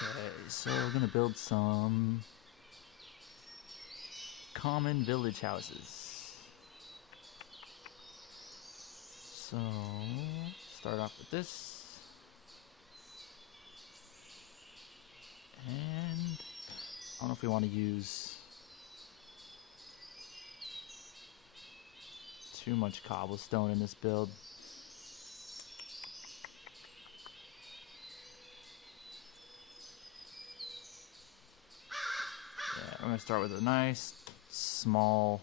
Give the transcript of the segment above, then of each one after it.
Okay, so we're gonna build some common village houses. So, start off with this. And I don't know if we want to use too much cobblestone in this build. Yeah, we're gonna start with a nice, small,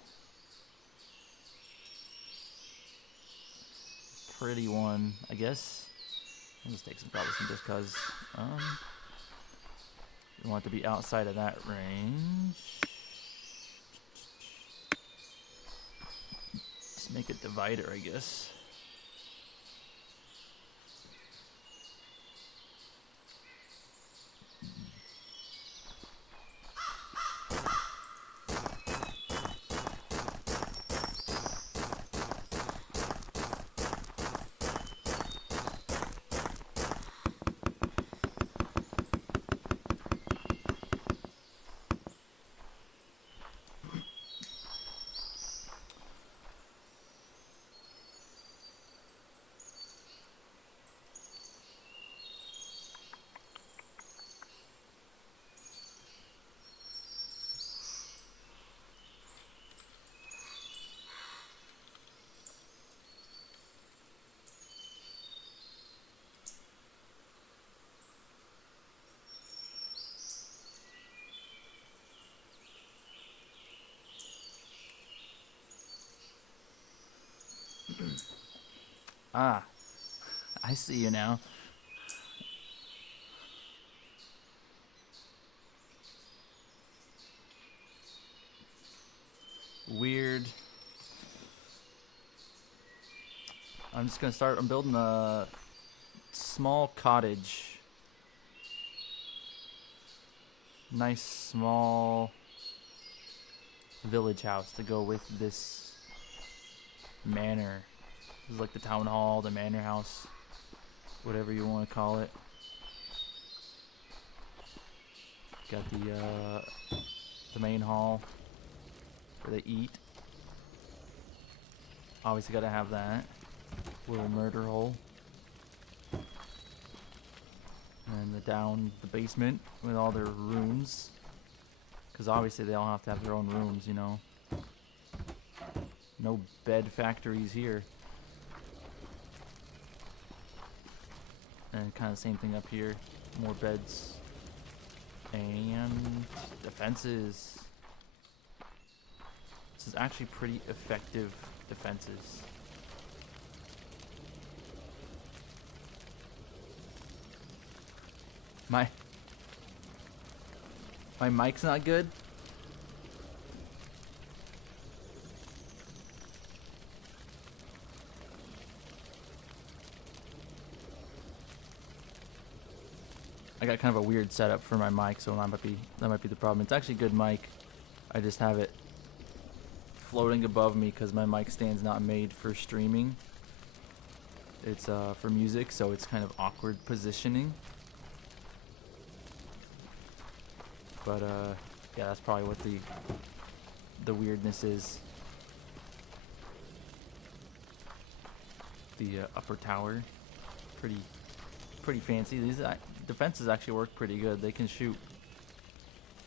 pretty one, I guess. I'll just take some cobblestone just because we want it to be outside of that range. Let's make a divider, I guess. Ah, I see you now. Weird. I'm just gonna start. I'm building a small cottage. Nice small village house to go with this manor. This is like the town hall, the manor house, whatever you want to call it. Got the main hall where they eat. Obviously, gotta have that little murder hole. And the basement with all their rooms. Because obviously they all have to have their own rooms, you know. No bed factories here. And kind of same thing up here. More beds. And defenses. This is actually pretty effective defenses. My mic's not good. I got kind of a weird setup for my mic, so that might be the problem. It's actually a good mic. I just have it floating above me because my mic stand's not made for streaming. It's for music, so it's kind of awkward positioning. But yeah, that's probably what the weirdness is. The upper tower, pretty fancy. These defenses actually work pretty good. They can shoot,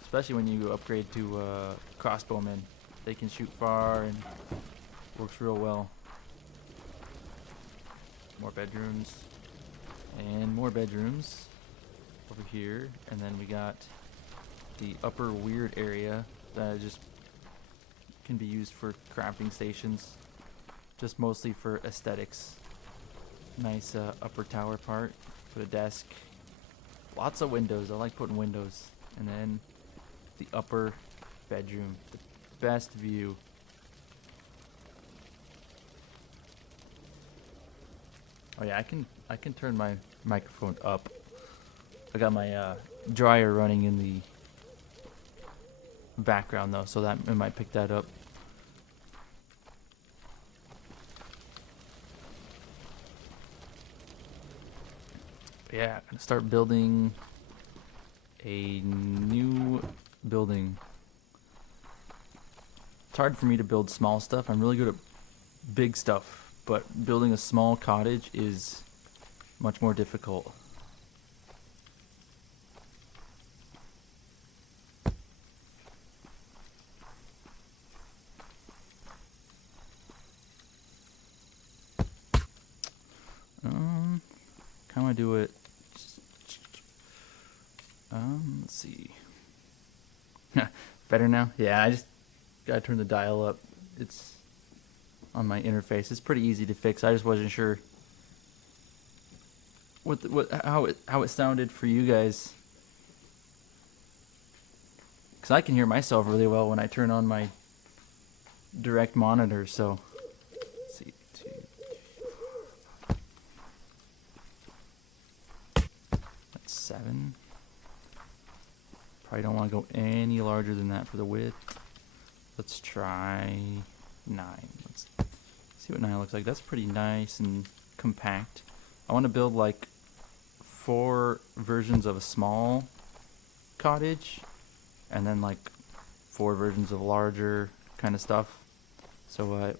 especially when you upgrade to crossbowmen. They can shoot far and works real well. More bedrooms and more bedrooms over here, and then we got the upper weird area that just can be used for crafting stations, just mostly for aesthetics. Nice upper tower part. Put a desk. Lots of windows. I like putting windows. And then the upper bedroom. The best view. Oh yeah, I can turn my microphone up. I got my dryer running in the background though, so that it might pick that up. But yeah, I'm gonna start building a new building. It's hard for me to build small stuff. I'm really good at big stuff, but building a small cottage is much more difficult. Kind of do it. Let's see. Better now? Yeah, I just gotta turn the dial up. It's on my interface. It's pretty easy to fix. I just wasn't sure how it sounded for you guys. Cause I can hear myself really well when I turn on my direct monitor. So, let's see, that's 7. Probably don't want to go any larger than that for the width. Let's try 9. Let's see what 9 looks like. That's pretty nice and compact. I want to build like 4 versions of a small cottage and then like 4 versions of larger kind of stuff. So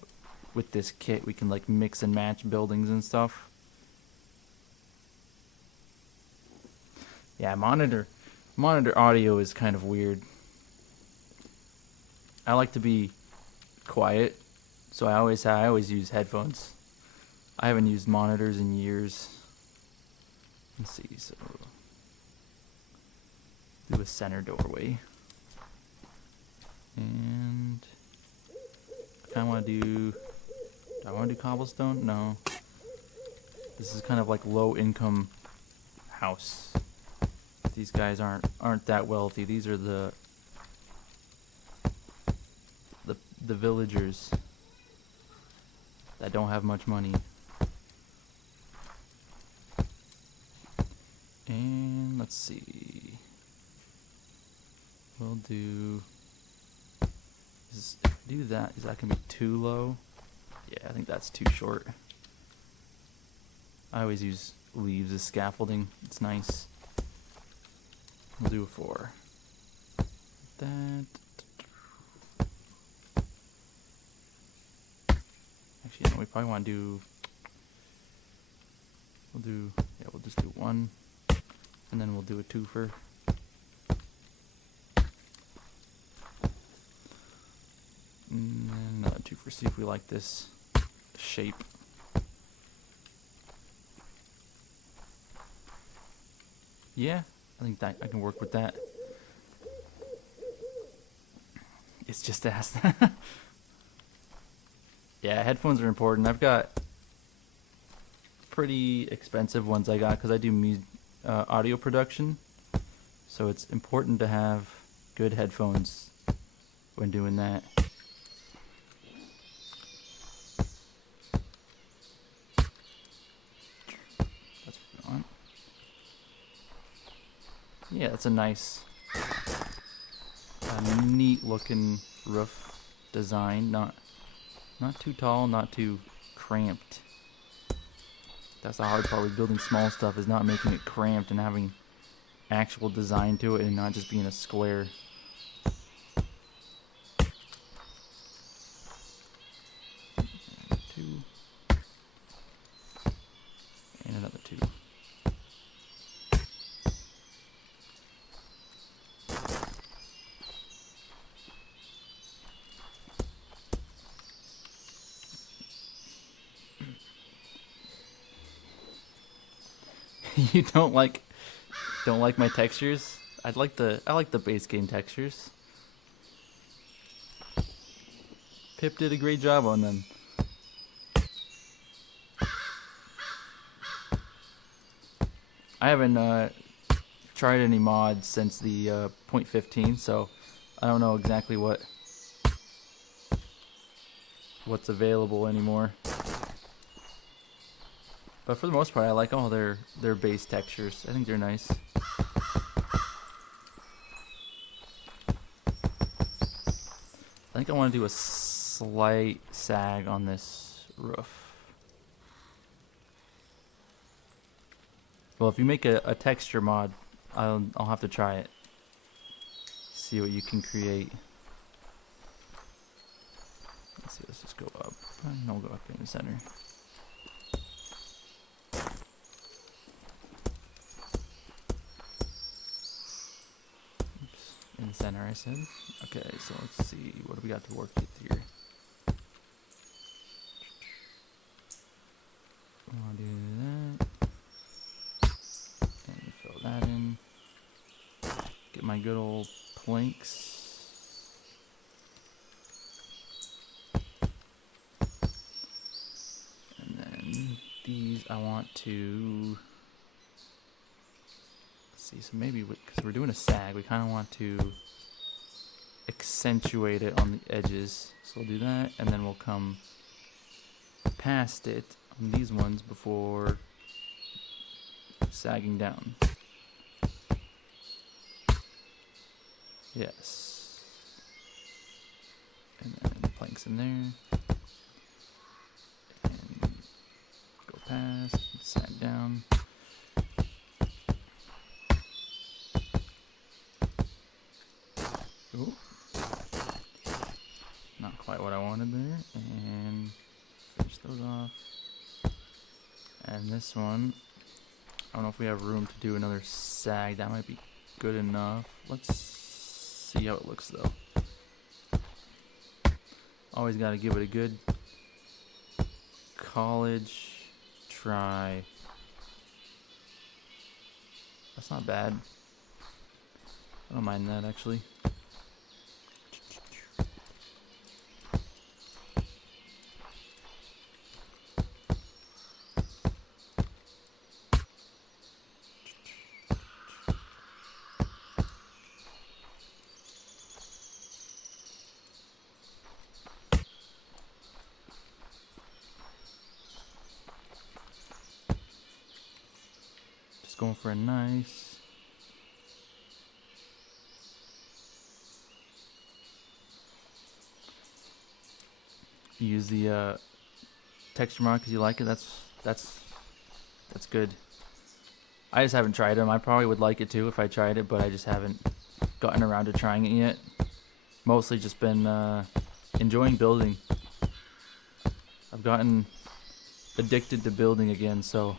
with this kit we can like mix and match buildings and stuff. Yeah, monitor audio is kind of weird. I like to be quiet, so I always use headphones. I haven't used monitors in years. Let's see, so do a center doorway. And I want to do I want to do cobblestone? No. This is kind of like low income house. These guys aren't that wealthy. These are the villagers that don't have much money. And let's see. We'll do that. Is that gonna be too low? Yeah, I think that's too short. I always use leaves as scaffolding. It's nice. We'll do a 4. That. Actually, no, we probably want to do. We'll just do 1, and then we'll do a 2-fer. And then another 2-fer. See if we like this shape. Yeah, I think that I can work with that. It's just ass. Yeah, headphones are important. I've got pretty expensive ones I got because I do audio production. So it's important to have good headphones when doing that. That's what we want. Yeah, that's a nice, neat looking roof design. Not too tall, not too cramped. That's the hard part with building small stuff, is not making it cramped and having actual design to it and not just being a square. And 2. And another 2. You don't like my textures? I like the base game textures. Pip did a great job on them. I haven't tried any mods since the 0.15, so I don't know exactly what's available anymore. But for the most part, I like all their base textures. I think they're nice. I think I want to do a slight sag on this roof. Well, if you make a texture mod I'll have to try it. See what you can create. Let's see, let's just go up. No, we'll go up in the center. Oops, in the center I said. Okay, so let's see, what do we got to work with here? I'll do that. And fill that in. Get my good old planks. And then these I want to... Let's see, so maybe, because we're doing a sag, we kind of want to accentuate it on the edges. So we'll do that, and then we'll come past it on these ones before sagging down. Yes. And then planks in there. And go past, sag down. Ooh. Not quite what I wanted there. And finish those off. And this one, I don't know if we have room to do another sag. That might be good enough. Let's see how it looks though. Always got to give it a good college try. That's not bad. I don't mind that actually. Going for a nice use the texture mark because you like it. That's good. I just haven't tried them. I probably would like it too if I tried it, but I just haven't gotten around to trying it yet. Mostly just been enjoying building. I've gotten addicted to building again, so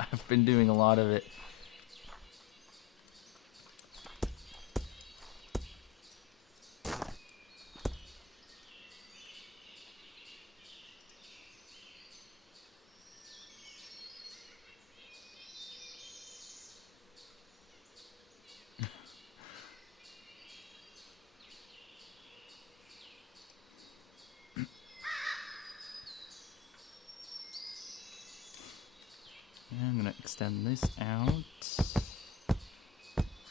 I've been doing a lot of it. And I'm gonna extend this out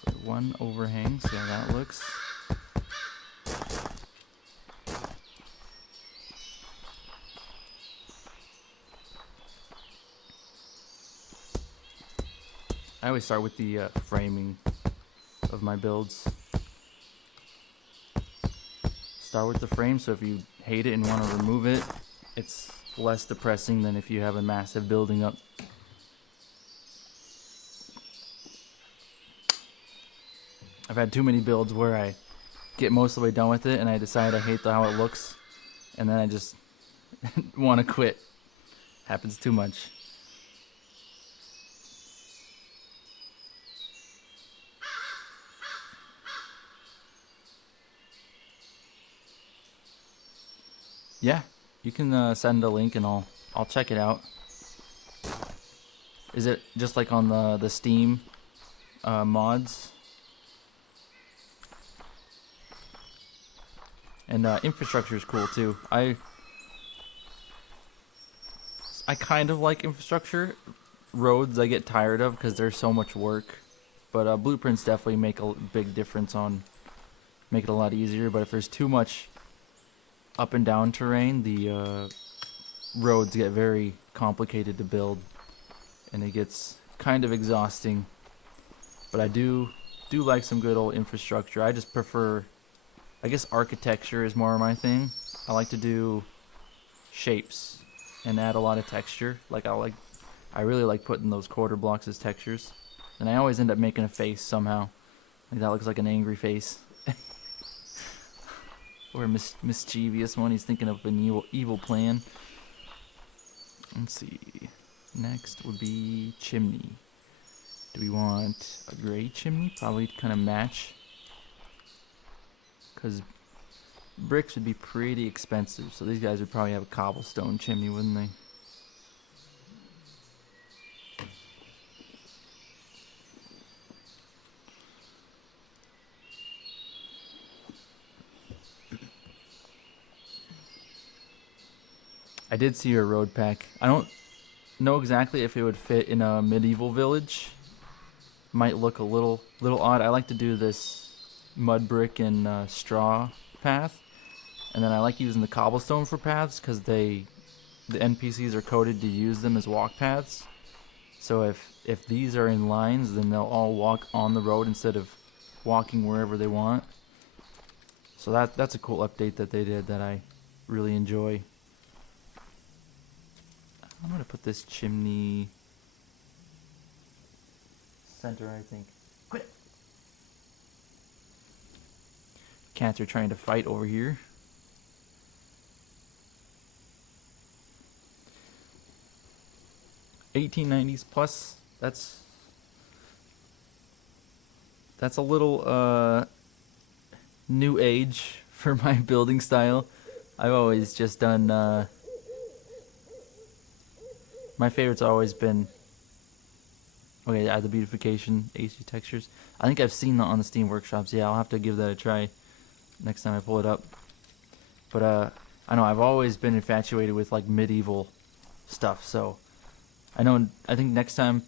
for one overhang, see how that looks. I always start with the framing of my builds. Start with the frame, so if you hate it and want to remove it, it's less depressing than if you have a massive building up. I've had too many builds where I get most of the way done with it and I decide I hate how it looks, and then I just want to quit. Happens too much. Yeah, you can send a link and I'll check it out. Is it just like on the Steam mods? And infrastructure is cool too. I kind of like infrastructure. Roads I get tired of because there's so much work. But blueprints definitely make a big difference on make it a lot easier. But if there's too much up and down terrain, the roads get very complicated to build, and it gets kind of exhausting. But I do like some good old infrastructure. I just prefer, I guess architecture is more my thing. I like to do shapes and add a lot of texture. I really like putting those quarter blocks as textures. And I always end up making a face somehow. Like that looks like an angry face. Or a mischievous one. He's thinking of an evil plan. Let's see. Next would be chimney. Do we want a gray chimney? Probably to kind of match. Because bricks would be pretty expensive. So these guys would probably have a cobblestone chimney, wouldn't they? I did see your road pack. I don't know exactly if it would fit in a medieval village. Might look a little odd. I like to do this mud brick and straw path, and then I like using the cobblestone for paths because the NPCs are coded to use them as walk paths. So if these are in lines, then they'll all walk on the road instead of walking wherever they want. So that's a cool update that they did that I really enjoy. I'm gonna put this chimney center, I think. Quit it. Cats are trying to fight over here. $1890s plus. That's a little new age for my building style. I've always just done my favorite's always been the beautification AC textures. I think I've seen that on the Steam Workshops. Yeah, I'll have to give that a try next time I pull it up. But I know I've always been infatuated with like medieval stuff. So I think next like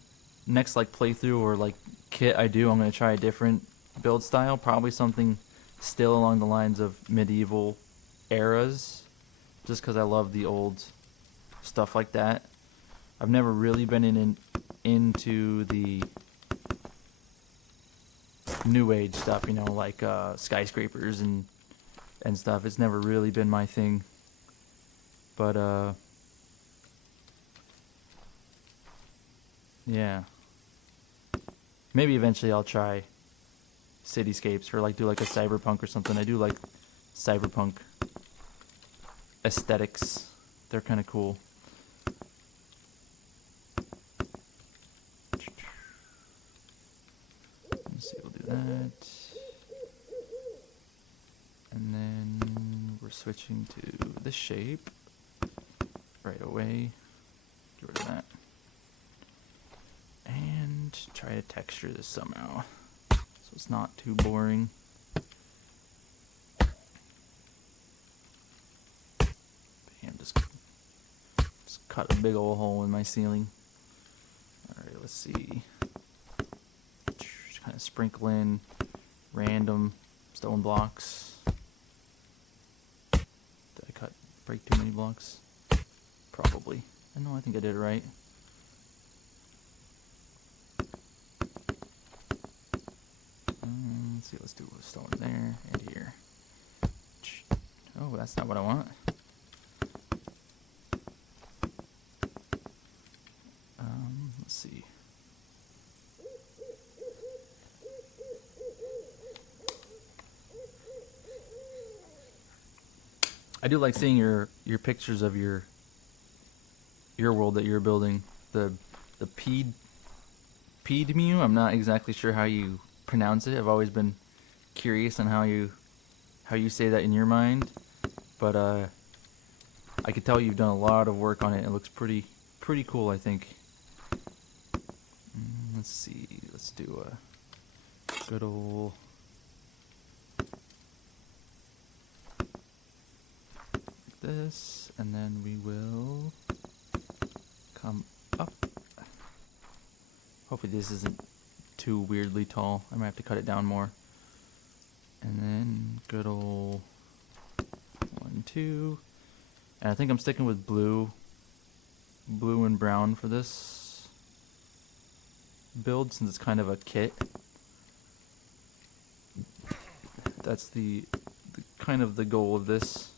playthrough or like kit I do, I'm gonna try a different build style. Probably something still along the lines of medieval eras, just because I love the old stuff like that. I've never really been into the new age stuff, like skyscrapers and stuff. It's never really been my thing. But yeah. Maybe eventually I'll try cityscapes or do like a cyberpunk or something. I do like cyberpunk aesthetics. They're kind of cool. Let's see, we'll do that. And then we're switching to this shape right away. Get rid of that. And try to texture this somehow so it's not too boring. Bam, just cut a big old hole in my ceiling. Alright, let's see. Just kind of sprinkle in random stone blocks. Did I break too many blocks? Probably. I think I did it right. Let's see, let's do a stone there and here. Oh, that's not what I want. Let's see. I do like seeing your pictures of your world that you're building. The Piedmu. I'm not exactly sure how you pronounce it. I've always been curious on how you say that in your mind, but I could tell you've done a lot of work on it. It looks pretty cool, I think. Let's see. Let's do a good old like this, and then we will come up. Hopefully this isn't too weirdly tall. I might have to cut it down more. And then good old 1, 2. And I think I'm sticking with blue and brown for this build since it's kind of a kit. That's the kind of the goal of this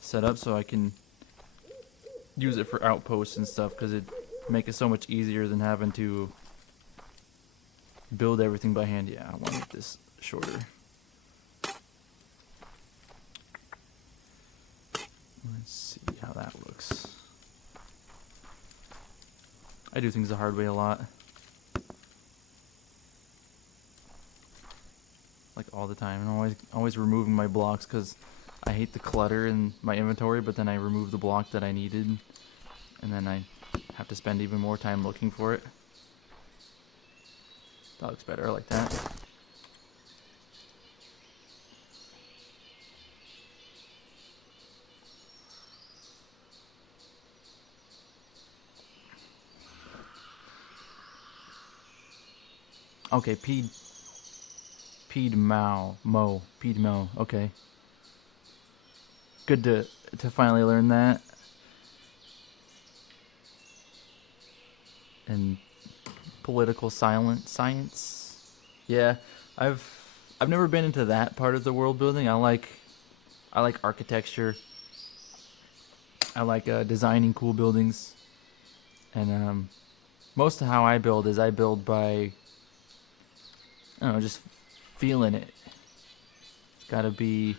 setup, so I can use it for outposts and stuff because it make it so much easier than having to build everything by hand. Yeah, I want to make this shorter. Let's see how that looks. I do things the hard way a lot. Like all the time. And always removing my blocks because I hate the clutter in my inventory, but then I remove the block that I needed. And then I have to spend even more time looking for it. That looks better, I like that. Okay, Peed Mo. Okay. Good to finally learn that. And political science. Yeah, I've never been into that part of the world building. I like architecture. I like designing cool buildings. And most of how I build is I build by, I don't know, just feeling it. It's gotta be.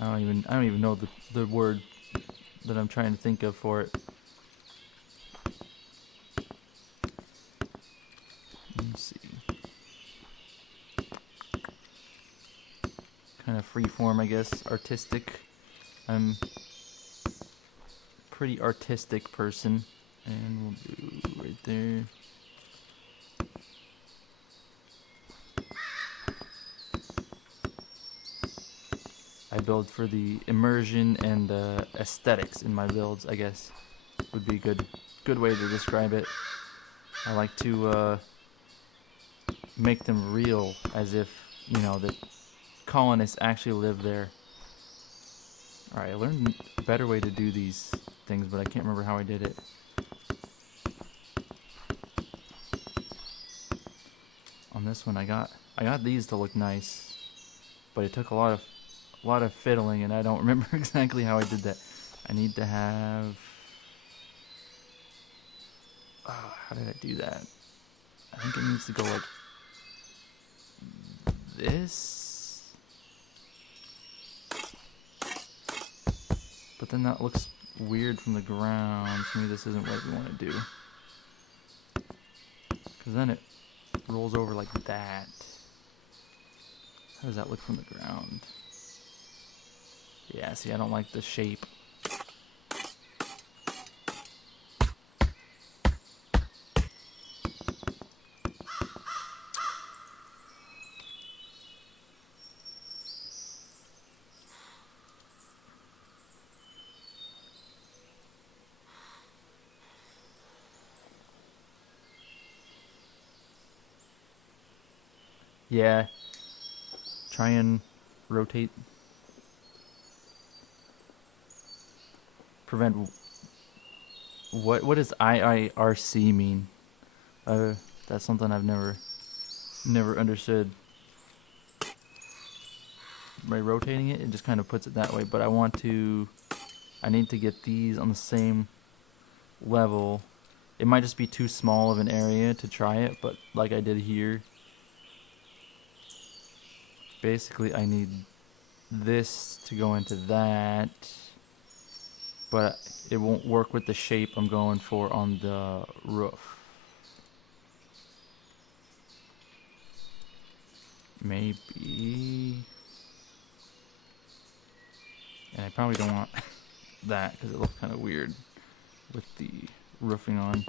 I don't even know the word that I'm trying to think of for it. Let me see. Kind of free form, I guess. Artistic. I'm a pretty artistic person. And we'll do right there. I build for the immersion and aesthetics in my builds, I guess, would be a good way to describe it. I like to make them real, as if, that colonists actually live there. Alright, I learned a better way to do these things, but I can't remember how I did it. On this one, I got these to look nice, but it took a lot of fiddling, and I don't remember exactly how I did that. I need to have. How did I do that? I think it needs to go like this. But then that looks weird from the ground. So maybe this isn't what we want to do. Because then it rolls over like that. How does that look from the ground? Yeah, see, I don't like the shape. Yeah. Try and rotate. Prevent. What does IIRC mean? That's something I've never understood. By rotating it, it just kind of puts it that way. But I need to get these on the same level. It might just be too small of an area to try it, but like I did here. Basically, I need this to go into that, but it won't work with the shape I'm going for on the roof. Maybe. And I probably don't want that because it looks kind of weird with the roofing on.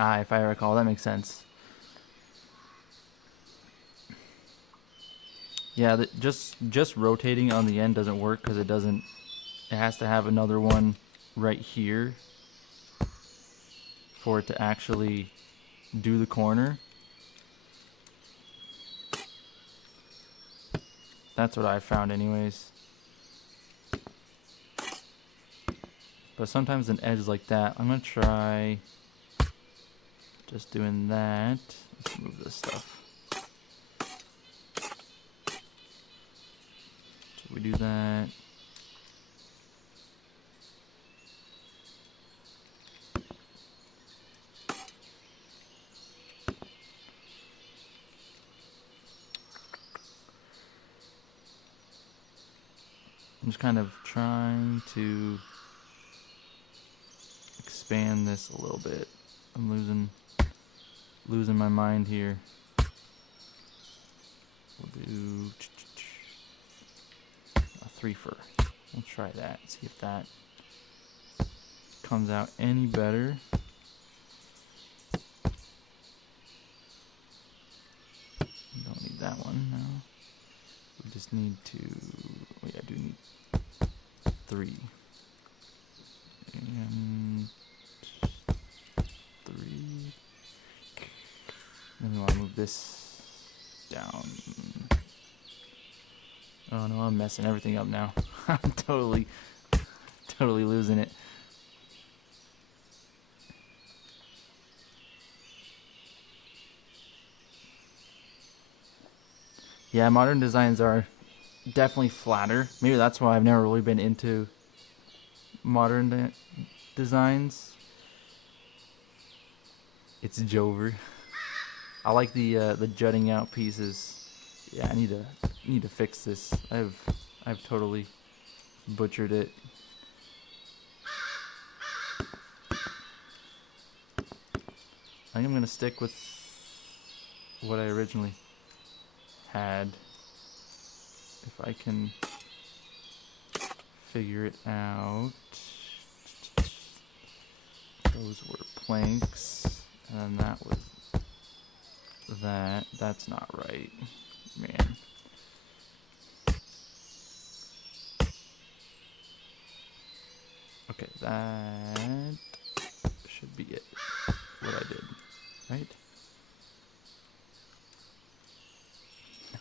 If I recall, that makes sense. Yeah, just rotating on the end doesn't work because it has to have another one right here for it to actually do the corner. That's what I found anyways. But sometimes an edge like that, I'm gonna try just doing that. Let's move this stuff. we do that. I'm just kind of trying to expand this a little bit. I'm losing my mind here. We'll do a 3 fur. We'll try that. See if that comes out any better. Don't need that one now. We just need to. Oh yeah, I do need 3. And 3. Then we want to move this down. Oh no, I'm messing everything up now. I'm totally losing it. Yeah, modern designs are definitely flatter. Maybe that's why I've never really been into modern designs. It's Jover. I like the jutting out pieces. Yeah, I need to fix this. I've totally butchered it. I think I'm gonna stick with what I originally had. If I can figure it out. Those were planks, and that was that. That's not right, man. Okay, that should be it. What I did, right?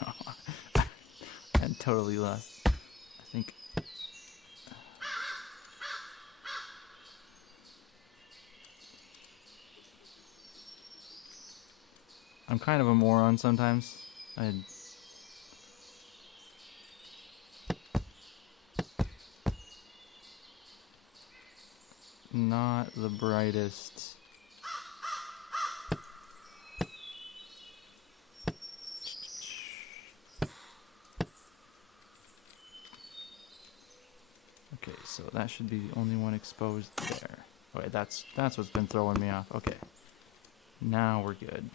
No, I'm totally lost. I think. I'm kind of a moron sometimes. Not the brightest. Okay, so that should be the only one exposed there. Okay, that's what's been throwing me off. Okay, now we're good.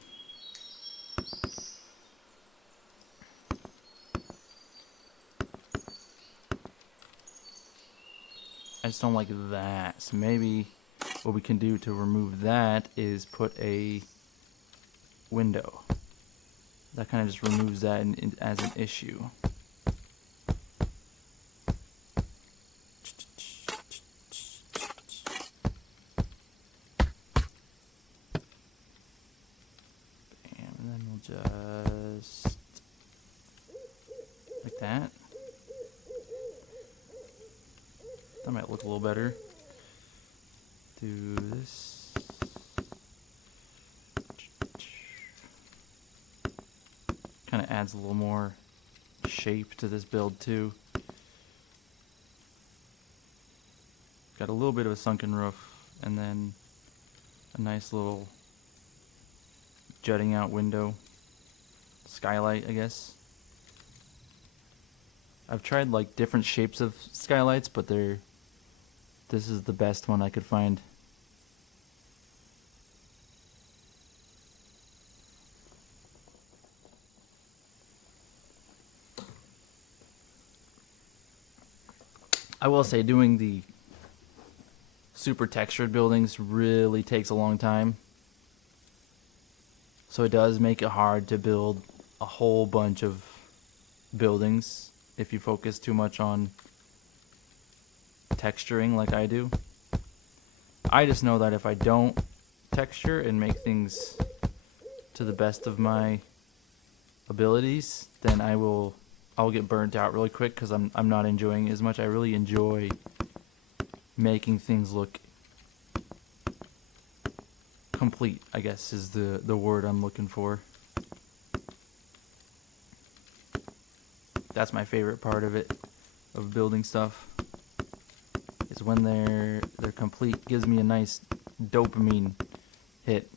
I just don't like that. So maybe what we can do to remove that is put a window. That kind of just removes that as an issue. Bam, and then we'll just like that. That might look a little better. Do this. Kind of adds a little more shape to this build too. Got a little bit of a sunken roof and then a nice little jutting out window. Skylight, I guess. I've tried like different shapes of skylights, but this is the best one I could find. I will say doing the super textured buildings really takes a long time. So it does make it hard to build a whole bunch of buildings if you focus too much on texturing like I do. I just know that if I don't texture and make things to the best of my abilities, then I'll get burnt out really quick because I'm not enjoying it as much. I really enjoy making things look complete, I guess is the word I'm looking for. That's my favorite part of it. of building stuff is when they're complete. Gives me a nice dopamine hit.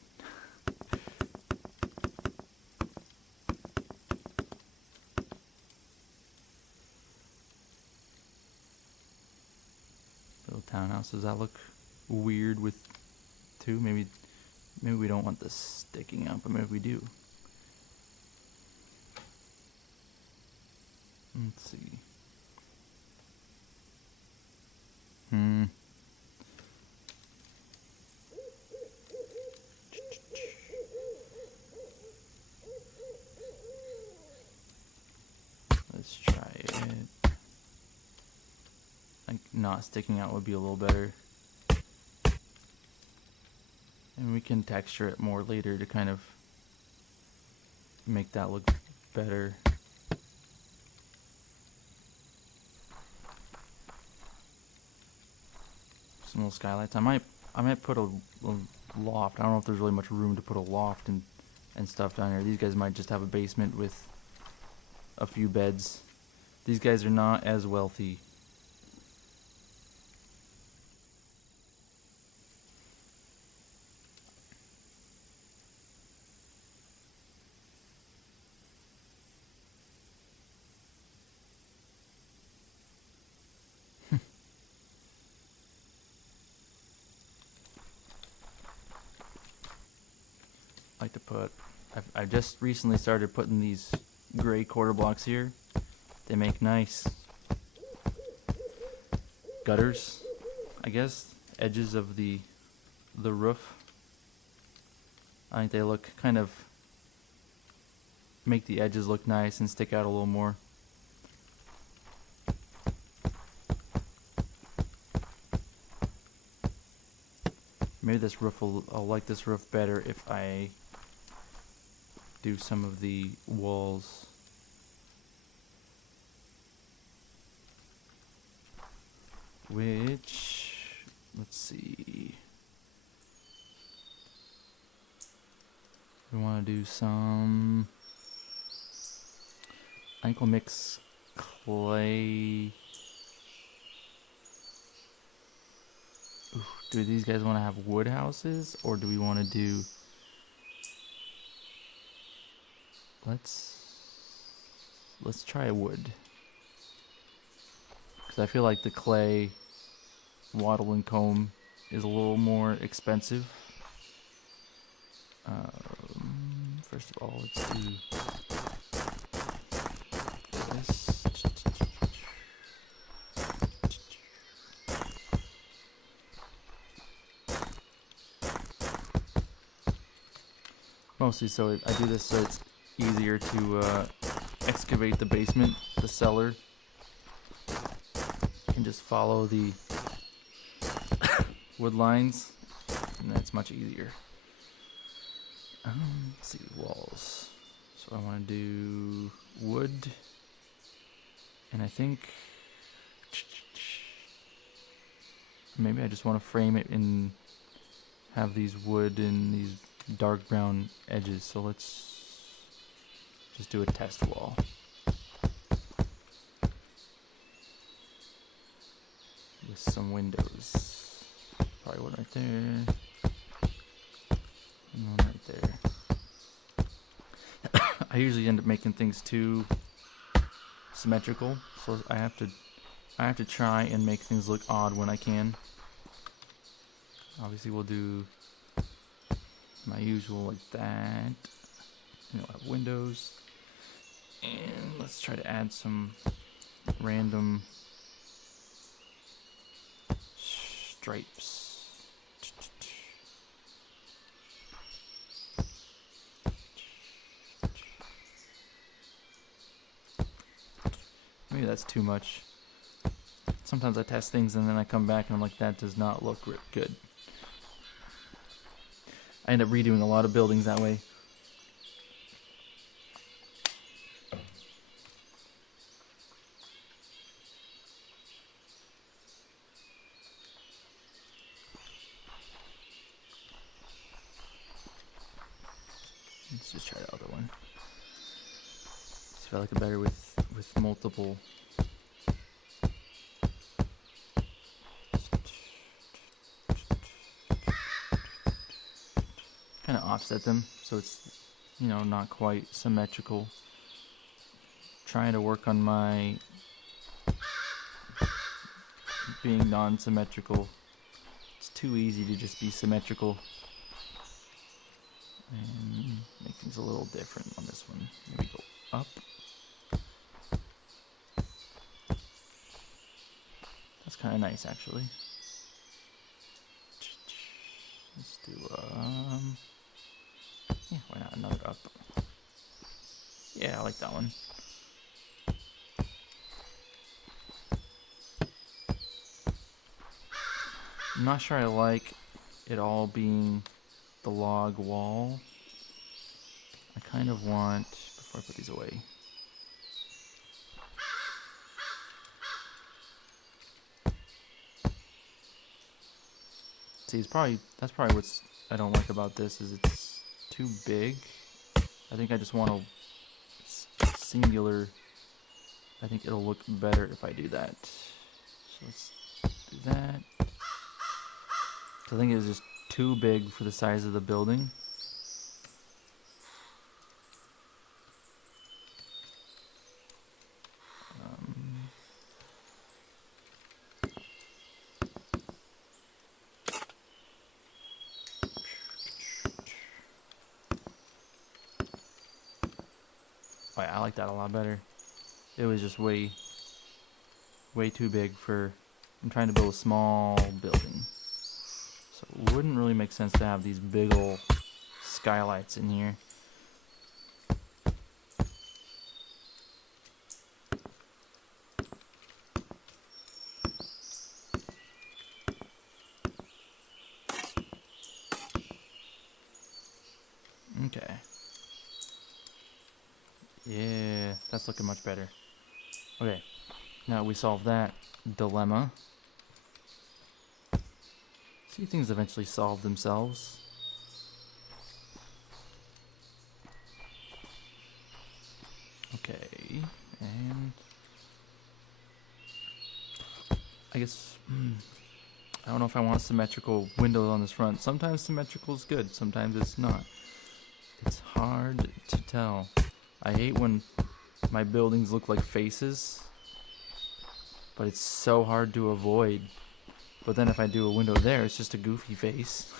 Little townhouse. Does that look weird with two? Maybe we don't want this sticking out, but maybe we do. Let's see. Let's try it. Like, not sticking out would be a little better. And we can texture it more later to kind of make that look better. Some little skylights. I might put a loft. I don't know if there's really much room to put a loft and stuff down here. These guys might just have a basement with a few beds. These guys are not as wealthy. Like to put, I've just recently started putting these gray quarter blocks here. They make nice gutters, I guess, edges of the roof. I think they look kind of, make the edges look nice and stick out a little more. Maybe this roof I'll like this roof better if I do some of the walls. Which, let's see. We want to do some, I think we'll mix clay. Ooh, do these guys want to have wood houses, or do we want to do, let's try wood. Because I feel like the clay wattle and comb is a little more expensive. First of all, let's do this. Mostly so I do this so it's easier to excavate the basement, the cellar, and just follow the wood lines, and that's much easier. Let's see, walls. So I want to do wood, and I think maybe I just want to frame it and have these wood and these dark brown edges. So let's just do a test wall. With some windows. Probably one right there. And one right there. I usually end up making things too symmetrical, so I have to try and make things look odd when I can. Obviously we'll do my usual like that. And we'll have windows. And let's try to add some random stripes. Maybe that's too much. Sometimes I test things and then I come back and I'm like, that does not look good. I end up redoing a lot of buildings that way. Let's just try the other one. I feel like it better with multiple kind of offset them so it's, you know, not quite symmetrical. Trying to work on my being non-symmetrical. It's too easy to just be symmetrical. And make things a little different on this one. Maybe go up. That's kind of nice, actually. Let's do, yeah, why not another up? Yeah, I like that one. I'm not sure I like it all being the log wall. I kind of want, before I put these away, see, that's probably what's I don't like about this is it's too big. I think I just want a singular. I think it'll look better if I do that. So let's do that. I think it's just too big for the size of the building. Oh yeah, I like that a lot better. It was just way too big for. I'm trying to build a small building, so it wouldn't really make sense to have these big ol' skylights in here. Okay. Yeah, that's looking much better. Okay, now we solved that dilemma. See, things eventually solve themselves. Okay, and I guess I don't know if I want symmetrical windows on this front. Sometimes symmetrical is good, sometimes it's not. It's hard to tell. I hate when my buildings look like faces, but it's so hard to avoid. But then if I do a window there, it's just a goofy face.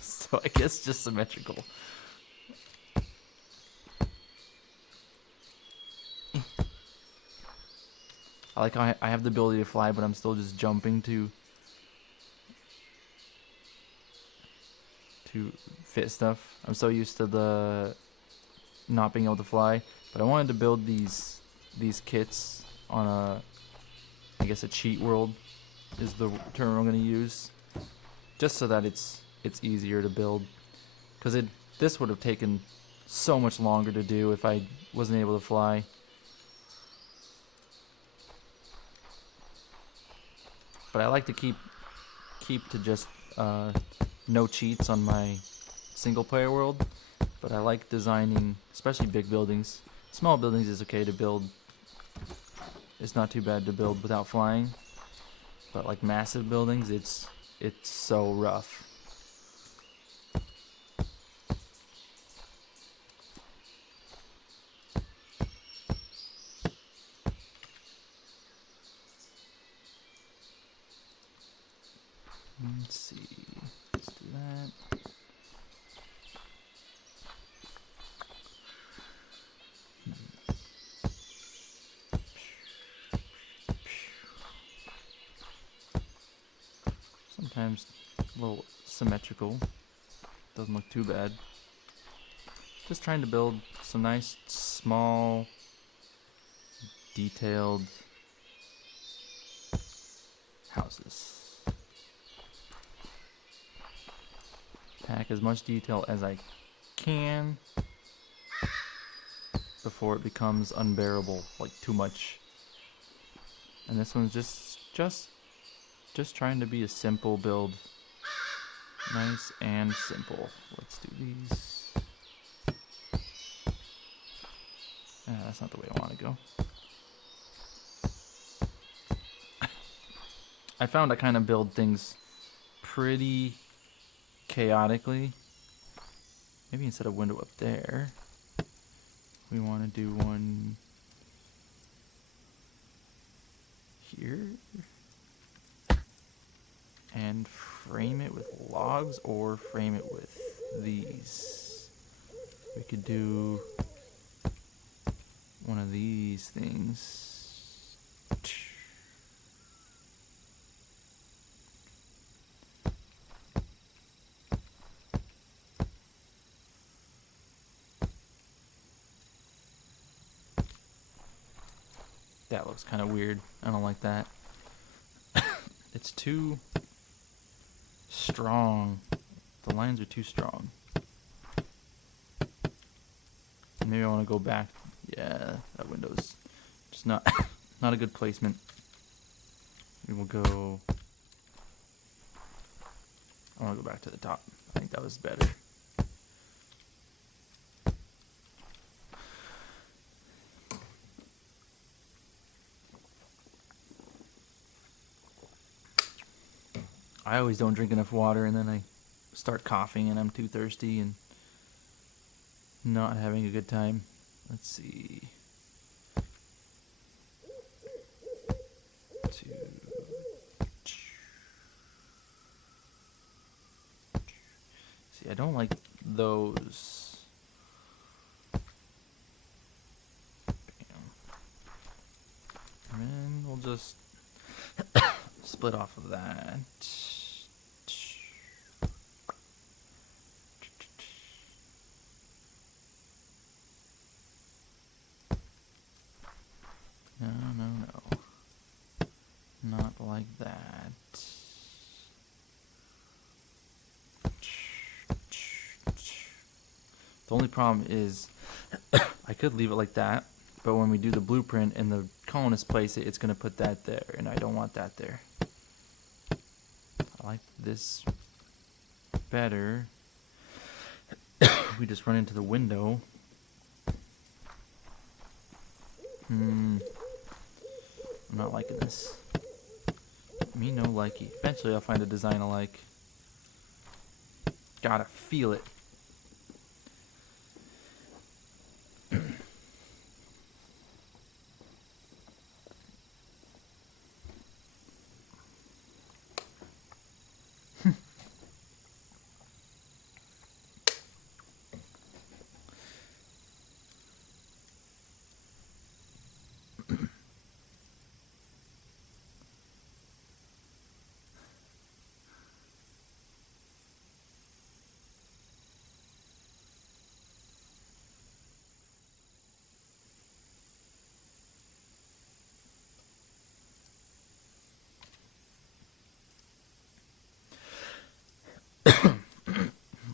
So I guess just symmetrical. I like how I have the ability to fly, but I'm still just jumping to fit stuff. I'm so used to the not being able to fly, but I wanted to build these kits on a, I guess a cheat world is the term I'm going to use, just so that it's easier to build, because this would have taken so much longer to do if I wasn't able to fly. But I like to keep to just no cheats on my single player world, but I like designing, especially big buildings. Small buildings is okay to build. It's not too bad to build without flying, but like massive buildings, it's so rough. Let's see. Let's do that. Sometimes a little symmetrical. Doesn't look too bad. Just trying to build some nice, small, detailed houses. Pack as much detail as I can before it becomes unbearable, like too much. And this one's just trying to be a simple build. Nice and simple. Let's do these. That's not the way I want to go. I found I kind of build things pretty chaotically, maybe instead of window up there, we want to do one here and frame it with logs or frame it with these. We could do one of these things. That looks kind of weird. I don't like that. It's too strong. The lines are too strong. Maybe I want to go back. Yeah, that window's just not not a good placement. We will go. I want to go back to the top. I think that was better. I always don't drink enough water, and then I start coughing, and I'm too thirsty and not having a good time. Let's see. See, I don't like those. Bam. And then we'll just split off of that. No. Not like that. The only problem is I could leave it like that, but when we do the blueprint and the colonist place it, it's going to put that there, and I don't want that there. I like this better. We just run into the window. I'm not liking this. Me no likey. Eventually I'll find a design I like. Gotta feel it.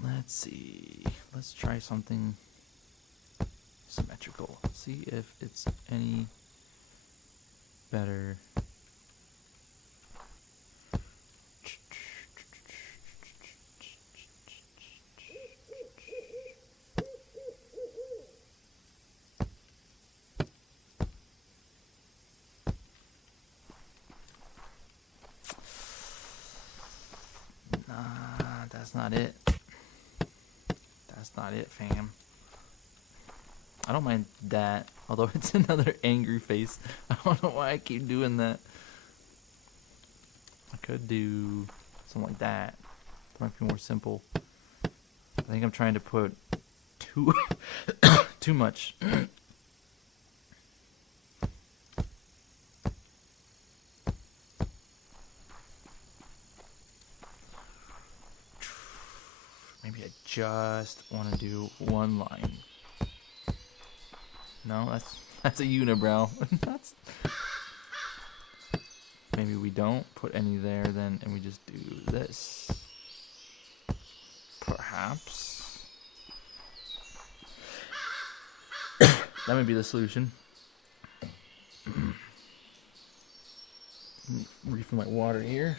Let's see. Let's try something symmetrical. See if it's any better. Nah, that's not it. That's not it, fam. I don't mind that, although it's another angry face. I don't know why I keep doing that. I could do something like that. It might be more simple. I think I'm trying to put too too much. Maybe I just want to do one line. No, that's a unibrow. That's maybe we don't put any there then, and we just do this. Perhaps that might be the solution. Refill my water here.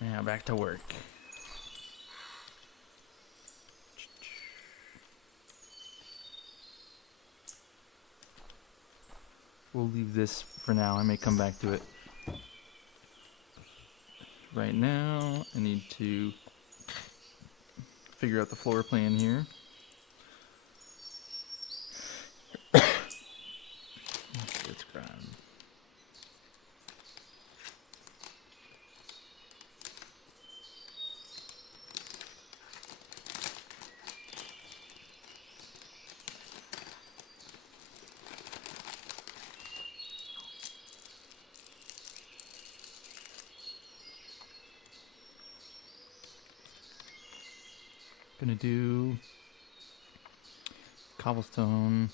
Now back to work. We'll leave this for now. I may come back to it. Right now, I need to figure out the floor plan here. Let's grab. Gonna do cobblestone,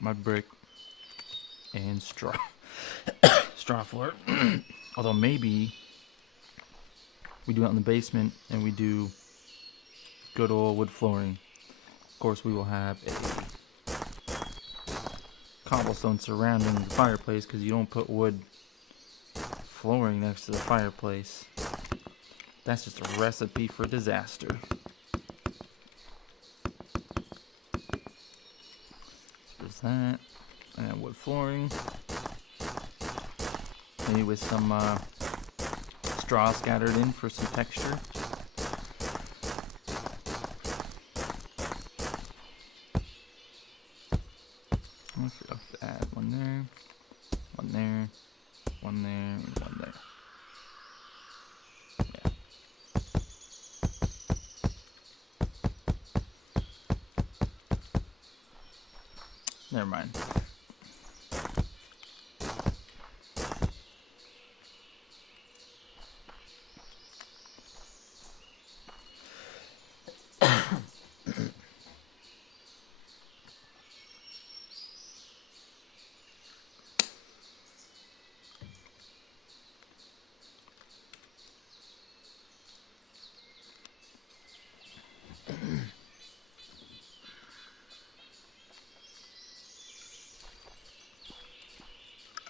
mud brick, and straw. Straw floor. Although maybe we do it in the basement and we do good old wood flooring. Of course, we will have a cobblestone surrounding the fireplace because you don't put wood flooring next to the fireplace. That's just a recipe for disaster. There's that. And wood flooring. Maybe with some straw scattered in for some texture. I forgot to add one there, one there, one there, and one there. Yeah. Never mind.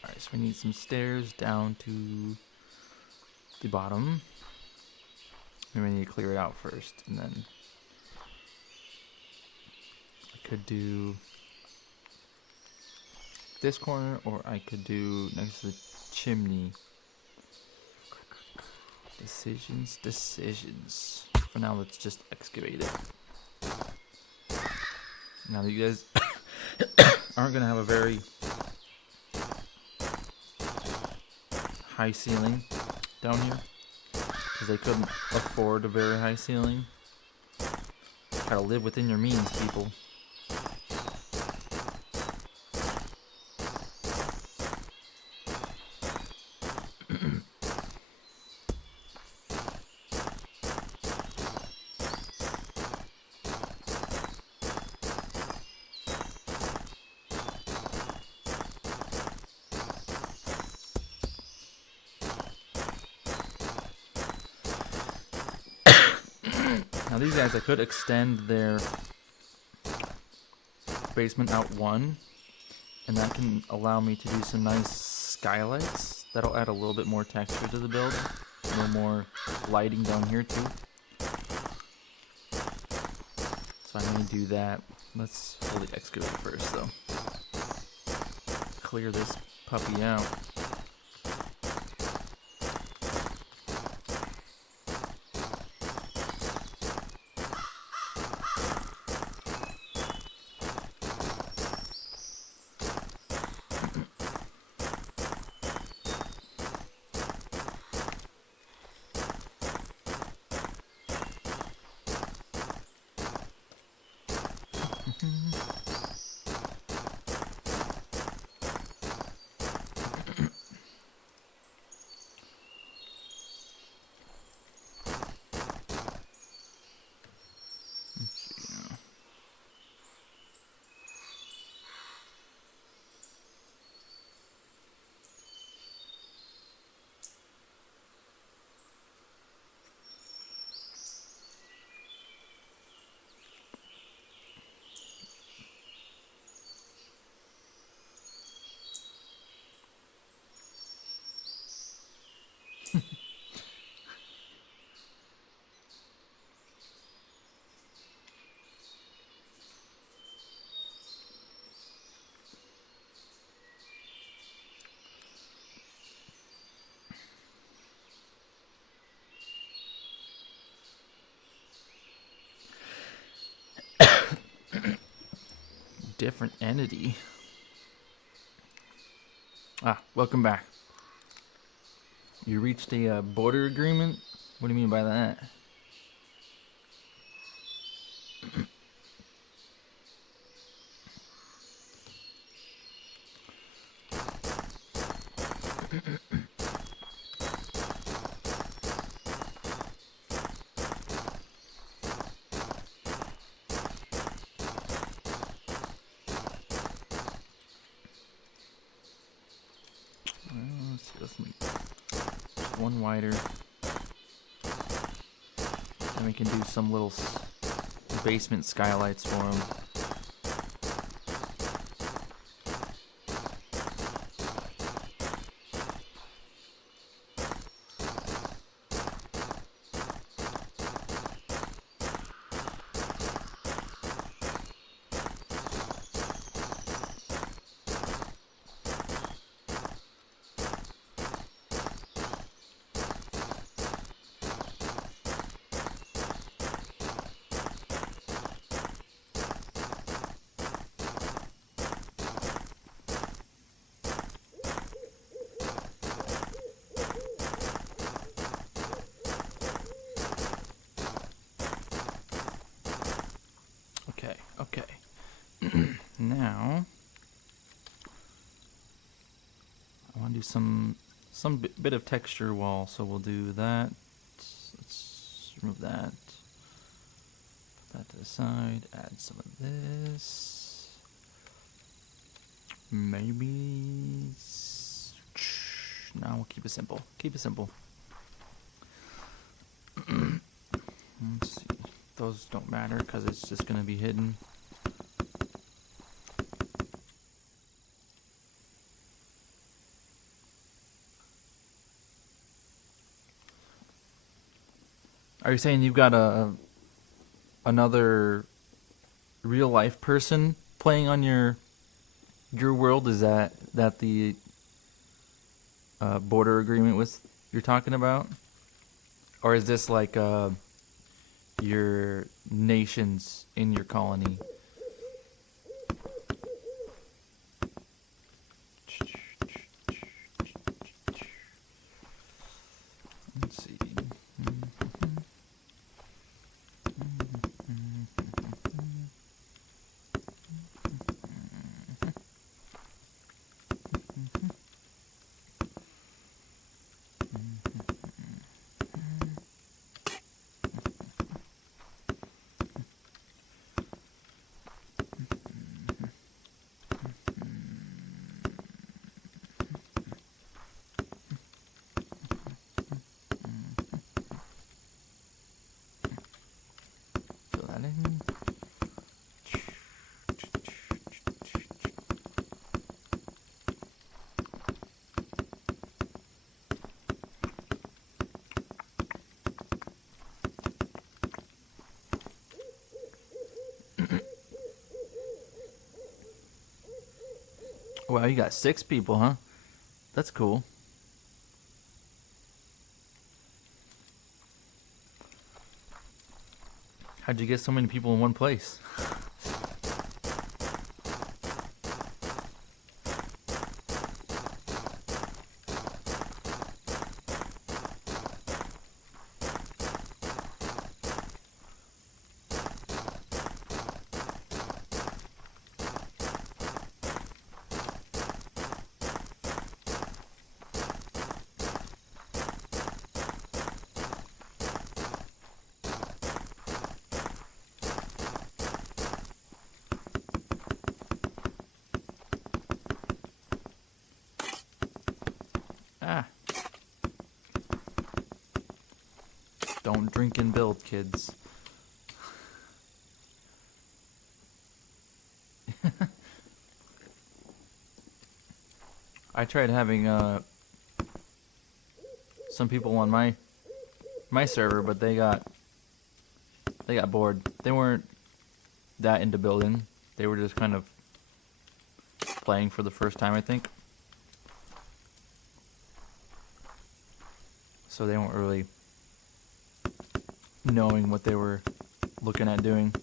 Alright, so we need some stairs down to the bottom. And we need to clear it out first, and then I could do this corner, or I could do next to the chimney. Decisions. For now, let's just excavate it. Now that you guys aren't gonna have a very high ceiling down here, because they couldn't afford a very high ceiling. Gotta live within your means, people. Now these guys, I could extend their basement out one, and that can allow me to do some nice skylights. That'll add a little bit more texture to the build. A little more lighting down here too. So I may do that. Let's fully excavate first though. Clear this puppy out. different entity. Ah, welcome back. You reached a border agreement? What do you mean by that? Let's see, let's make one wider. Then we can do some little basement skylights for them. Okay. Now I want to do some bit of texture wall, so we'll do that. Let's remove that. Put that to the side. Add some of this. Maybe. No, we'll keep it simple. Keep it simple. Let's see. Those don't matter because it's just going to be hidden. Are you saying you've got another real life person playing on your world? Is that the border agreement you're talking about, or is this like your nations in your colony? Let's see. Fill that in. Wow, you got 6 people, huh? That's cool. How'd you get so many people in one place? Ah. Don't drink and build, kids. I tried having some people on my server, but they got bored. They weren't that into building. They were just kind of playing for the first time, I think. So they weren't really knowing what they were looking at doing.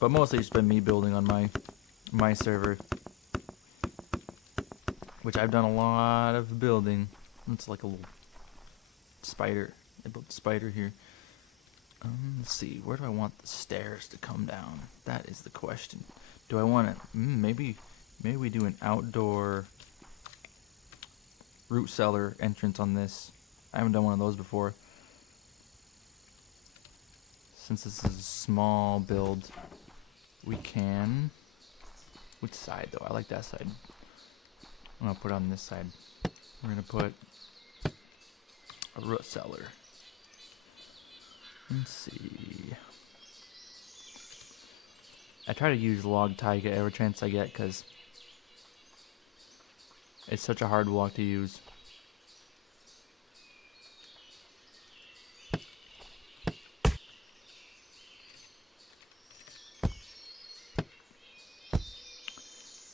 But mostly it's been me building on my server, which I've done a lot of building. It's like a little spider. I built a spider here. Let's see, where do I want the stairs to come down? That is the question. Do I want it? Maybe we do an outdoor root cellar entrance on this. I haven't done one of those before. Since this is a small build, we can. Which side though? I like that side. I'm gonna put it on this side. We're gonna put a root cellar. Let's see. I try to use log taiga every chance I get because it's such a hard block to use.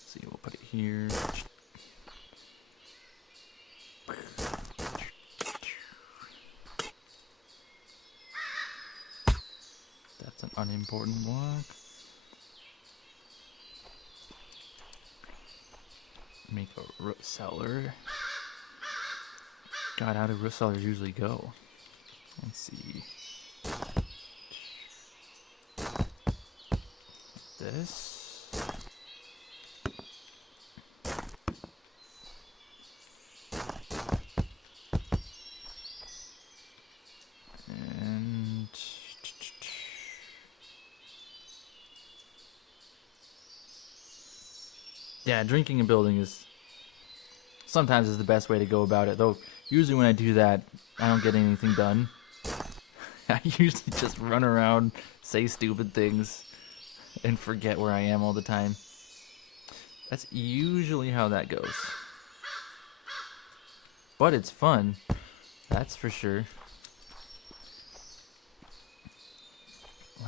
See, we'll put it here. That's an unimportant block. Make a root cellar. God, how do root cellars usually go? Let's see. This. And yeah, drinking and building is sometimes is the best way to go about it. Though usually when I do that, I don't get anything done. I usually just run around, say stupid things, and forget where I am all the time. That's usually how that goes. But it's fun, that's for sure.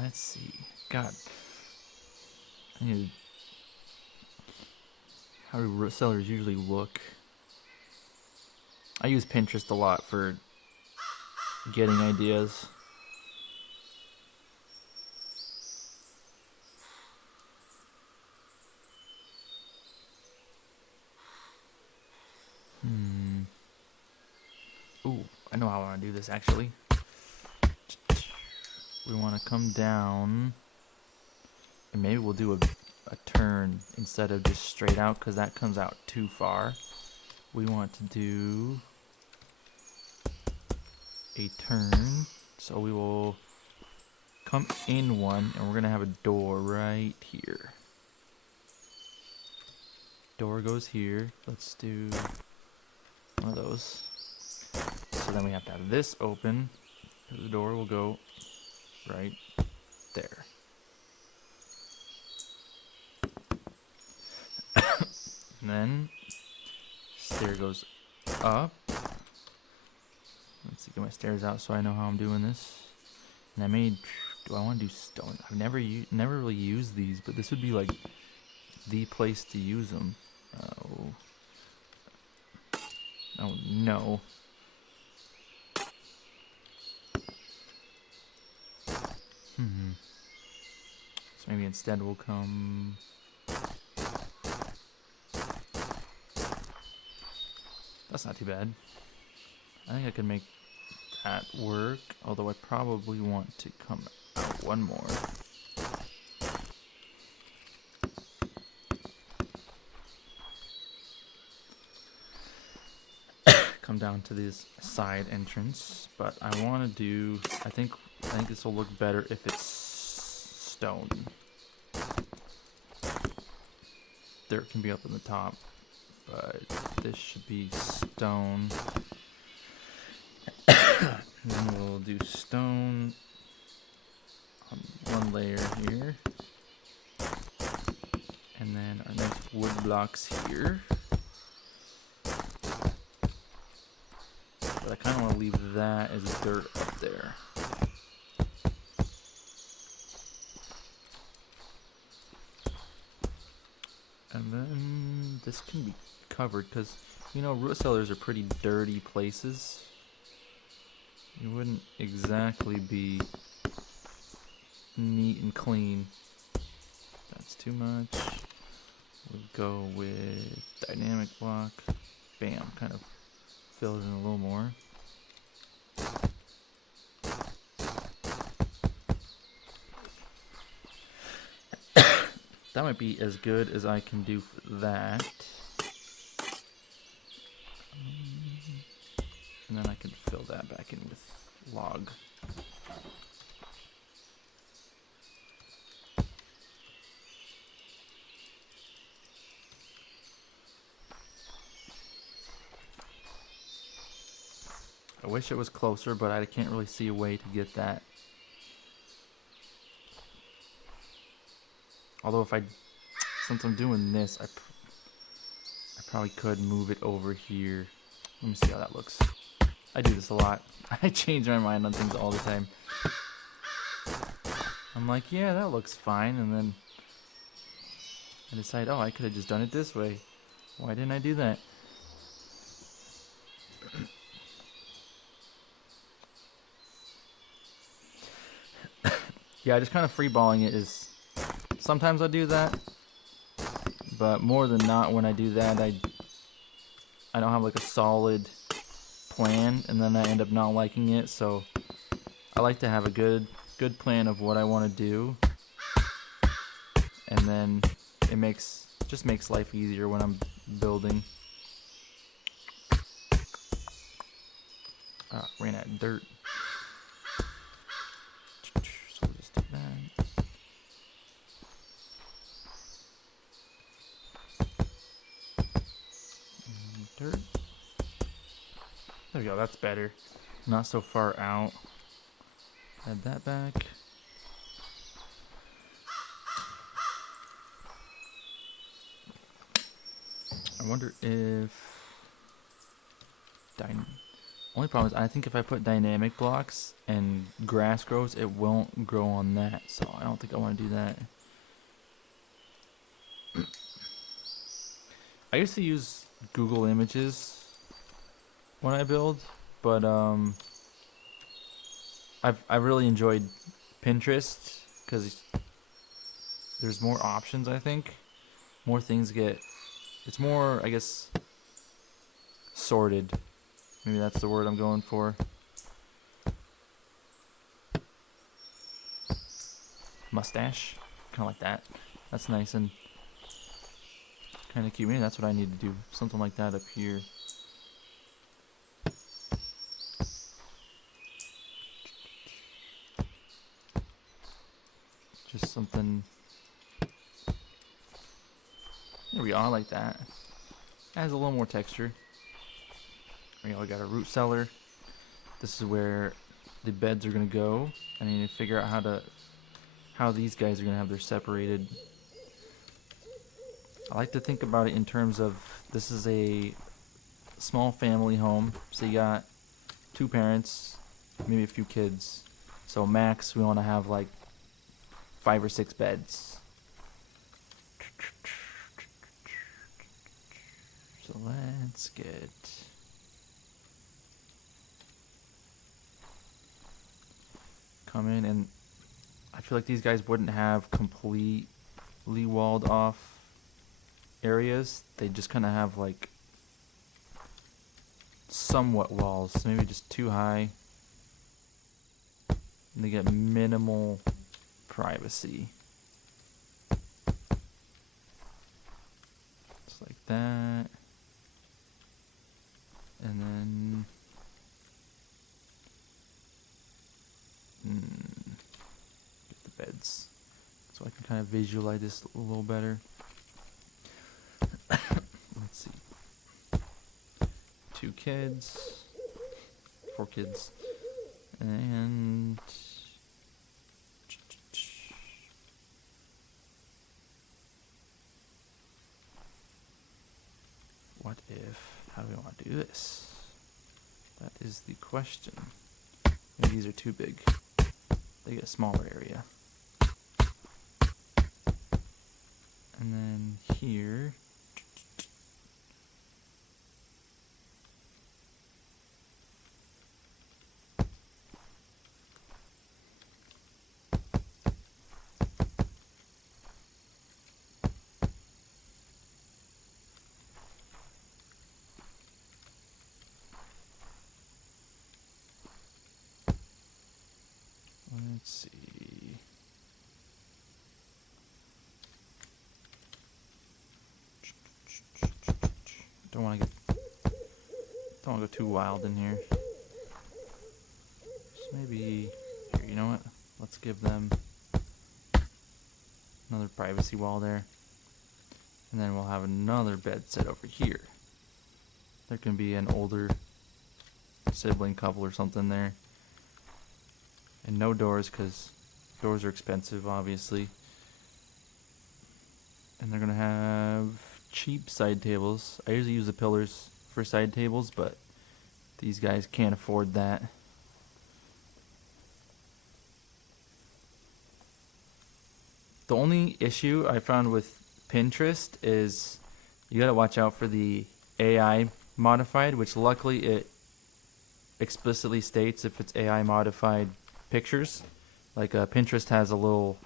Let's see. God. I need to... How do root cellars usually look? I use Pinterest a lot for getting ideas. Ooh, I know how I want to do this actually. We want to come down, and maybe we'll do a turn instead of just straight out, because that comes out too far. We want to do a turn, so we will come in one, and we're going to have a door right here. Door goes here. Let's do one of those. So then we have to have this open. The door will go right there. And then stair goes up. Let's see, get my stairs out so I know how I'm doing this. And I made, do I want to do stone? I've never really used these, but this would be like the place to use them. Oh no. So maybe instead we'll come... That's not too bad. I think I can make that work, although I probably want to come out one more. Come down to this side entrance, but I want to do... I think this will look better if it's stone. Dirt can be up in the top, but this should be stone. And then we'll do stone on one layer here, and then our next wood blocks here. But I kind of want to leave that as dirt up there. And then this can be covered because, you know, root cellars are pretty dirty places. You wouldn't exactly be neat and clean. That's too much. We'll go with dynamic block. Bam, kind of fill it in a little more. That might be as good as I can do for that. And then I can fill that back in with log. I wish it was closer, but I can't really see a way to get that. Although since I'm doing this, I probably could move it over here. Let me see how that looks. I do this a lot. I change my mind on things all the time. I'm like, yeah, that looks fine, and then I decide, oh, I could have just done it this way. Why didn't I do that? Yeah, just kind of freeballing it is... Sometimes I do that, but more than not, when I do that, I don't have like a solid plan, and then I end up not liking it. So I like to have a good plan of what I want to do, and then it just makes life easier when I'm building. Ran out of dirt. So we'll just do that. Dirt. There we go, that's better. Not so far out. Add that back. I wonder if... Only problem is I think if I put dynamic blocks and grass grows, it won't grow on that. So I don't think I want to do that. I used to use Google Images when I build, but I really enjoyed Pinterest because there's more options. I think more things get. It's more, I guess, sorted. Maybe that's the word I'm going for. Mustache, kind of like that. That's nice and kind of cute. Maybe that's what I need to do. Something like that up here. Just something. There we go. I like that. Adds a little more texture. We got a root cellar. This is where the beds are gonna go. I need to figure out how these guys are gonna have their separated. I like to think about it in terms of this is a small family home. So you got 2 parents, maybe a few kids. So max, we want to have like 5 or 6 beds. So let's get come in, and I feel like these guys wouldn't have completely walled off areas. They just kind of have like somewhat walls, so maybe just too high, and they get minimal privacy. Just like that. And then get the beds so I can kind of visualize this a little better. Let's see. 2 kids, 4 kids, and what if? How do we want to do this? That is the question. Maybe these are too big. They get a smaller area. And then here. Let's see. Don't want to go too wild in here. So maybe here, you know what? Let's give them another privacy wall there. And then we'll have another bed set over here. There can be an older sibling couple or something there. And no doors, because doors are expensive, obviously. And they're going to have cheap side tables. I usually use the pillars for side tables, but these guys can't afford that. The only issue I found with Pinterest is you got to watch out for the AI modified, which luckily it explicitly states if it's AI modified pictures. Like Pinterest has a little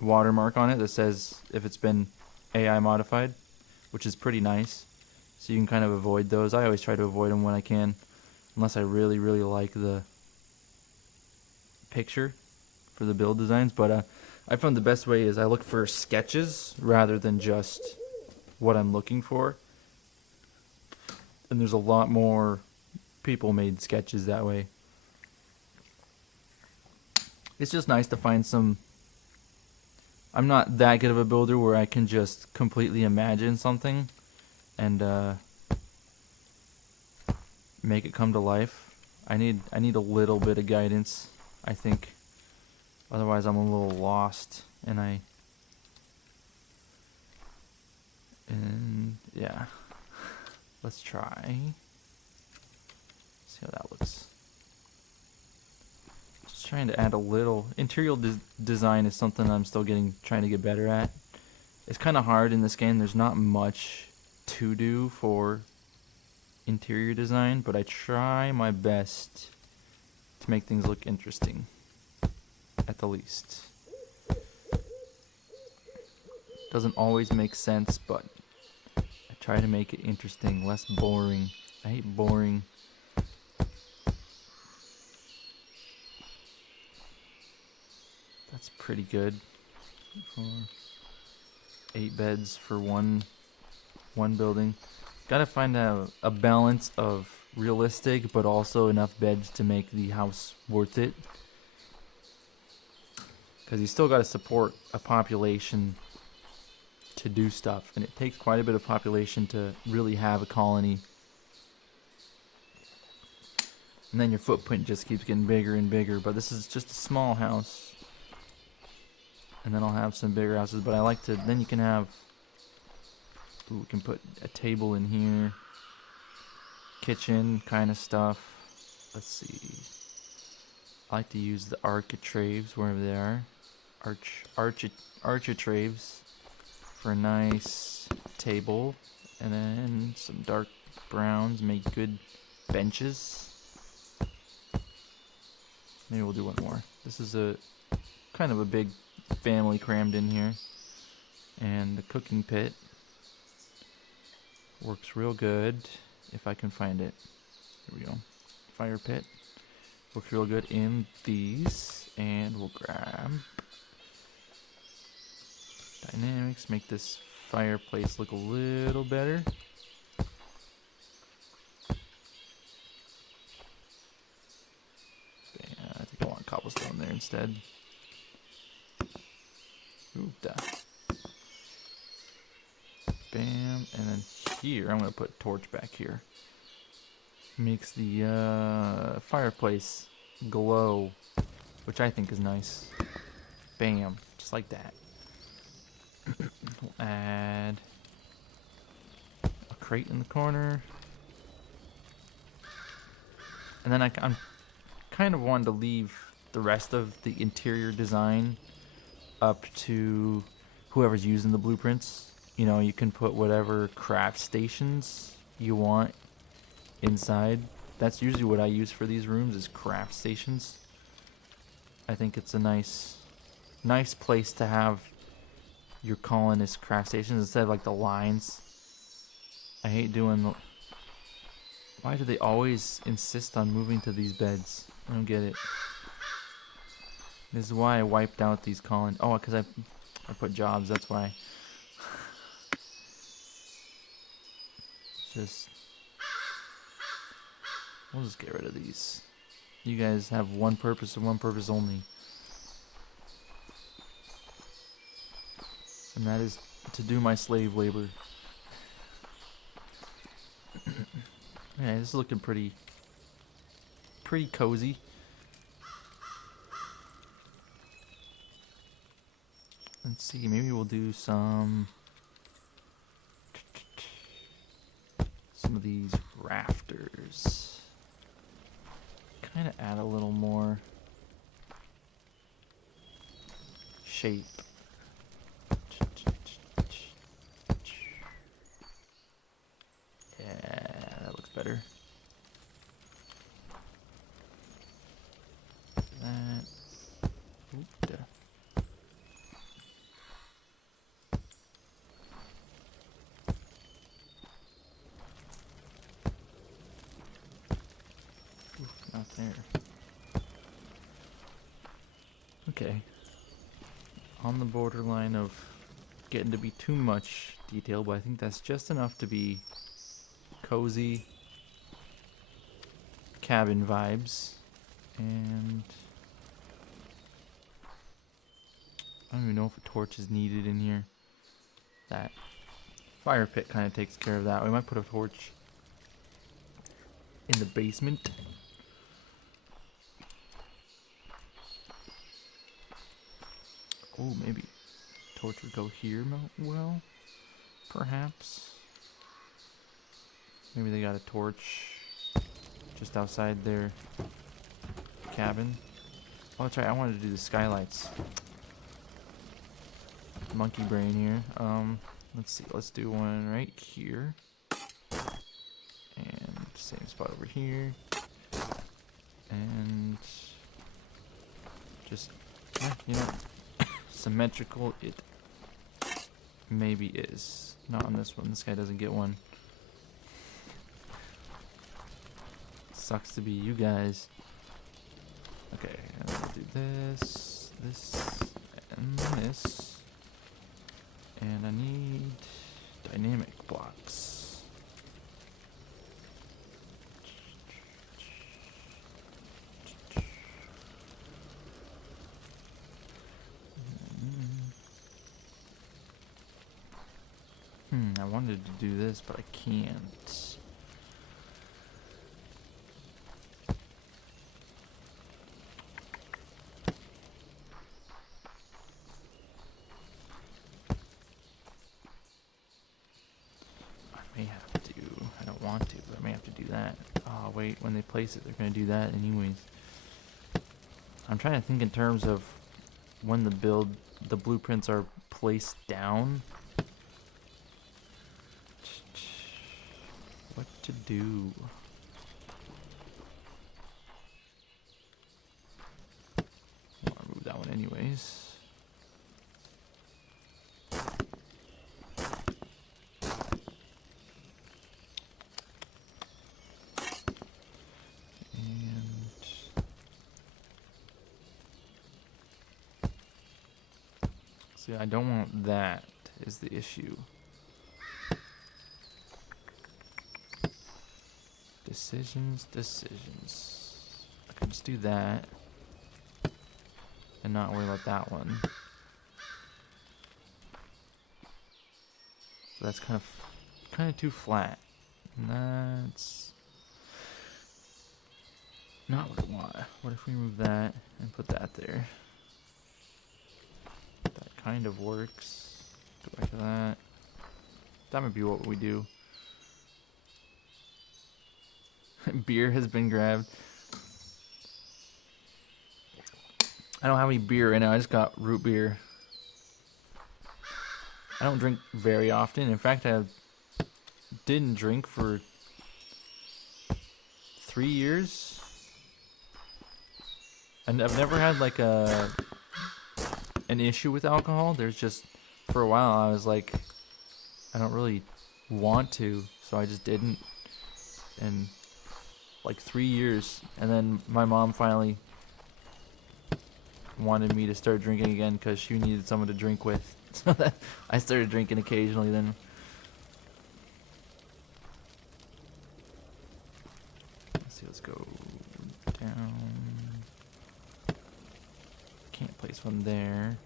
watermark on it that says if it's been AI modified, which is pretty nice. So you can kind of avoid those. I always try to avoid them when I can, unless I really, really like the picture for the build designs. But I found the best way is I look for sketches rather than just what I'm looking for. And there's a lot more people made sketches that way. It's just nice to find some... I'm not that good of a builder where I can just completely imagine something and make it come to life. I need a little bit of guidance, I think. Otherwise I'm a little lost, and yeah. Let's try. See how that looks. Just trying to add a little interior design is something I'm still trying to get better at. It's kind of hard in this game. There's not much to do for interior design, but I try my best to make things look interesting, at the least. Doesn't always make sense, but I try to make it interesting, less boring. I hate boring. That's pretty good for 8 beds for one building. Gotta find a balance of realistic but also enough beds to make the house worth it, because you still gotta support a population to do stuff, and it takes quite a bit of population to really have a colony. And then your footprint just keeps getting bigger and bigger, but this is just a small house. And then I'll have some bigger houses, but I like to, then you can have, we can put a table in here, kitchen kind of stuff. Let's see. I like to use the architraves wherever they are. Architraves for a nice table, and then some dark browns make good benches. Maybe we'll do one more. This is a kind of a big family crammed in here, and the cooking pit works real good if I can find it. Here we go. Fire pit works real good in these, and we'll grab dynamics, make this fireplace look a little better. Yeah, I think I want cobblestone there instead. Ooh, that. Bam, and then here I'm gonna put a torch back here. Makes the fireplace glow, which I think is nice. Bam, just like that. We'll add a crate in the corner, and then I'm kind of wanting to leave the rest of the interior design up to whoever's using the blueprints. You know, you can put whatever craft stations you want inside. That's usually what I use for these rooms, is craft stations. I think it's a nice place to have your colonist craft stations instead of like the lines. I hate doing why do they always insist on moving to these beds? I don't get it. This is why I wiped out these colonies. Oh, because I put jobs, that's why. Just... We'll just get rid of these. You guys have one purpose and one purpose only. And that is to do my slave labor. Yeah, this is looking pretty cozy. Let's see, maybe we'll do some of these rafters. Kind of add a little more shape. Yeah, that looks better. That. Oop, duh. Oof, not there. Okay. On the borderline of getting to be too much detail, but I think that's just enough to be cozy cabin vibes. And I don't even know if a torch is needed in here. That fire pit kind of takes care of that. We might put a torch in the basement. Oh, maybe torch would go here. Well, perhaps. Maybe they got a torch just outside their cabin. Oh, that's right. I wanted to do the skylights. Monkey brain here. Let's see. Let's do one right here. And same spot over here. And just, you know, symmetrical it maybe is. Not on this one. This guy doesn't get one. Sucks to be you guys. Okay, and we'll do this, and this. And I need dynamic blocks. I wanted to do this, but I can't. Wait, when they place it, they're going to do that anyways. I'm trying to think in terms of when the blueprints are placed down. What to do? I'll remove that one anyways. See, I don't want that is the issue. Decisions. I can just do that and not worry about that one. So that's kind of too flat. And that's not what I want. What if we remove that and put that there? That kind of works. Go back to that. That might be what we do. Beer has been grabbed. I don't have any beer right now. I just got root beer. I don't drink very often. In fact, I didn't drink for 3 years. And I've never had like an issue with alcohol. There's just, for a while I was like, I don't really want to, so I just didn't. And like 3 years, and then my mom finally wanted me to start drinking again because she needed someone to drink with. So that I started drinking occasionally then. Let's see, let's go down. Can't place one there.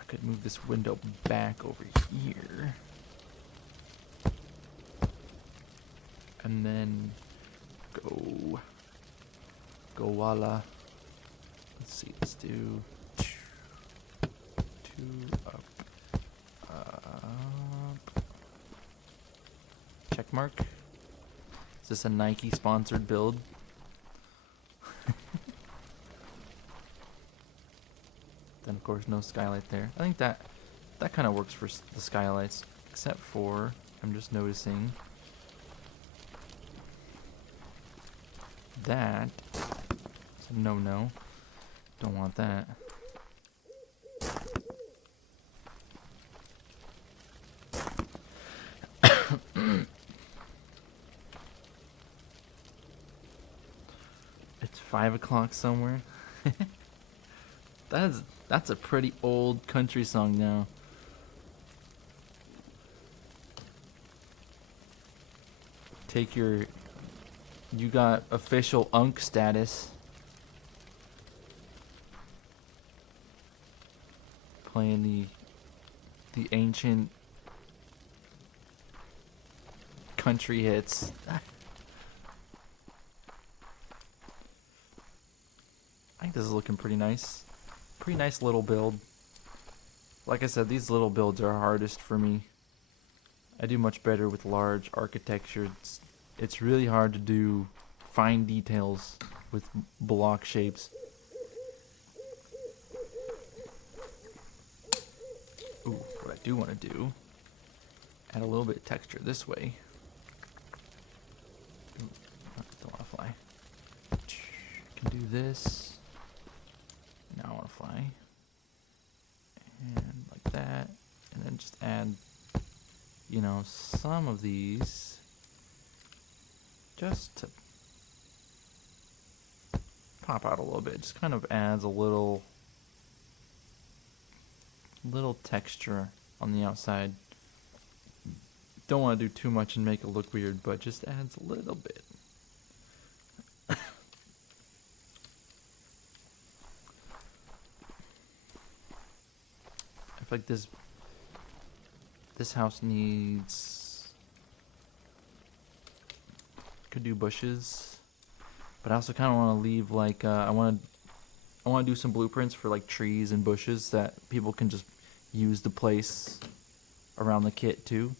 I could move this window back over here. And then go voila. Let's see, let's do 2 up. Check mark. Is this a Nike sponsored build? Then of course no skylight there. I think that kind of works for the skylights, except for I'm just noticing that it's a no. Don't want that. It's 5 o'clock somewhere. That's a pretty old country song now. Take your... You got official UNC status. Playing the ancient country hits. I think this is looking pretty nice. Pretty nice little build. Like I said, these little builds are hardest for me. I do much better with large architecture. It's really hard to do fine details with block shapes. Ooh, what I do want to do, add a little bit of texture this way. Ooh, don't want to fly. Can do this. Now I want to fly. And like that. And then just add, you know, some of these just to pop out a little bit. Just kind of adds a little texture on the outside. Don't want to do too much and make it look weird, but just adds a little bit. I feel like this house needs... Could do bushes, but I also kind of want to leave like I want to do some blueprints for like trees and bushes that people can just use to place around the kit too,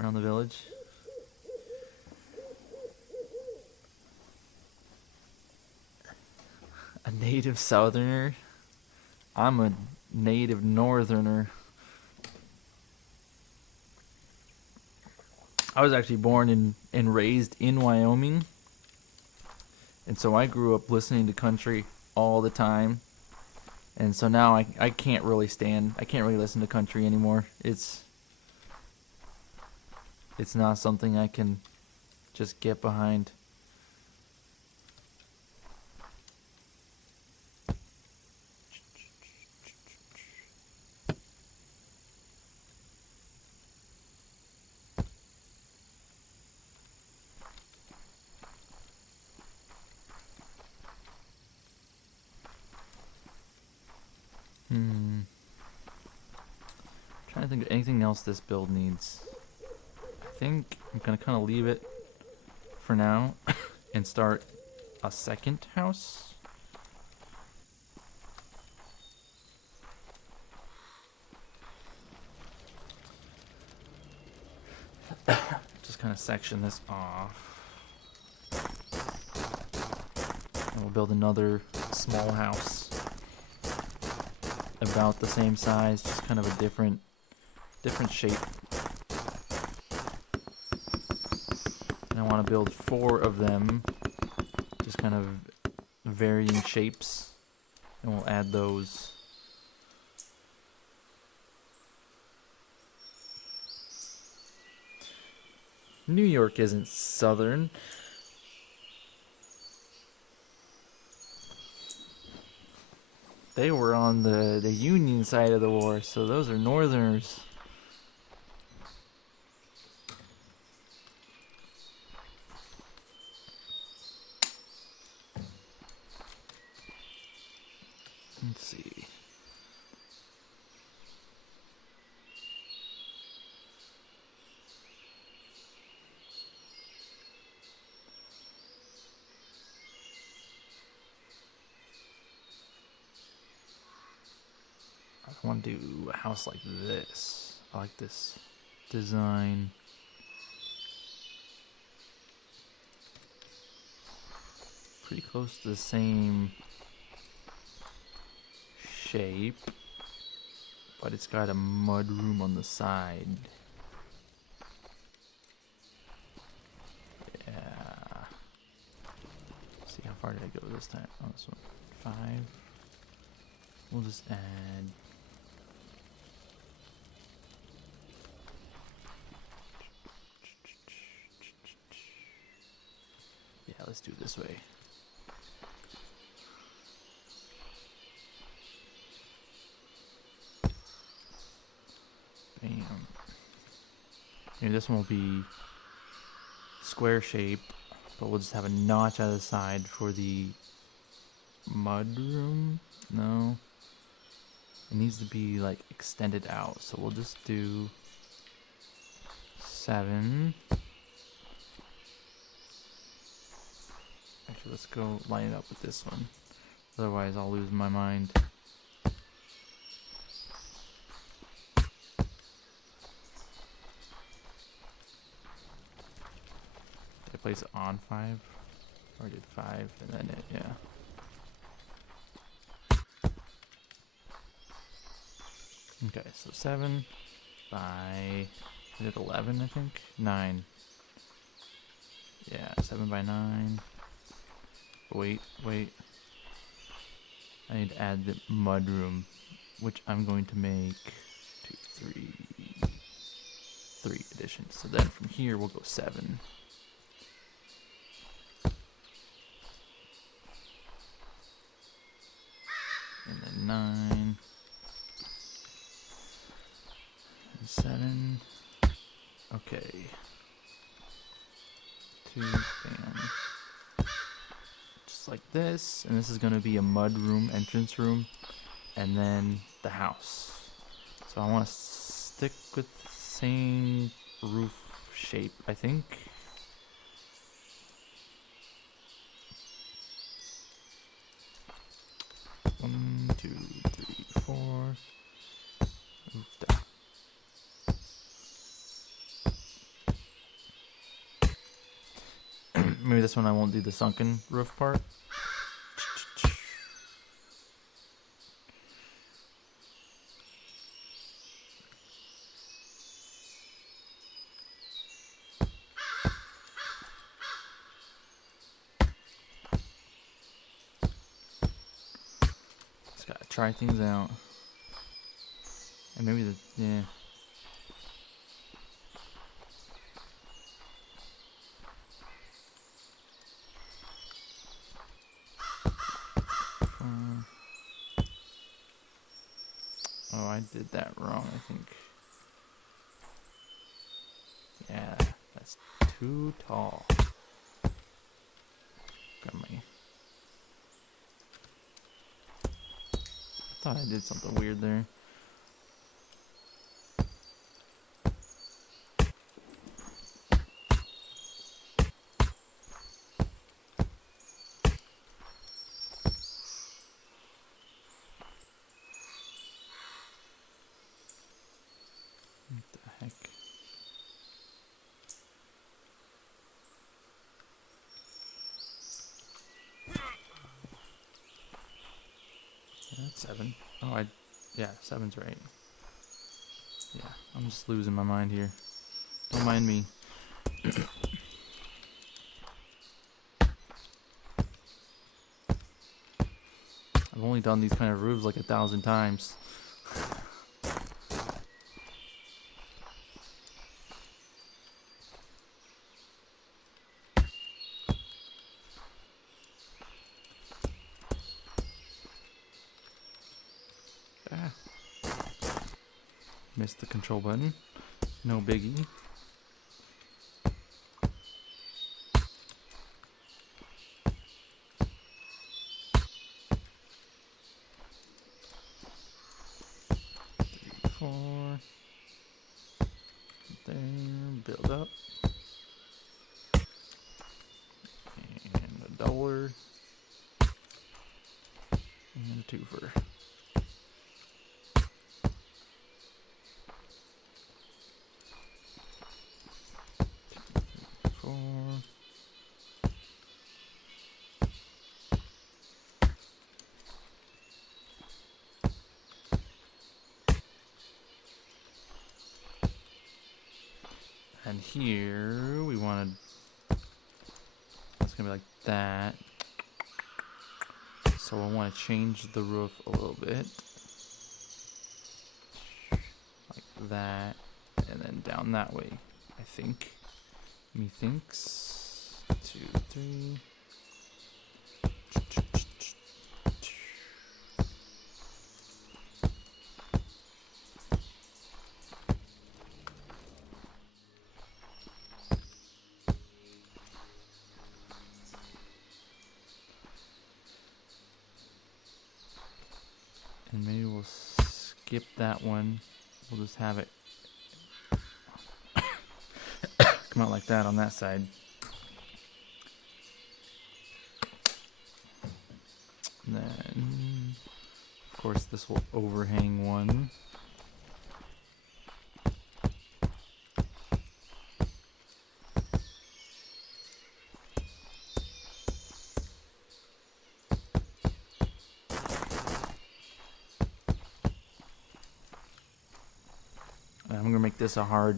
around the village. A native southerner. I'm a native northerner. I was actually born and raised in Wyoming. And so I grew up listening to country all the time. And so now I can't really listen to country anymore. It's not something I can just get behind. Trying to think of anything else this build needs. I think I'm gonna kind of leave it for now and start a second house. Just kind of section this off. And we'll build another small house about the same size, just kind of a different shape. And I want to build 4 of them, just kind of varying shapes, and we'll add those. New York isn't southern. They were on the Union side of the war, so those are Northerners. Let's see. I want to do a house like this. I like this design. Pretty close to the same shape, but it's got a mud room on the side. Yeah. See how far did I go this time? Oh, this one. 5. We'll just add. Yeah, let's do it this way. Bam. Maybe this one will be square shape, but we'll just have a notch out of the side for the mud room. No. It needs to be like extended out, so we'll just do 7. Actually, let's go line it up with this one. Otherwise, I'll lose my mind. Did I place it on 5? Or I did 5 and then it, yeah. Okay, so 7 by, I did 11, I think? 9. Yeah, 7 by 9. Wait. I need to add the mud room, which I'm going to make 2, 3 additions. So then from here we'll go 7. And then 9. And 7. Okay. 2, bam. Just like this. And this is going to be a mud room, entrance room. And then the house. So I want to stick with the same roof shape, I think. One, 2, 3, 4. Move down. Maybe this one I won't do the sunken roof part. Just gotta try things out. And maybe the, yeah. Oh, I did that wrong, I think. Yeah, that's too tall. Got my... I thought I did something weird there. What the heck? Yeah, that's 7. Oh, yeah, 7's right. Yeah, I'm just losing my mind here. Don't mind me. I've only done these kind of roofs like 1,000 times. Ah. Missed the control button. No biggie. Four. There, build up. And a dollar. And a twofer. 4. And here we wanted, it's gonna be like that. So I want to change the roof a little bit, like that, and then down that way. I think. Methinks 2, 3. And maybe we'll skip that one. We'll just have it come out like that on that side. And then, of course, this will overhang one. And I'm gonna make this a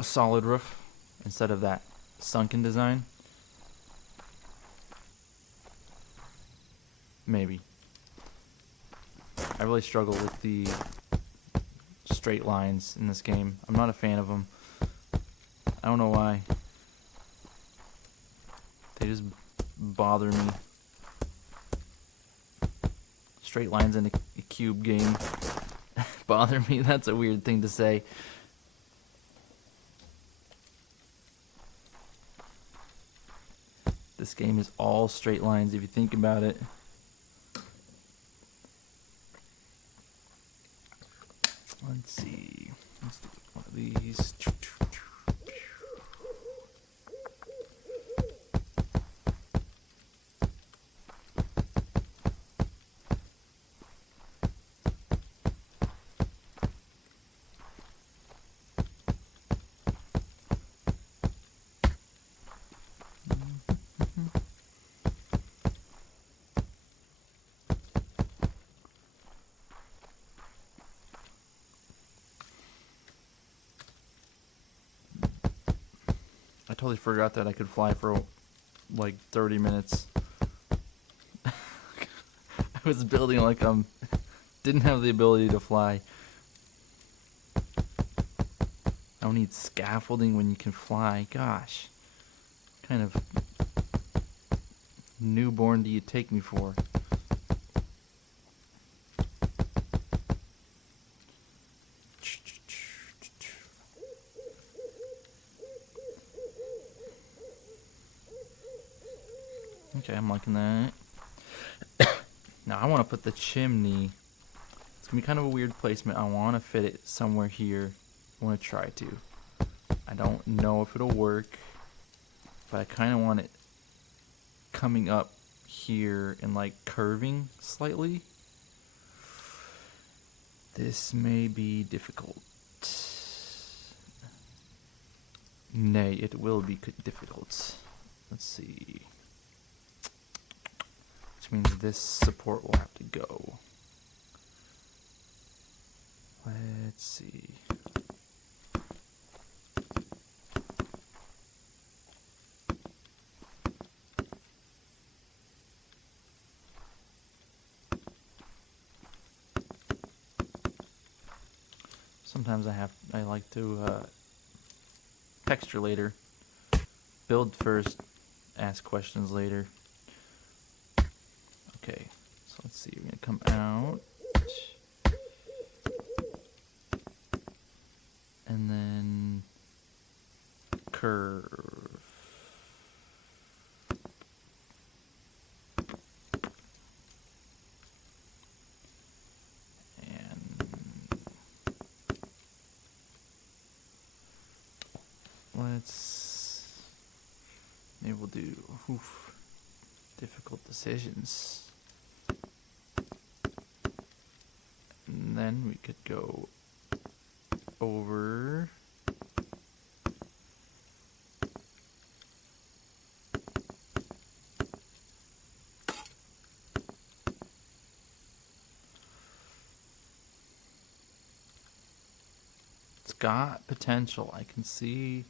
solid roof instead of that sunken design. Maybe. I really struggle with the straight lines in this game. I'm not a fan of them. I don't know why. They just bother me. Straight lines in a cube game bother me. That's a weird thing to say. This game is all straight lines if you think about it. Let's see. Let's do one of these. I totally forgot that I could fly for like 30 minutes. I was building like didn't have the ability to fly. I don't need scaffolding when you can fly. Gosh. What kind of newborn do you take me for? Okay, I'm liking that. Now I want to put the chimney. It's going to be kind of a weird placement. I want to fit it somewhere here. I want to try to. I don't know if it'll work, but I kind of want it coming up here and like curving slightly. This may be difficult. Nay, it will be difficult. Let's see. Which means this support will have to go. Let's see. Sometimes I like to texture later. Build first, ask questions later. Okay, so let's see, we're gonna come out. And then curve. And maybe we'll do difficult decisions. And then we could go over. It's got potential. I can see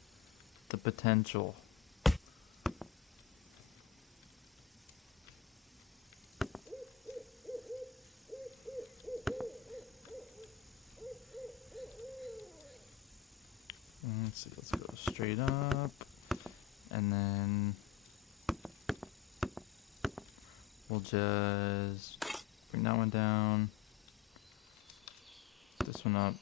the potential. Let's see, let's go straight up, and then we'll just bring that one down, this one up.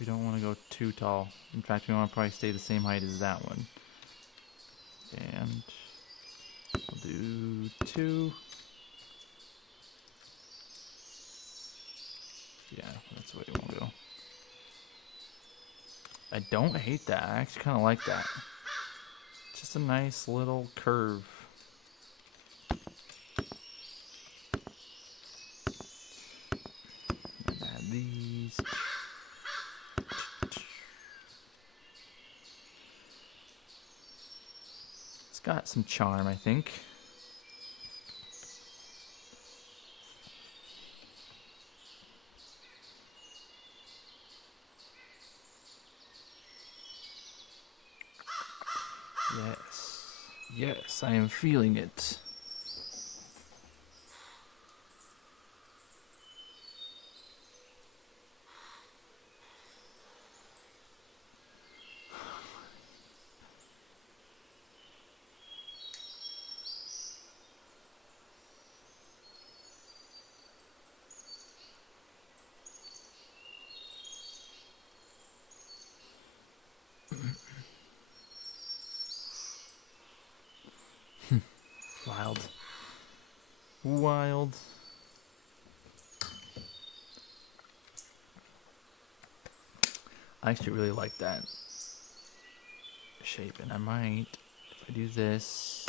We don't want to go too tall. In fact, we want to probably stay the same height as that one. And we'll do 2. Yeah, that's the way we want to go. I don't hate that. I actually kind of like that. Just a nice little curve. And add these. It's got some charm, I think. Yes. Yes, I am feeling it. Wild. Wild. I actually really like that shape, and I might, if I do this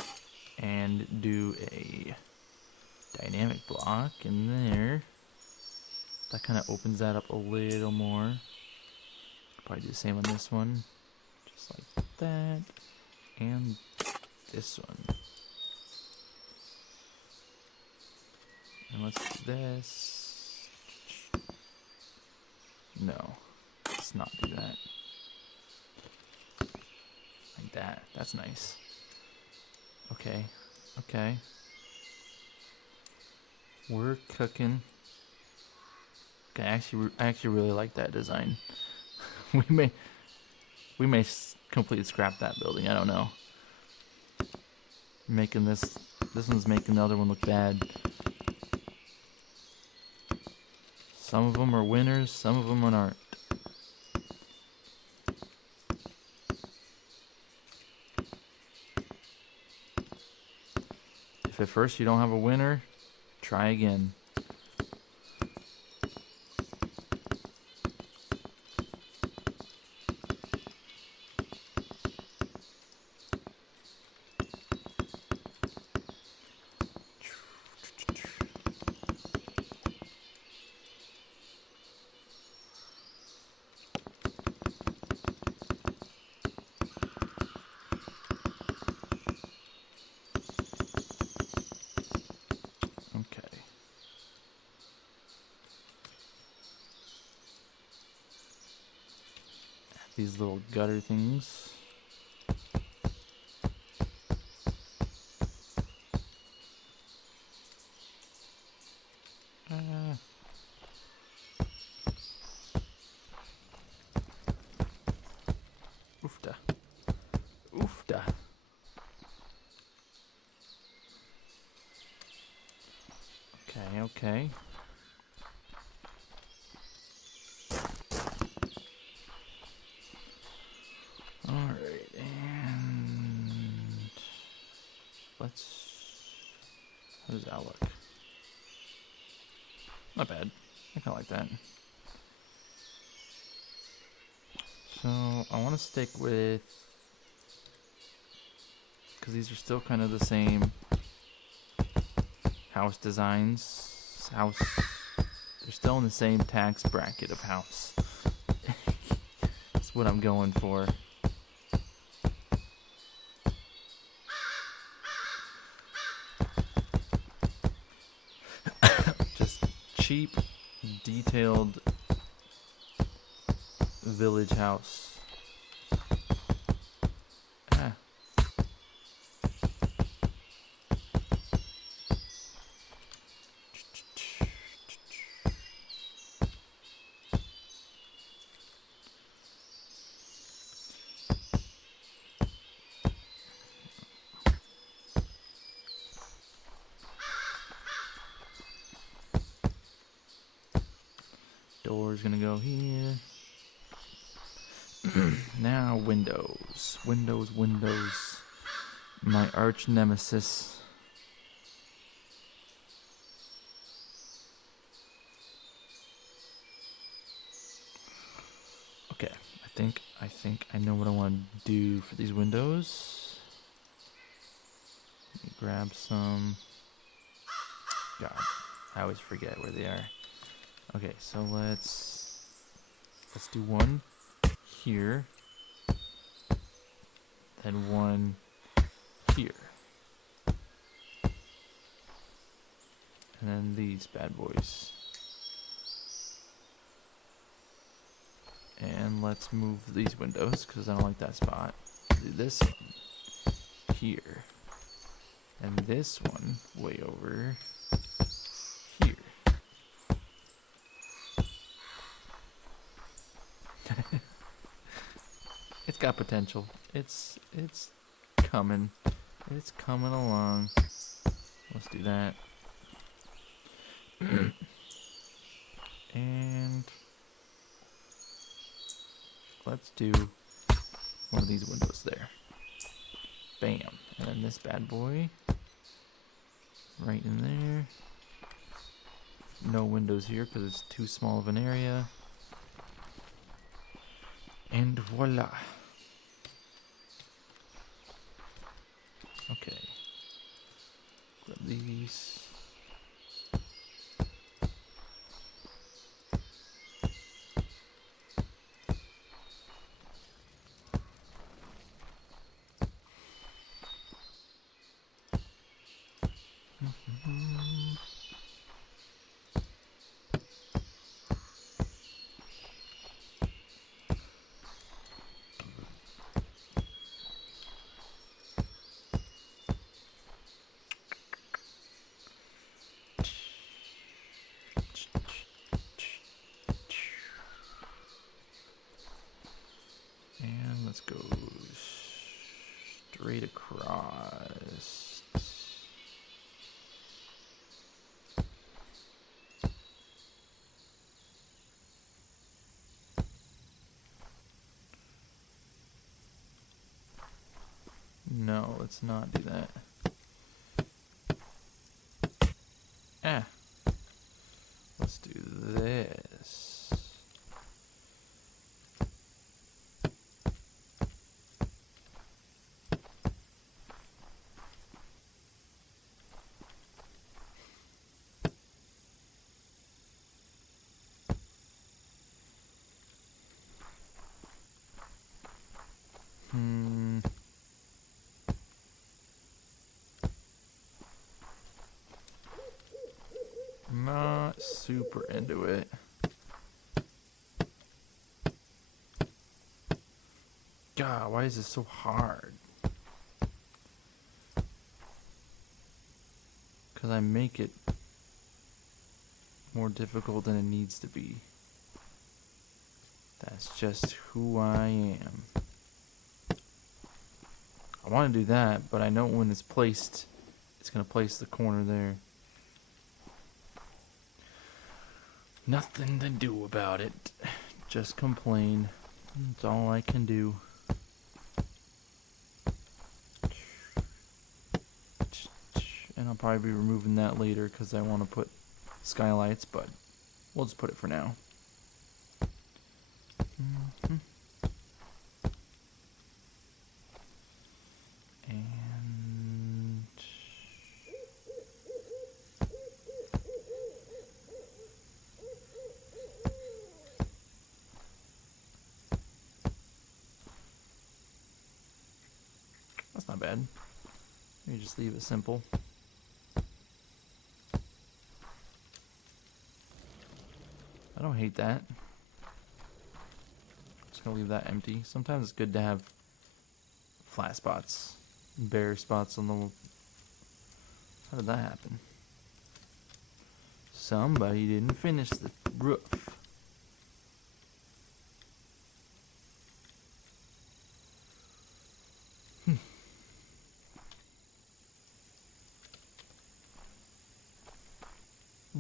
and do a dynamic block in there, that kind of opens that up a little more. Probably do the same on this one, just like that, and this one. And let's do this. No, let's not do that. Like that. That's nice. Okay. Okay. We're cooking. Okay, I actually really like that design. we may completely scrap that building. I don't know. Making this one's making the other one look bad. Some of them are winners, some of them aren't. If at first you don't have a winner, try again. Okay. These little gutter things. Okay, okay. Alright, and let's... How does that look? Not bad. I kinda like that. So, I want to stick with... Because these are still kind of the same house designs. They're still in the same tax bracket of house. That's what I'm going for. Just cheap, detailed village house. Ah. Door's gonna go here. Now windows. Windows. My arch nemesis. Okay, I think I know what I want to do for these windows. Let me grab some. God, I always forget where they are. Okay, so let's do one here, then one here, and then these bad boys. And let's move these windows because I don't like that spot. Do this one here, and this one way over here. It's got potential. It's coming. It's coming along. Let's do that. And let's do one of these windows there. Bam. And then this bad boy right in there. No windows here because it's too small of an area. And voila. Okay. Grab these. And let's go straight across. No, let's not do that. Let's do this. Not super into it. God, why is this so hard? Because I make it more difficult than it needs to be. That's just who I am. I want to do that, but I know when it's placed, it's going to place the corner there. Nothing to do about it. Just complain. That's all I can do. And I'll probably be removing that later because I want to put skylights, but we'll just put it for now. And that's not bad. You just leave it simple. I don't hate that. Just gonna leave that empty. Sometimes it's good to have flat spots, bare spots on the. How did that happen? Somebody didn't finish the roof.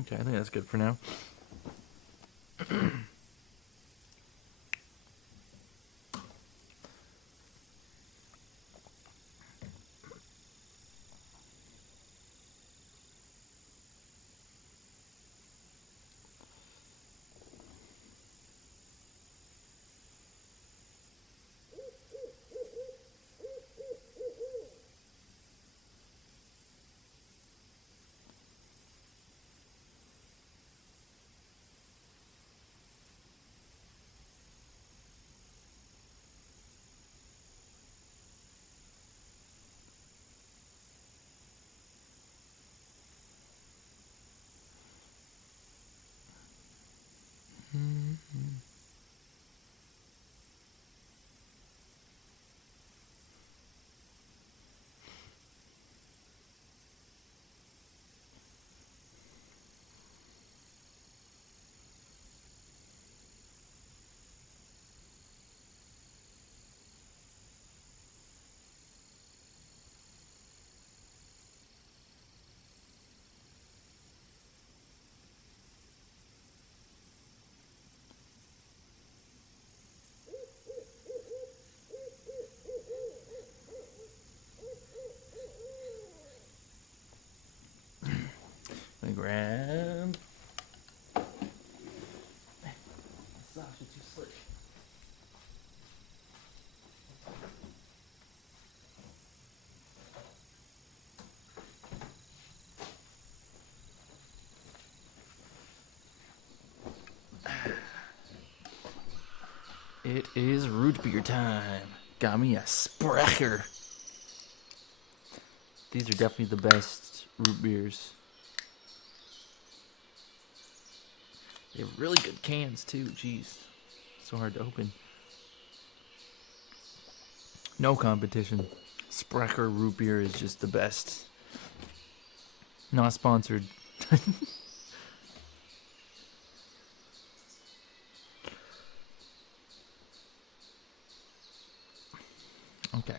Okay, I think that's good for now. Let me grab. Sasha, too slick. It is root beer time. Got me a Sprecher. These are definitely the best root beers. They have really good cans too. Jeez, so hard to open. No competition. Sprecher root beer is just the best. Not sponsored. Okay.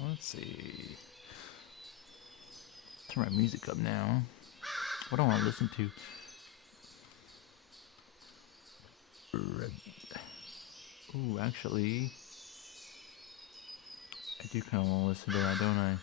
Let's see. Turn my music up now. What do I want to listen to? Ooh, actually, I do kind of want to listen to that, don't I?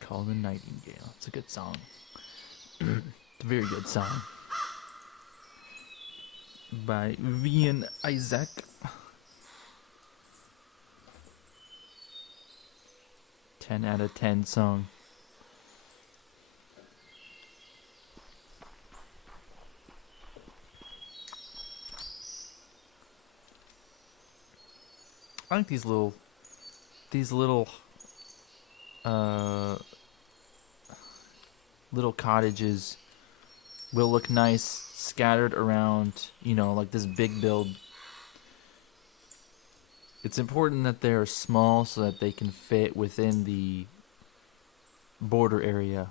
Call the Nightingale. It's a good song. It's a very good song. By Vian Isaac. 10 out of 10 song. I like these little uh little cottages will look nice scattered around, like this big build. It's important that they're small so that they can fit within the border area.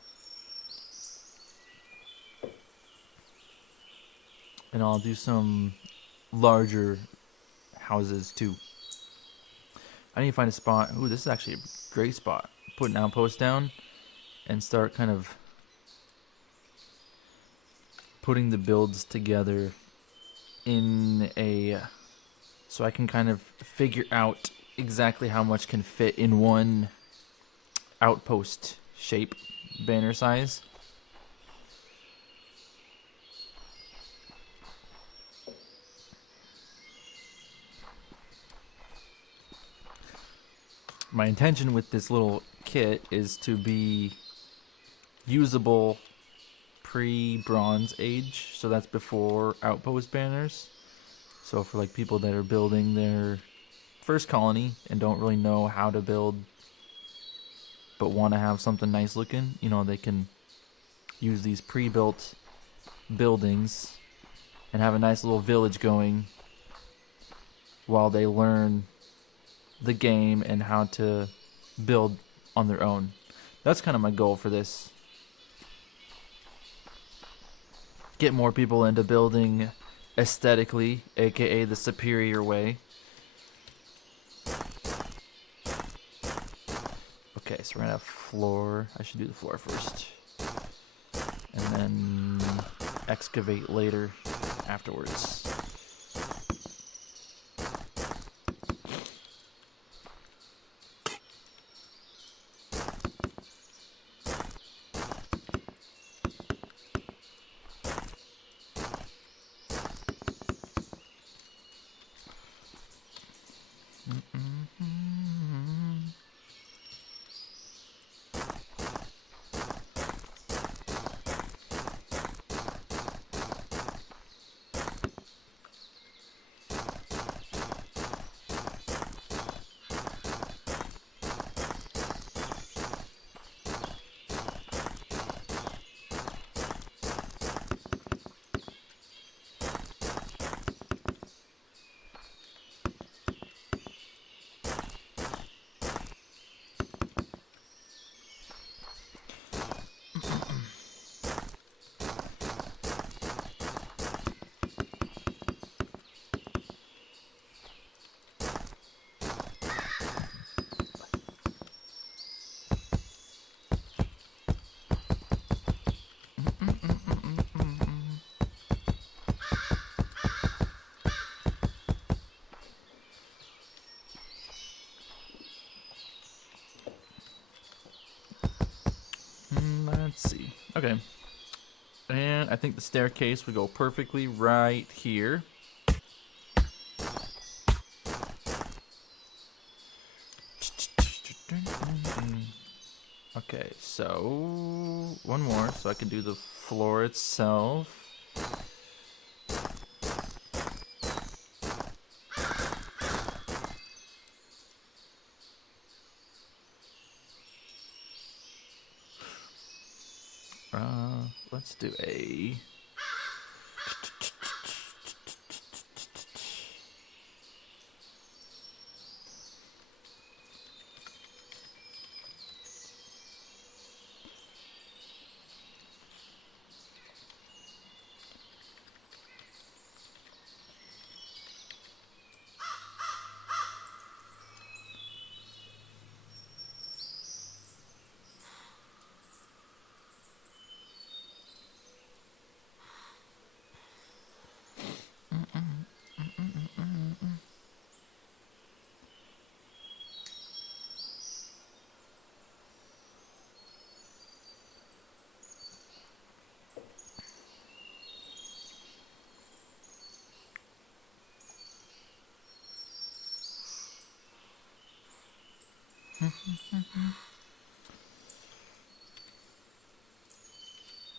And I'll do some larger houses too. I need to find a spot. Ooh, this is actually a great spot. Put an outpost down and start kind of putting the builds together so I can kind of figure out exactly how much can fit in one outpost shape, banner size. My intention with this little kit is to be usable pre-Bronze Age, so that's before outpost banners. So for like people that are building their first colony and don't really know how to build but want to have something nice looking, they can use these pre-built buildings and have a nice little village going while they learn the game and how to build on their own. That's kind of my goal for this. Get more people into building aesthetically, aka the superior way. Okay, so we're gonna have floor. I should do the floor first. And then excavate later afterwards. Let's see. Okay. And I think the staircase would go perfectly right here. Okay, so one more so I can do the floor itself. Let's do a...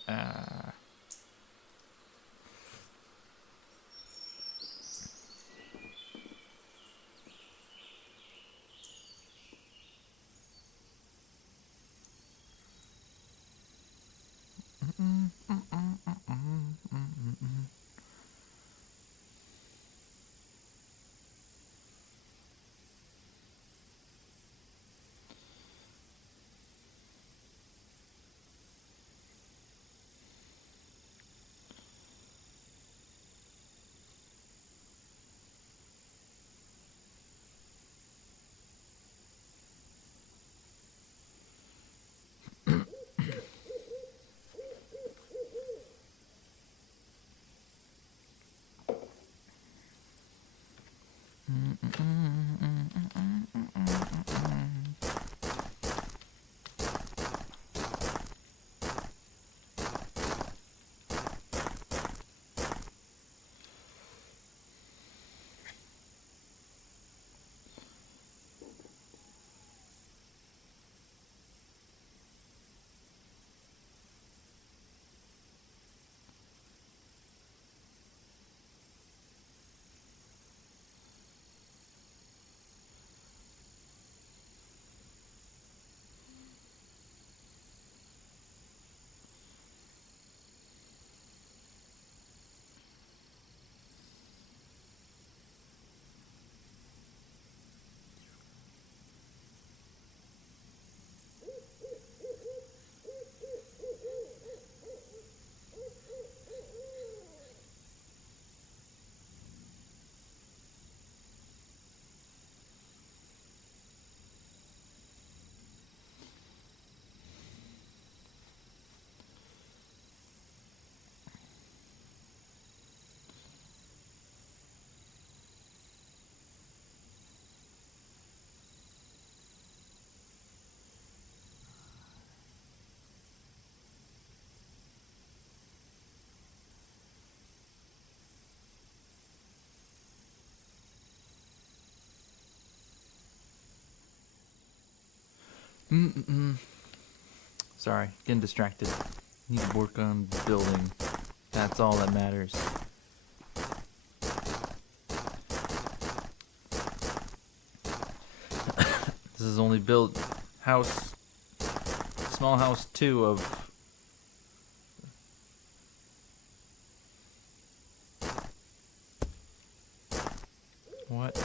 Ah. Sorry, getting distracted. Need to work on building. That's all that matters. This is only built house, small house 2 of what?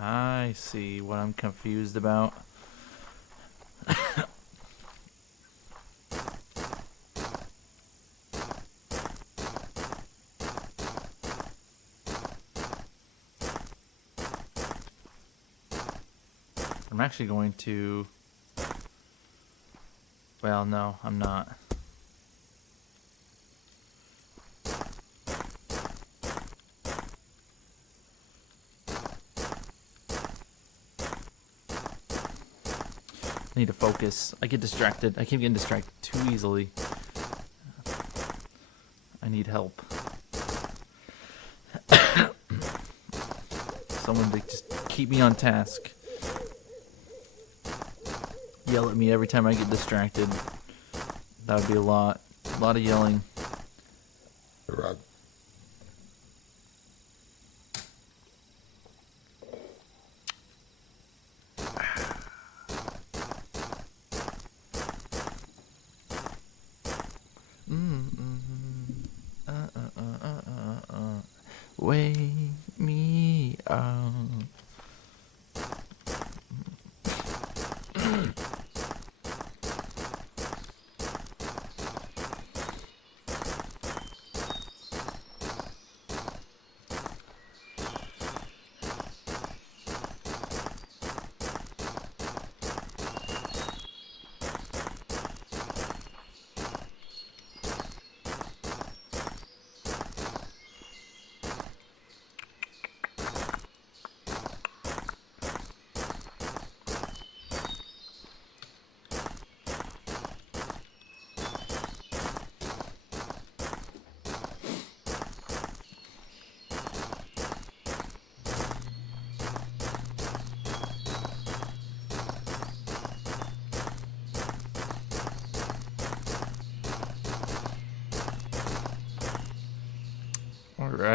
I see what I'm confused about. I'm actually going to... Well, no, I'm not. I need to focus. I get distracted. I keep getting distracted too easily. I need help. Someone to just keep me on task. Yell at me every time I get distracted. That would be a lot. A lot of yelling. Wake me up.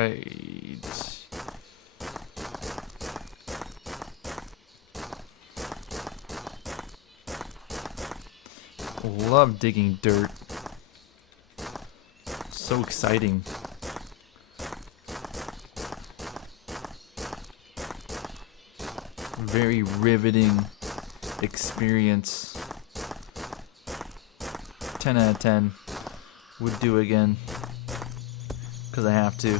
right. Love digging dirt. So exciting. Very riveting experience. 10 out of 10. Would do again. Because I have to.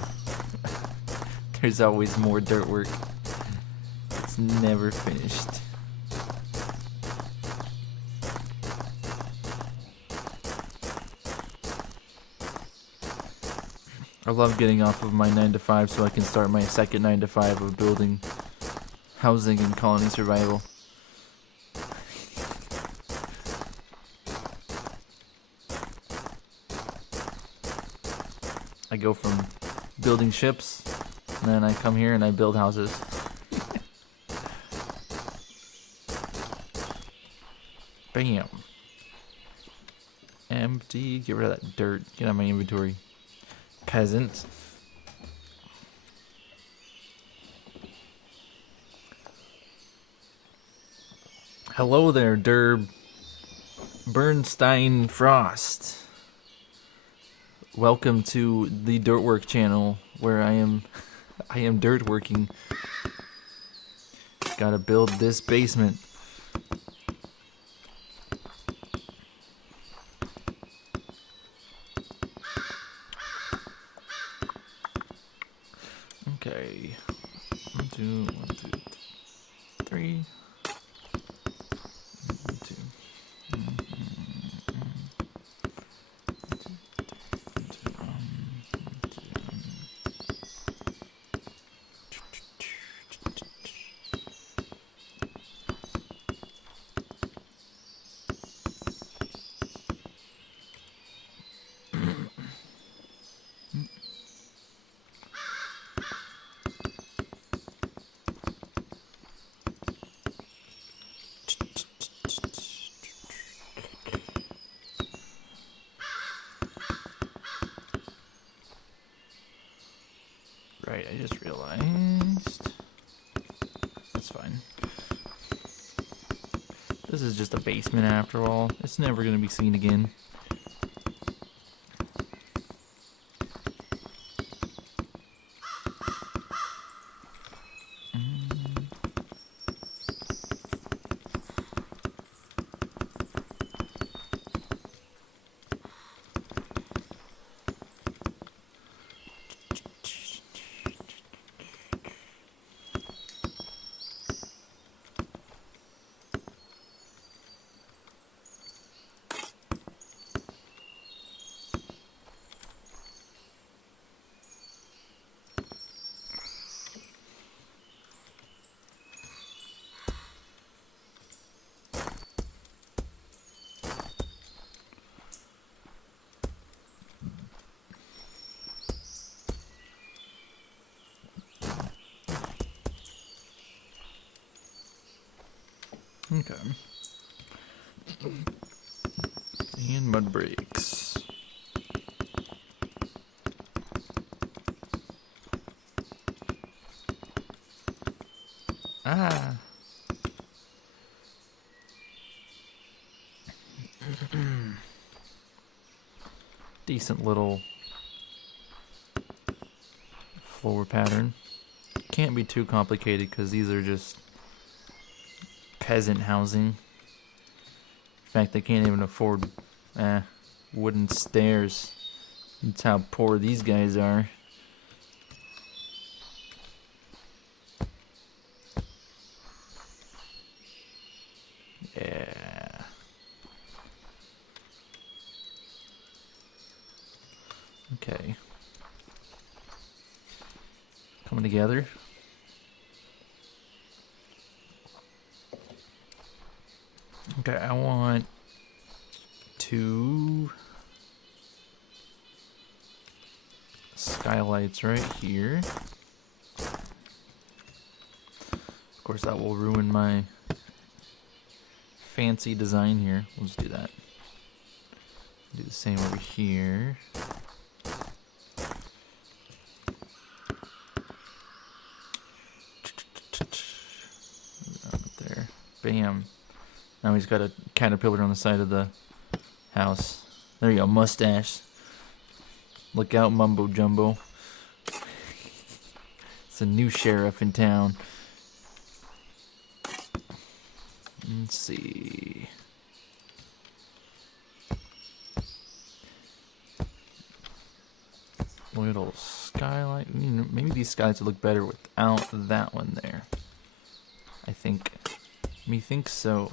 There's always more dirt work. It's never finished. I love getting off of my 9 to 5 so I can start my second 9 to 5 of building housing and colony survival. I go from building ships, and then I come here and I build houses. Bam. Empty. Get rid of that dirt. Get out of my inventory. Peasant. Hello there, Derb. Bernstein Frost. Welcome to the Dirtwork channel, where I am dirt working. Gotta build this basement. Okay. 1, 2, 1, 2, 3. 1, 2. Right, I just realized. That's fine. This is just a basement after all. It's never gonna be seen again. Okay. And mud bricks. Ah. Decent little floor pattern. Can't be too complicated because these are just peasant housing. In fact, they can't even afford wooden stairs. That's how poor these guys are. Yeah. Okay. Coming together. Okay, I want 2 skylights right here. Of course, that will ruin my fancy design here. We'll just do that. Do the same over here. Bam. Now he's got a caterpillar on the side of the house. There you go, mustache. Look out, Mumbo Jumbo. It's a new sheriff in town. Let's see. Little skylight. Maybe these skies would look better without that one there. I think. Methinks so.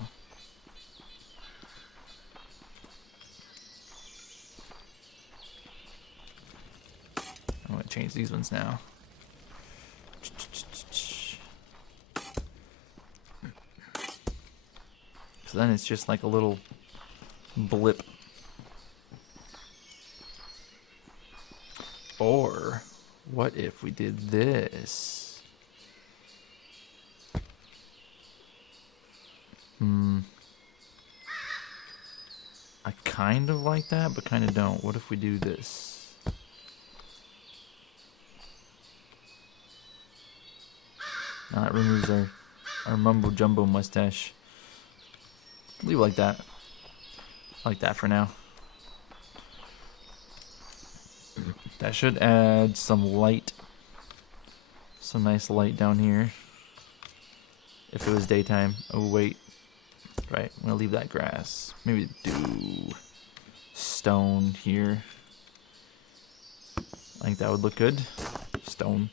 I'm gonna change these ones now. So then it's just like a little blip. Or what if we did this? I kind of like that, but kind of don't. What if we do this? Now that removes our mumbo jumbo mustache. Leave it like that. I like that for now. That should add some light. Some nice light down here. If it was daytime. Oh, wait. Right, I'm gonna leave that grass. Maybe do stone here. I think that would look good. Stone.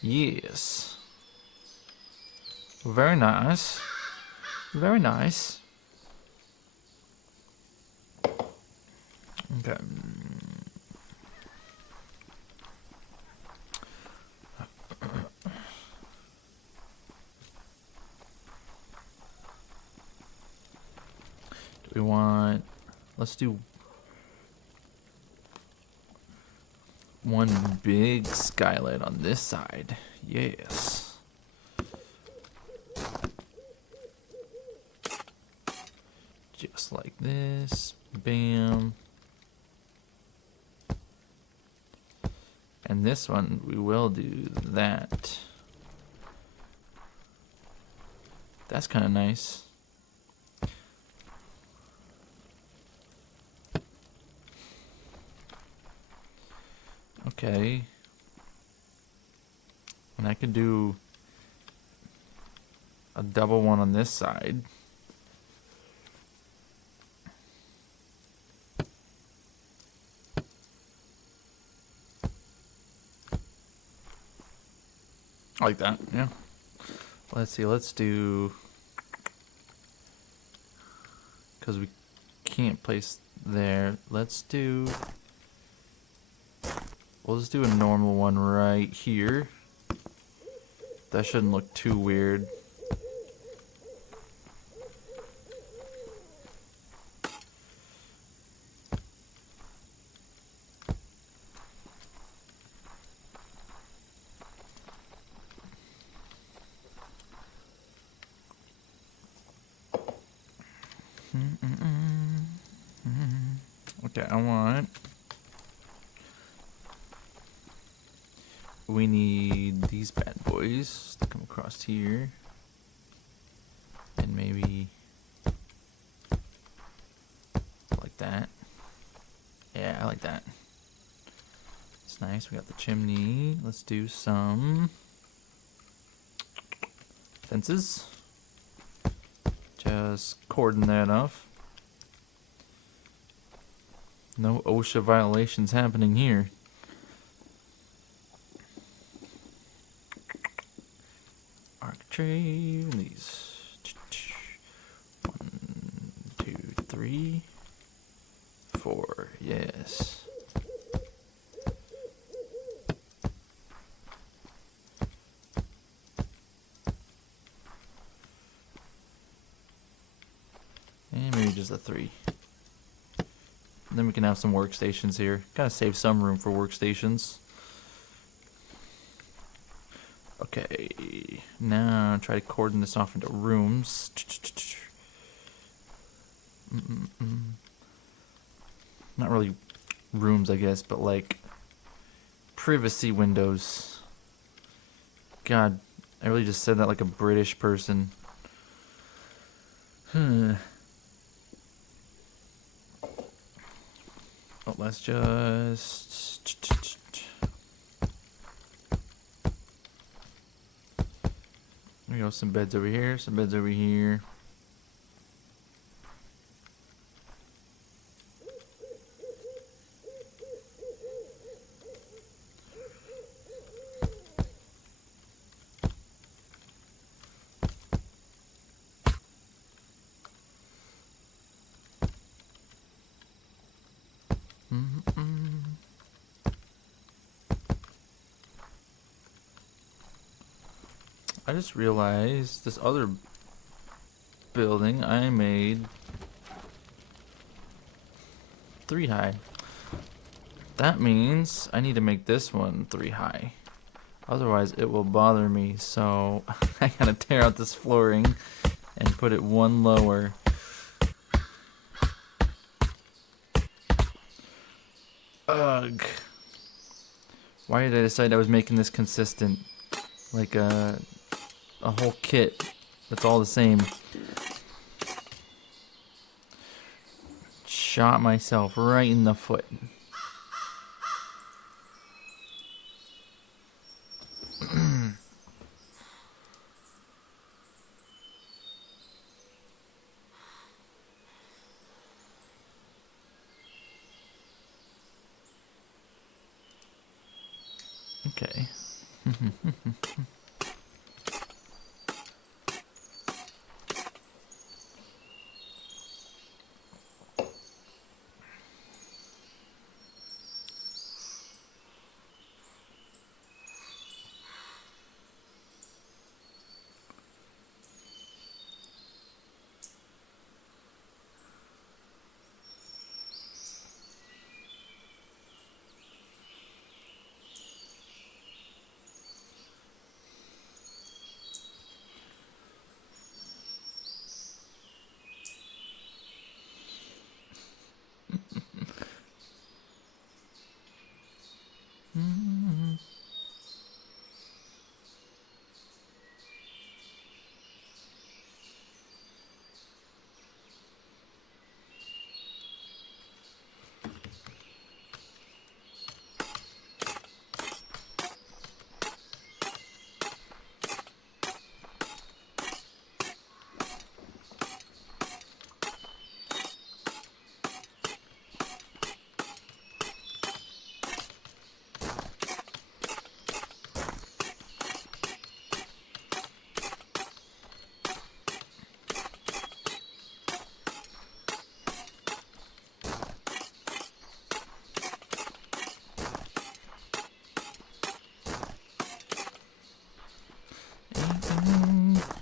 Yes. Very nice. Very nice. Okay. Do we want... Let's do one big skylight on this side. Yes. Just like this. Bam. And this one, we will do that. That's kind of nice. Okay. And I could do a double one on this side. I like that, yeah. Let's see, let's do... Because we can't place there. Let's do... We'll just do a normal one right here. That shouldn't look too weird. Okay, I want... We need these bad boys to come across here. And maybe... like that. Yeah, I like that. It's nice. We got the chimney. Let's do some... fences. Just cordon that off. No OSHA violations happening here. Architrave, these 1, 2, 3, 4, yes. And maybe just a 3. And then we can have some workstations here. Gotta save some room for workstations. Okay, now try to cordon this off into rooms. Not really rooms, I guess, but like privacy windows. God, I really just said that like a British person. Oh, let's just... There we go, some beds over here, some beds over here. I just realized this other building I made 3 high. That means I need to make this one 3 high. Otherwise it will bother me, so I gotta tear out this flooring and put it 1 lower. Ugh. Why did I decide I was making this consistent? Like a whole kit that's all the same. Shot myself right in the foot. Okay.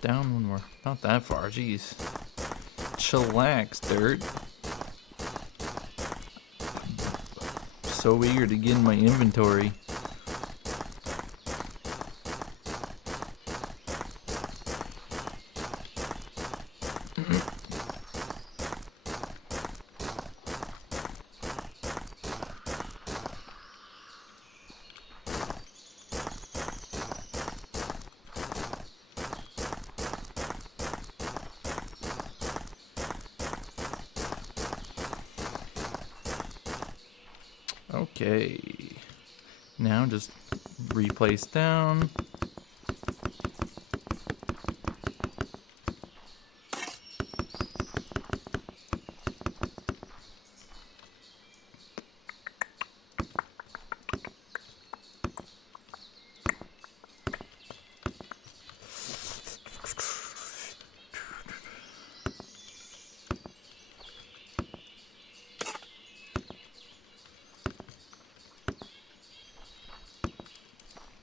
Down 1 more. Not that far, jeez. Chillax, dirt. So eager to get in my inventory. Okay. Now just replace down.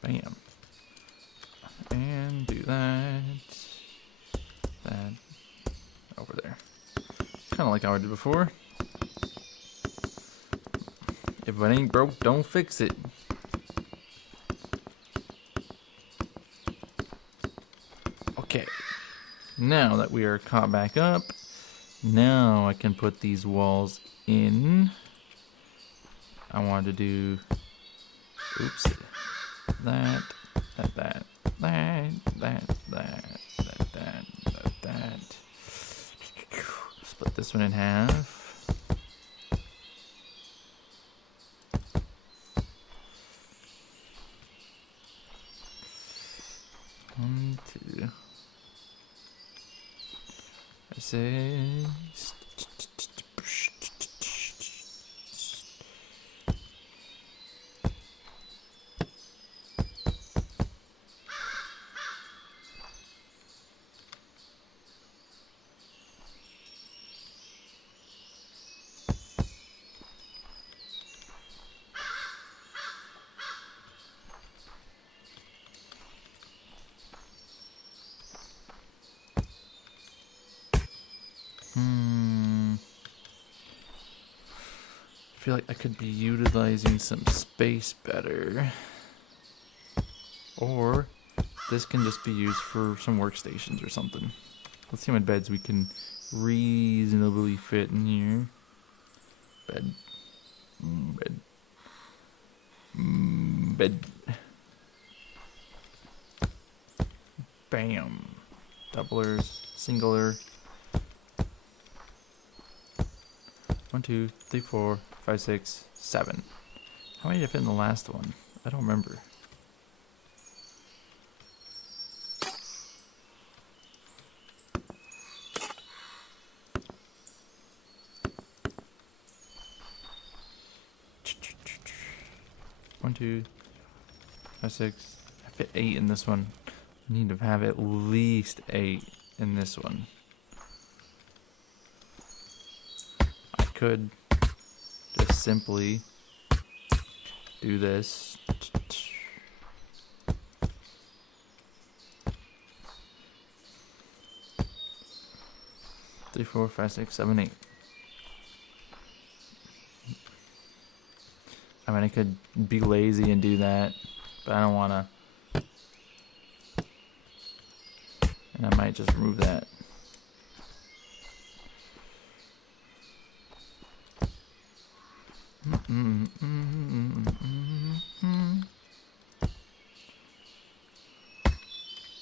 Bam. And do that. That. Over there. Kind of like how I did before. If it ain't broke, don't fix it. Okay. Now that we are caught back up, now I can put these walls in. I wanted to do... Oops. That. this one in half. One, two. I say. I feel like I could be utilizing some space better. Or this can just be used for some workstations or something. Let's see how many beds we can reasonably fit in here. Bed. Bed. Bed. Bam. Doublers. Singler. 1, 2, 3, 4, 5, 6, 7. How many did I fit in the last one? I don't remember. One, 2, 5, 6. I fit 8 in this one. I need to have at least 8 in this one. I could just simply do this. 3, 4, 5, 6, 7, 8. I mean, I could be lazy and do that, but I don't want to. And I might just remove that.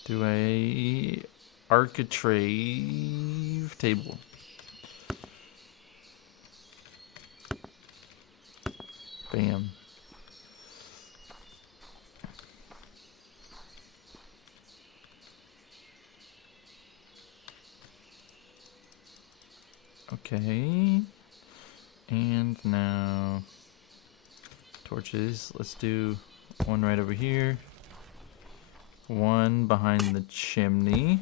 Do a architrave table. Bam. Okay. And now torches. Let's do one right over here. One behind the chimney.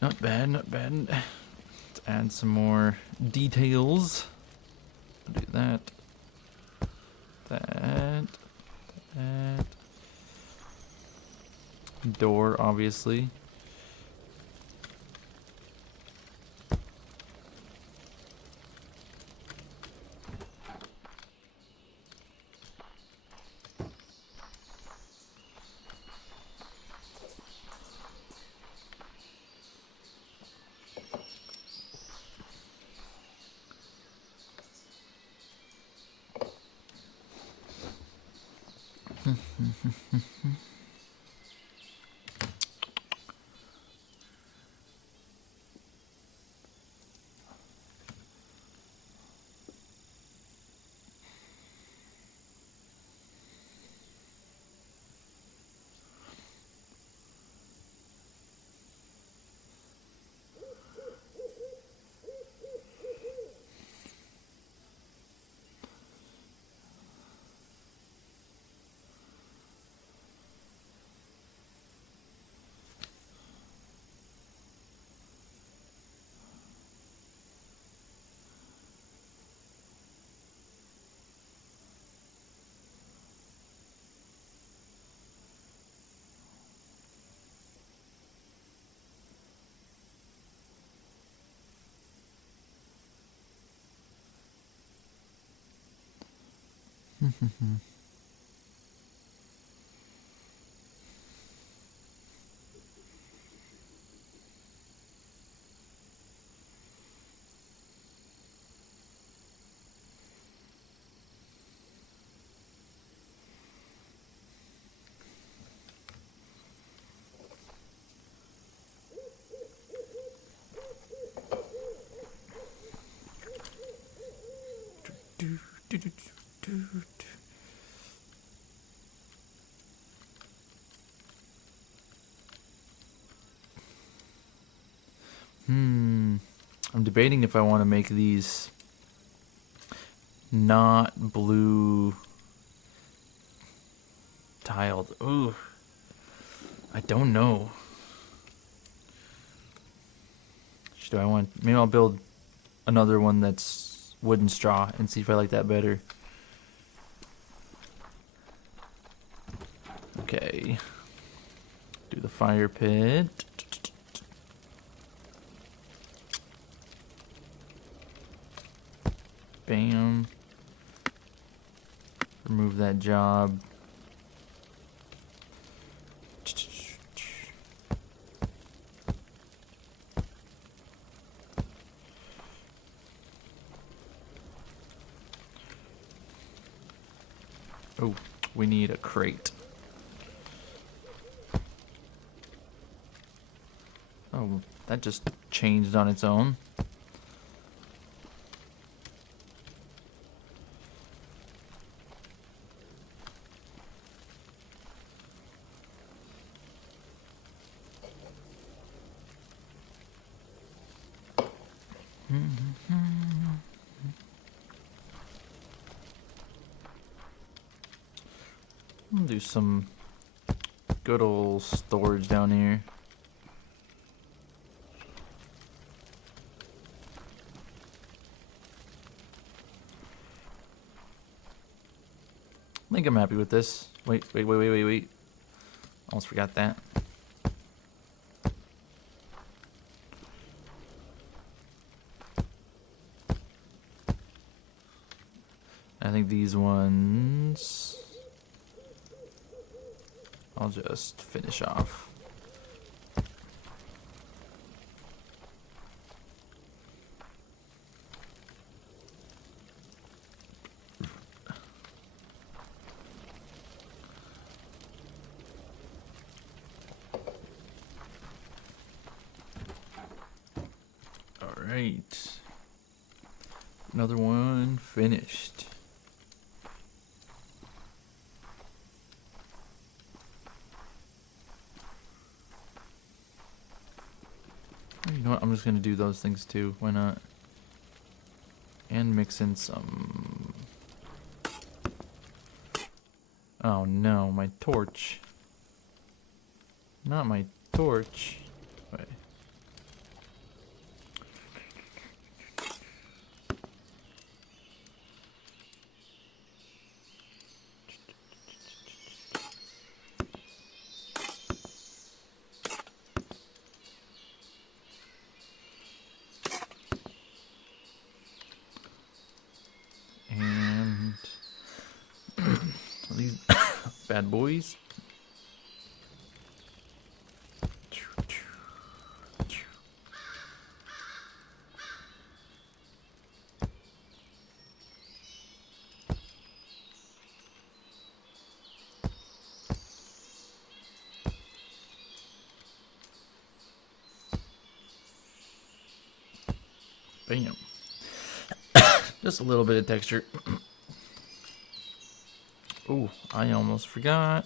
Not bad, not bad. Let's add some more details. I'll do that. That. Door, obviously. I'm debating if I want to make these not blue tiled. Ooh, I don't know. Do I want? Maybe I'll build another one that's wooden straw and see if I like that better. Okay. Do the fire pit. Bam. Remove that job. Oh, we need a crate. Oh, that just changed on its own. I'll do some good old storage down here. I think I'm happy with this. Wait. Almost forgot that. I think these ones I'll just finish off. All right. Another one finished. You know what? I'm just gonna do those things too. Why not? And mix in some. Oh no, my torch. Not my torch. Wait. And these bad boys. Bam. Just a little bit of texture. Oh, I almost forgot.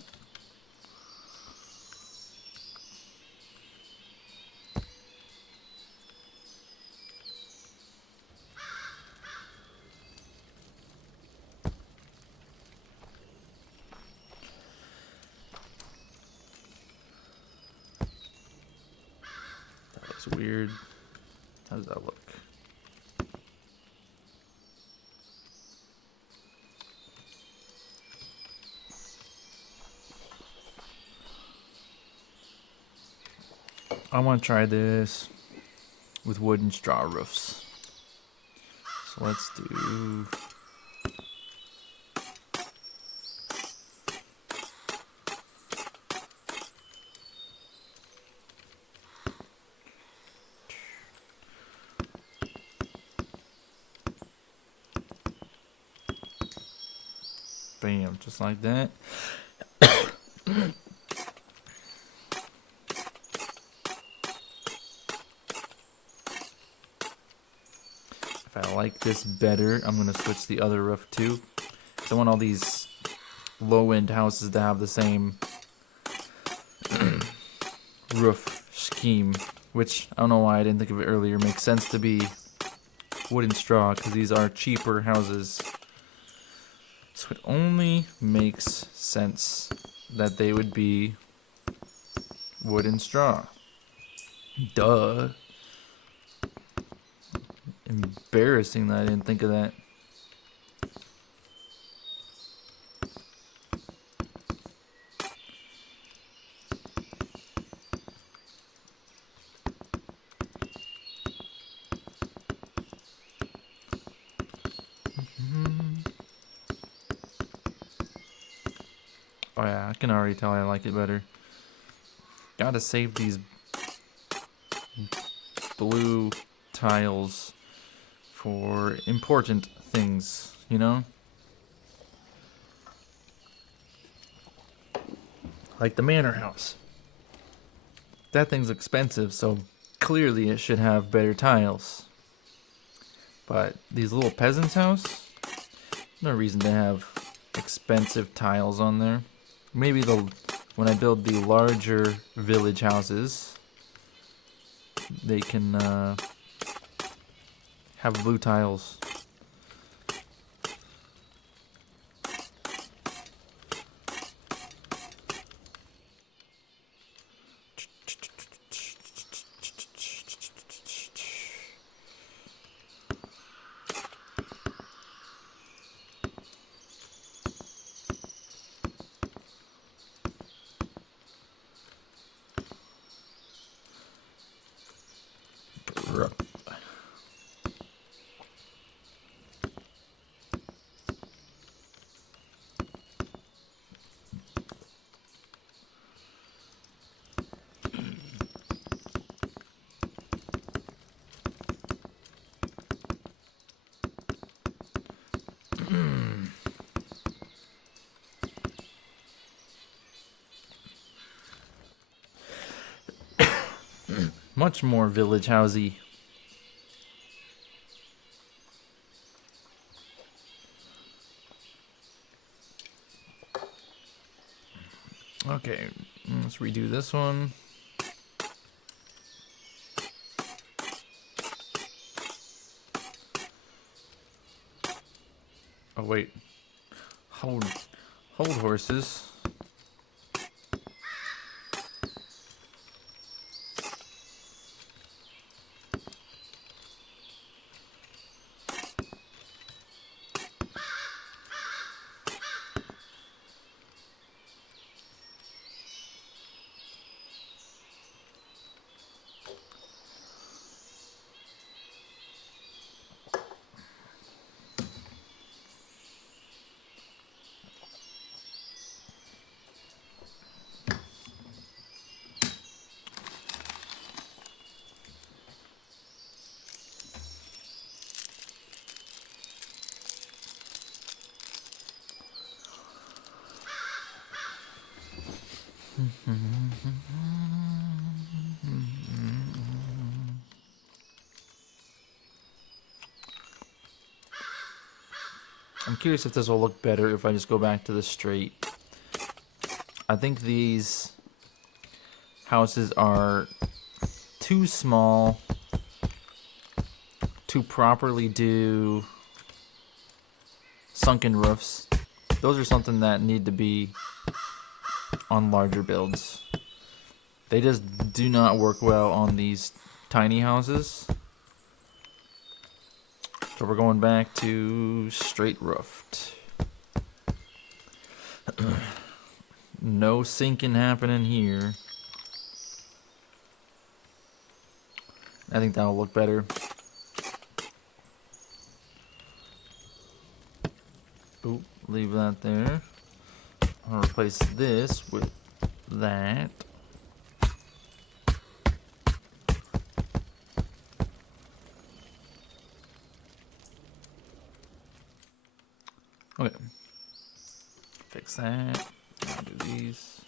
That looks weird. How does that look? I want to try this with wood and straw roofs. So let's do. Bam, just like that. If I like this better. I'm going to switch the other roof too. I want all these low-end houses to have the same roof scheme, which I don't know why I didn't think of it earlier. Makes sense to be wood and straw because these are cheaper houses. So it only makes sense that they would be wood and straw. Duh. Embarrassing that I didn't think of that. Oh yeah, I can already tell I like it better. Gotta save these blue tiles for important things, you know? Like the manor house. That thing's expensive, so clearly it should have better tiles. But these little peasants' house, no reason to have expensive tiles on there. Maybe when I build the larger village houses, they can have blue tiles. Much more village housey. Okay, let's redo this one. Oh wait, hold horses. I'm curious if this will look better if I just go back to the straight. I think these houses are too small to properly do sunken roofs. Those are something that need to be on larger builds. They just do not work well on these tiny houses. So we're going back to straight roofed. No sinking happening here. I think that'll look better. Oop, leave that there. I'll replace this with that. Okay. Fix that. I'll do these.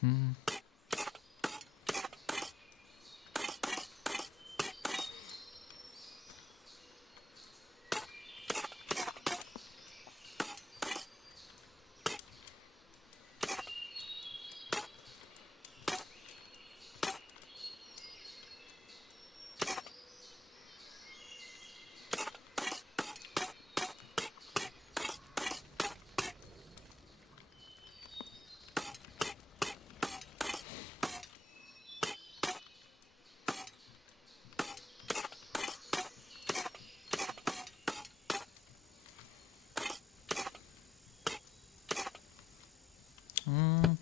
Hmm. Mm.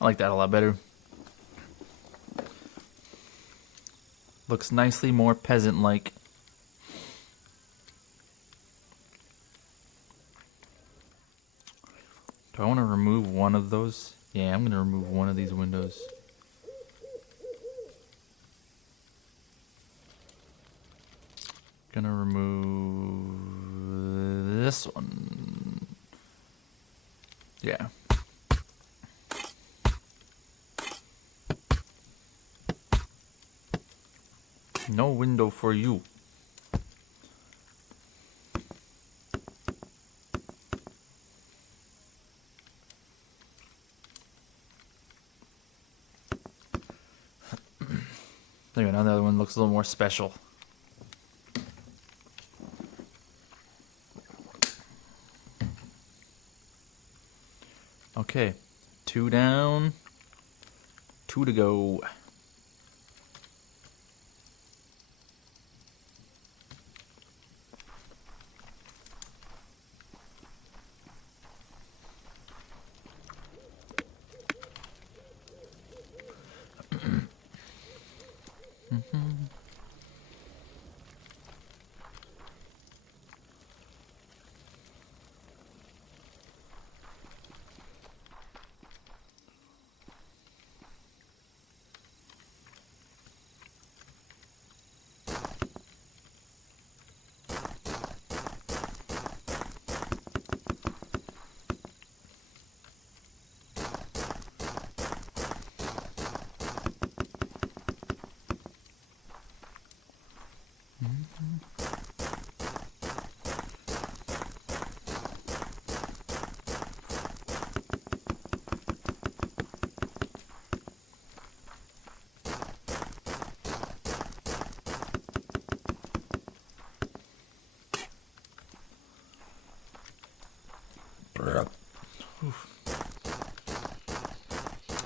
I like that a lot better. Looks nicely more peasant-like. Do I want to remove one of those? Yeah, I'm going to remove one of these windows. Gonna remove this one. Yeah. No window for you. There you go, now the other one looks a little more special. Okay, 2 down, 2 to go.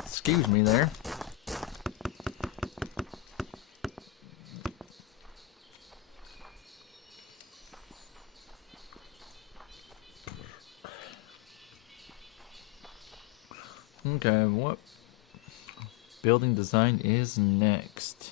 Excuse me there. Okay, what building design is next?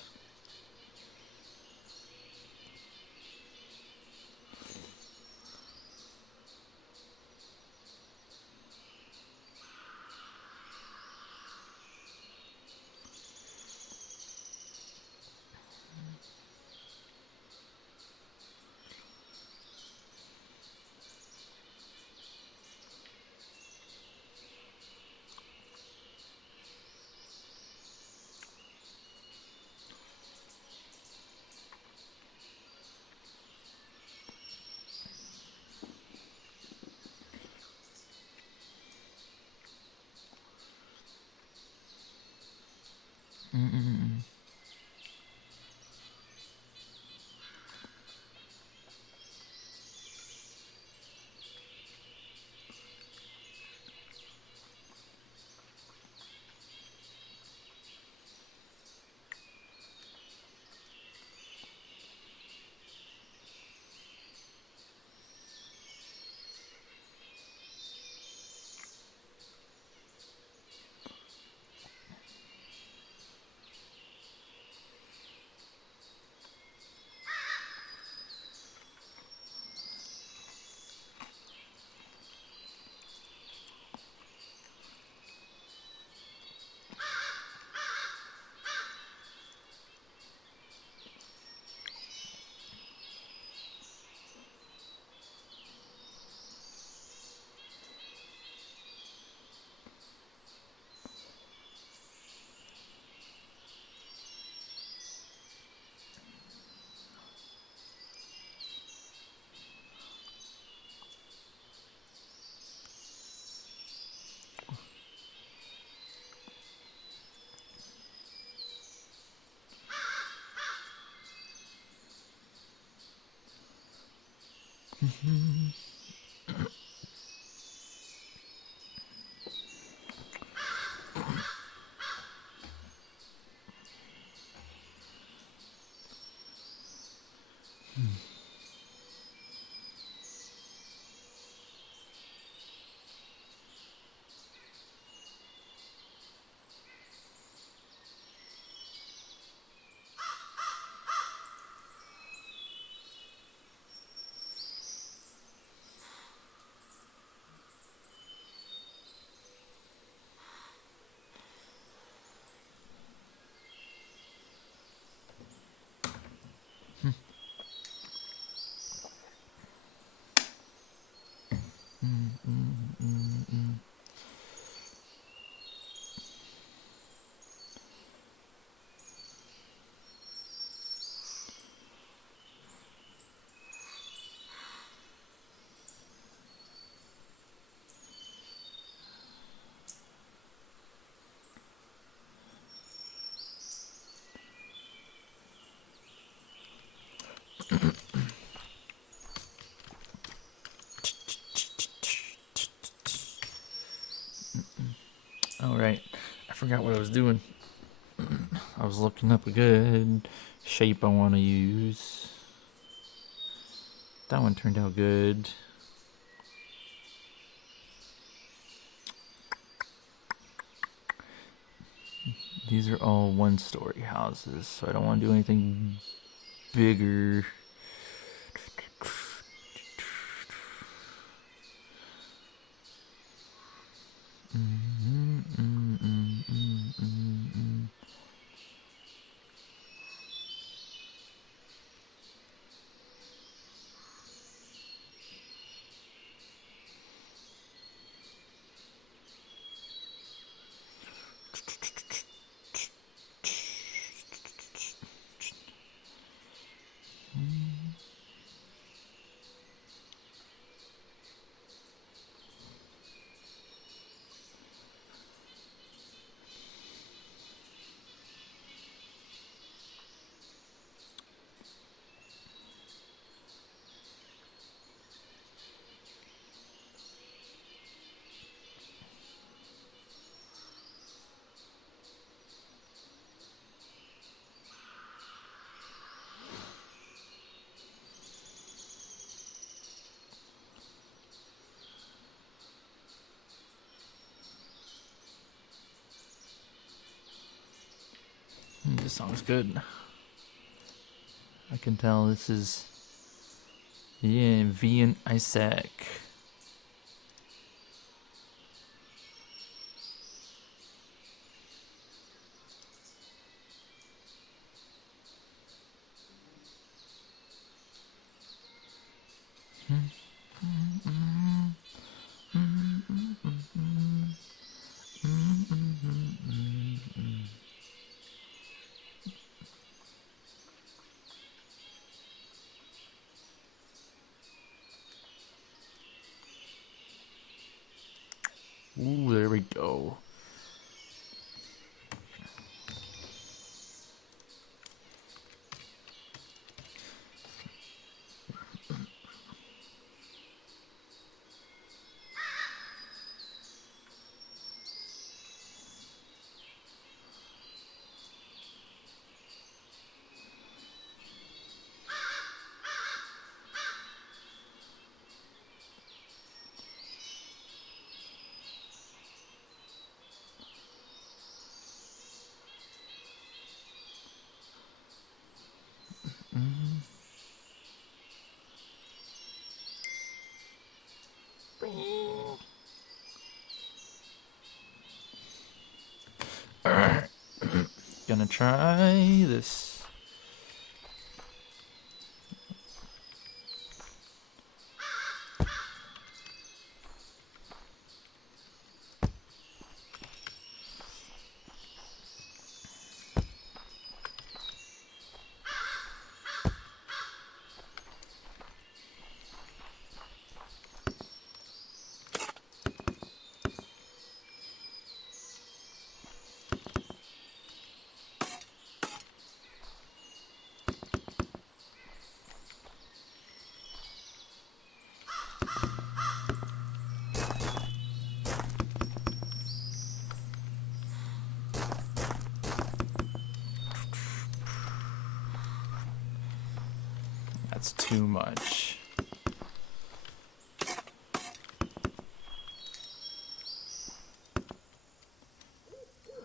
Mm-mm-mm. Mm-mm-mm-mm. All right, I forgot what I was doing. I was looking up a good shape I want to use. That one turned out good. These are all one-story houses, so I don't want to do anything bigger. This song's good. I can tell this is, yeah, V and Isaac. Ooh, there we go. Gonna try this. That's too much.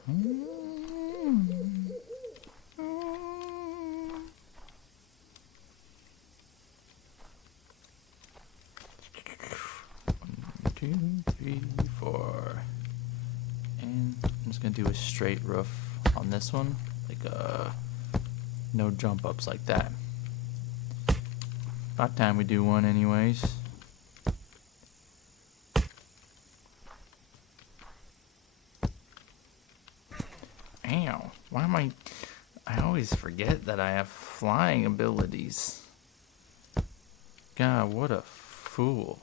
One, two, three, four. And I'm just gonna do a straight roof on this one. Like no jump ups like that. About time we do one anyways. Ow. Why am I always forget that I have flying abilities. God, what a fool.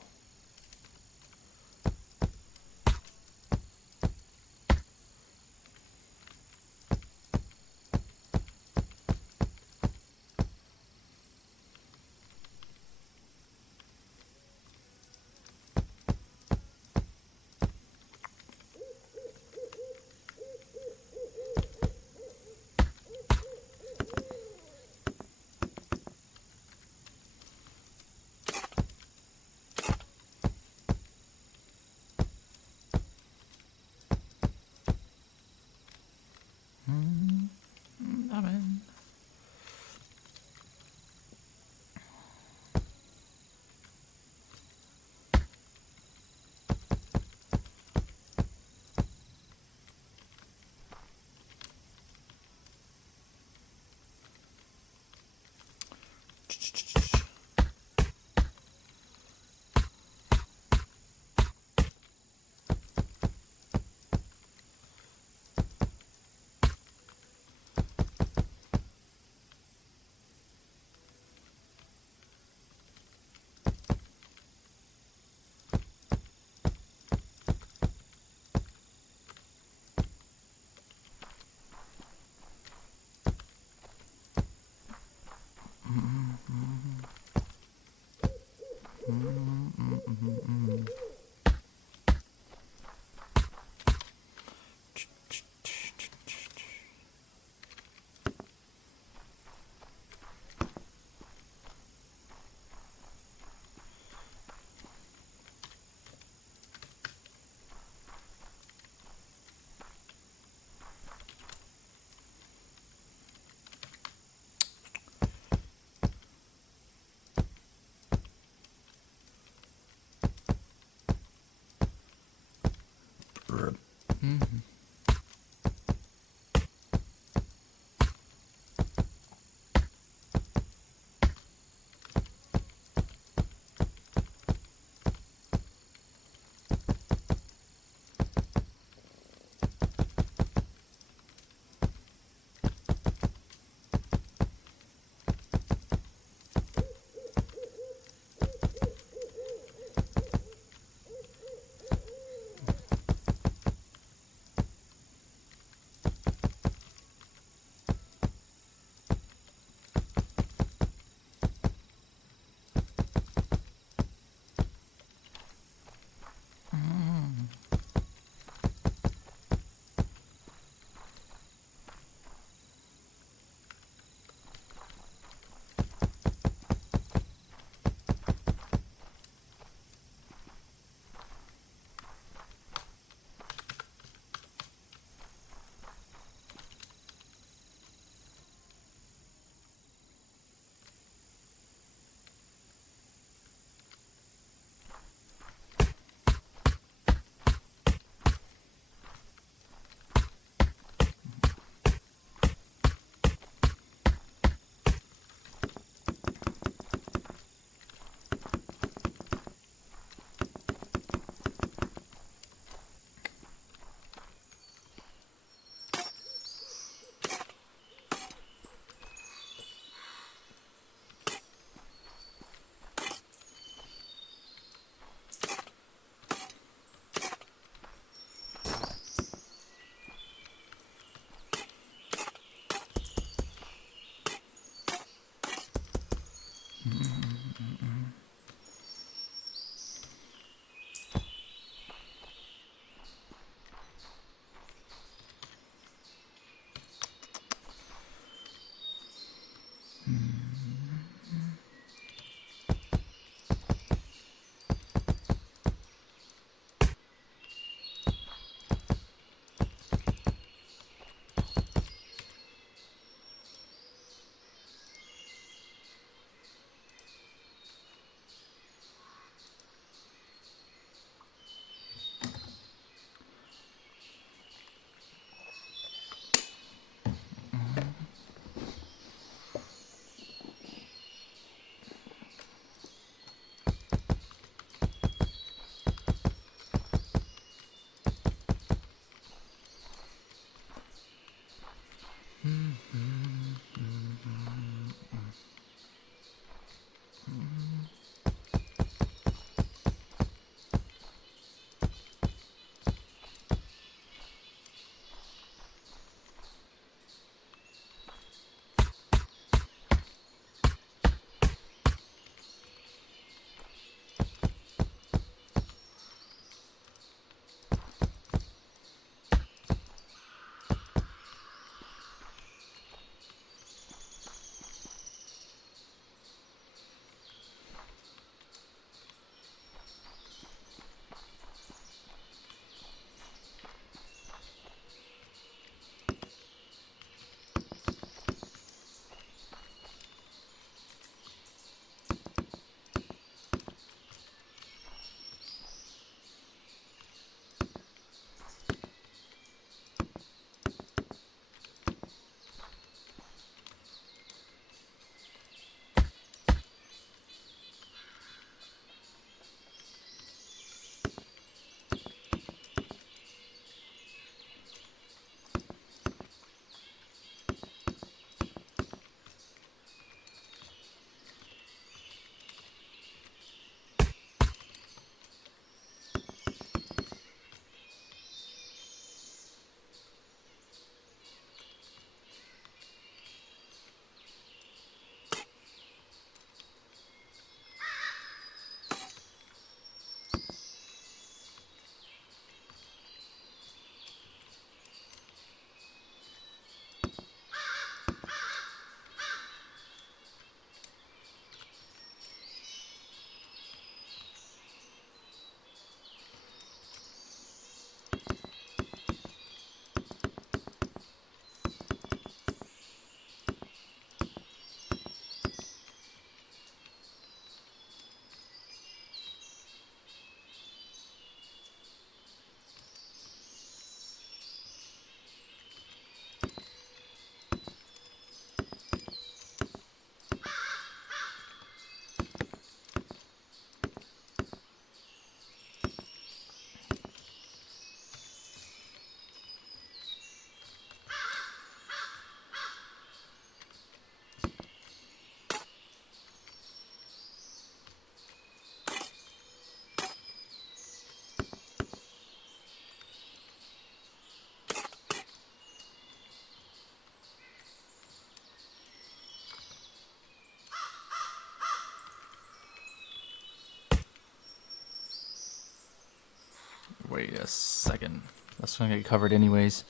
Wait a second. That's gonna get covered anyways.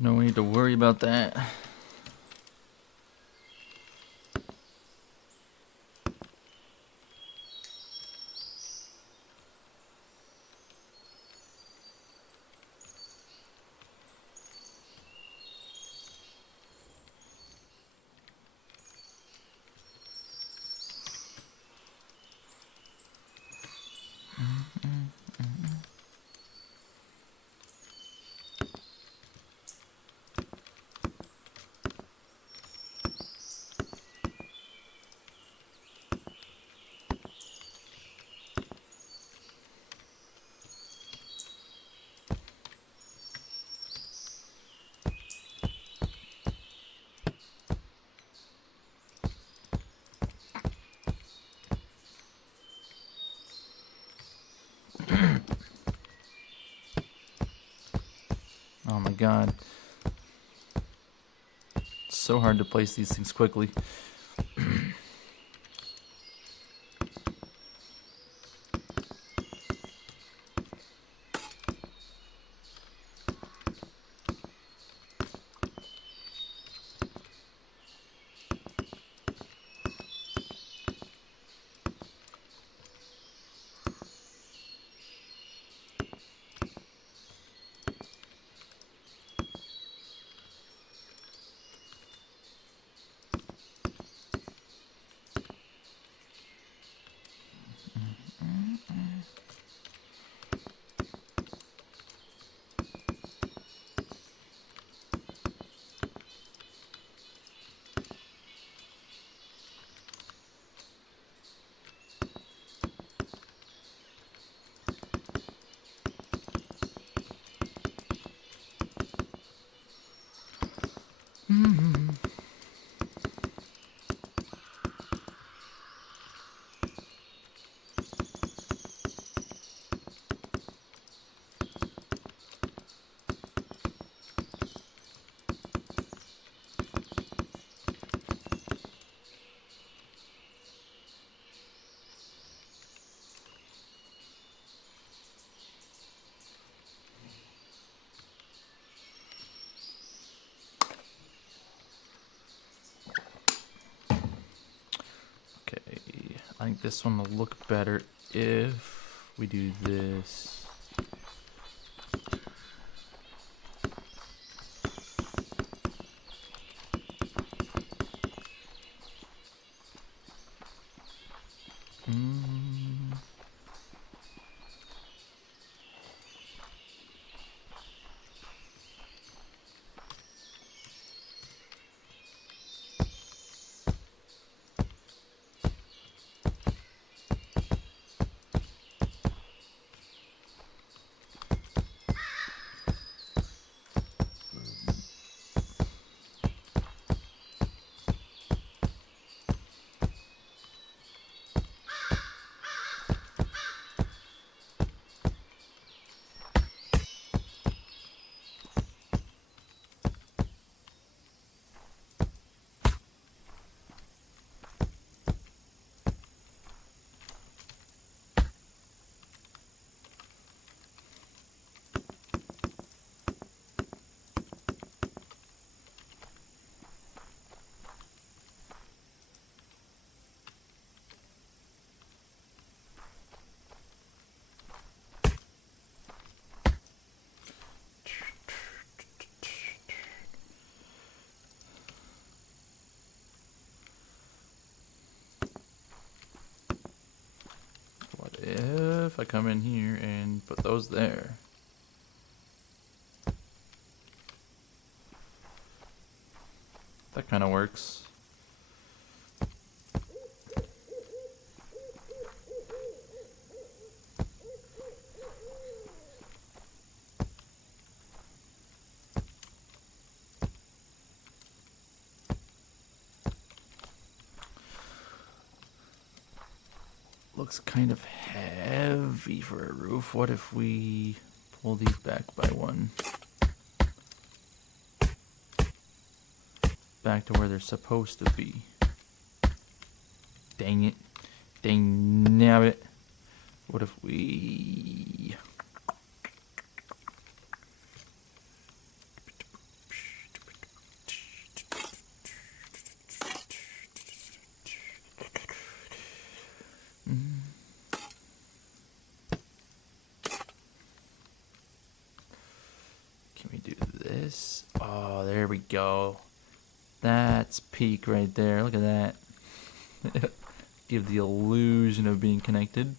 No need to worry about that. Oh my god. It's so hard to place these things quickly. Okay, I think this one will look better if we do this. Mm. What if I come in here and put those there? That kind of works. Looks kind of heavy for a roof. What if we pull these back by one? Back to where they're supposed to be. Dang it. Dang nabbit. What if we... Can we do this? Oh, there we go. That's peak right there. Look at that. Give the illusion of being connected.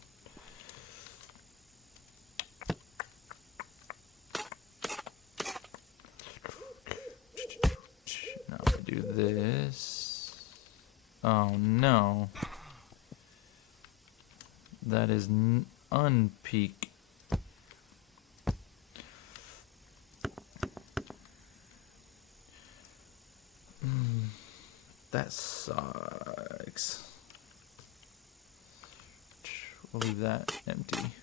Now we do this. Oh no. That is unpeak. That sucks. We'll leave that empty.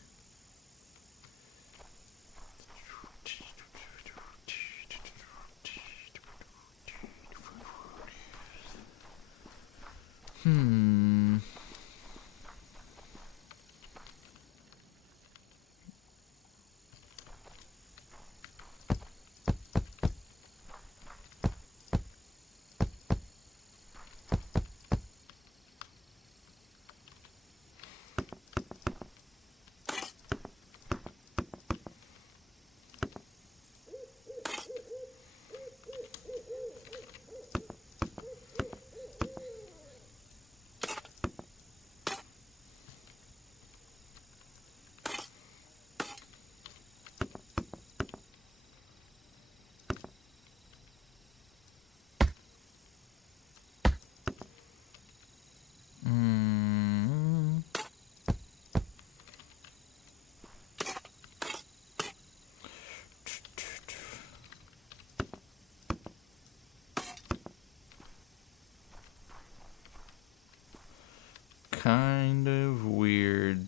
kind of weird.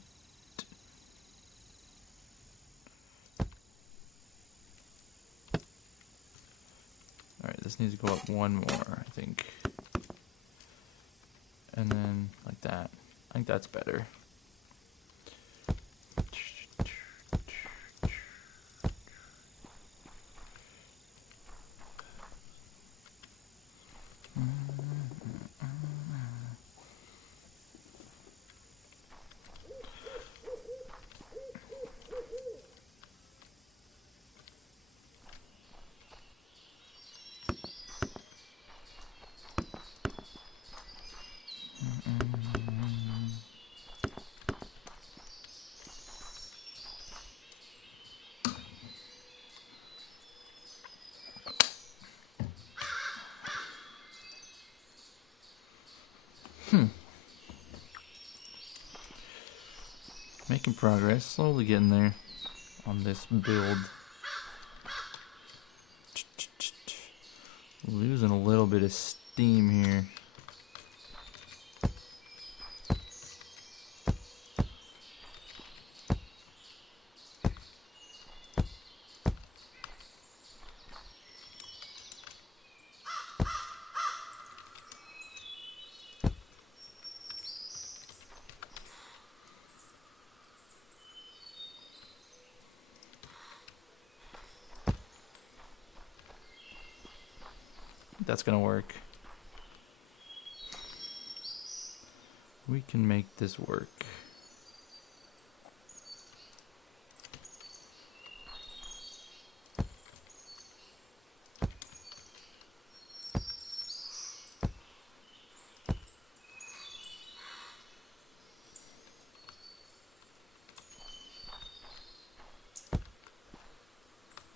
Alright, this needs to go up one more, I think. And then like that. I think that's better. Making progress, slowly getting there on this build. Losing a little bit of steam here. That's gonna work. We can make this work.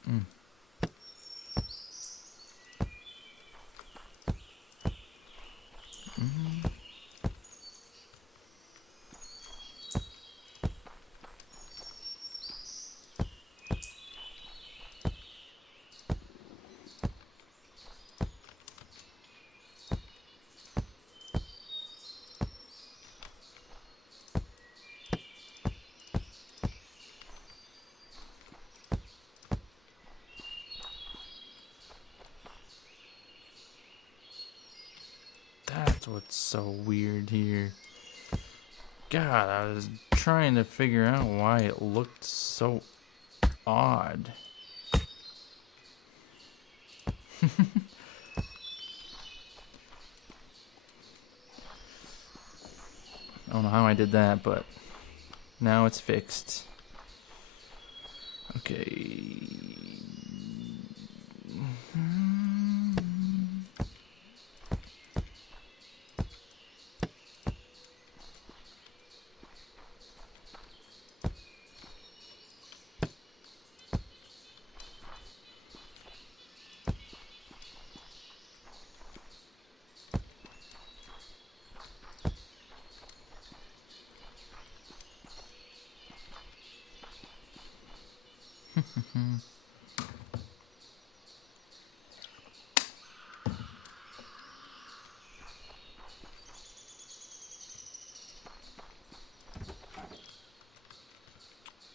Mm. Mm. That's what's so weird here. God, I was trying to figure out why it looked so odd. I don't know how I did that, but now it's fixed. Okay.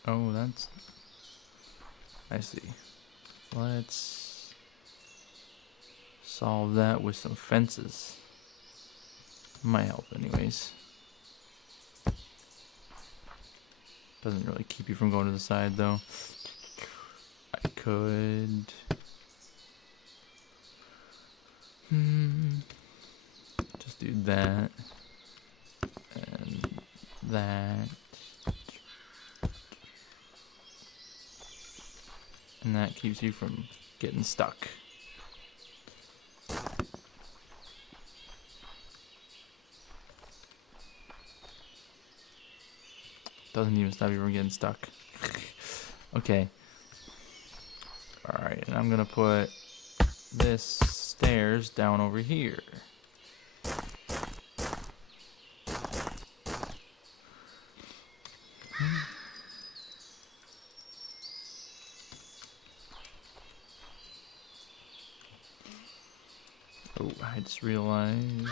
Oh, that's... I see. Let's solve that with some fences. Might help anyways. Doesn't really keep you from going to the side though. I could... just do that. And that. And that keeps you from getting stuck. Doesn't even stop you from getting stuck. Okay. Alright, and I'm gonna put this stairs down over here. Oh, I just realized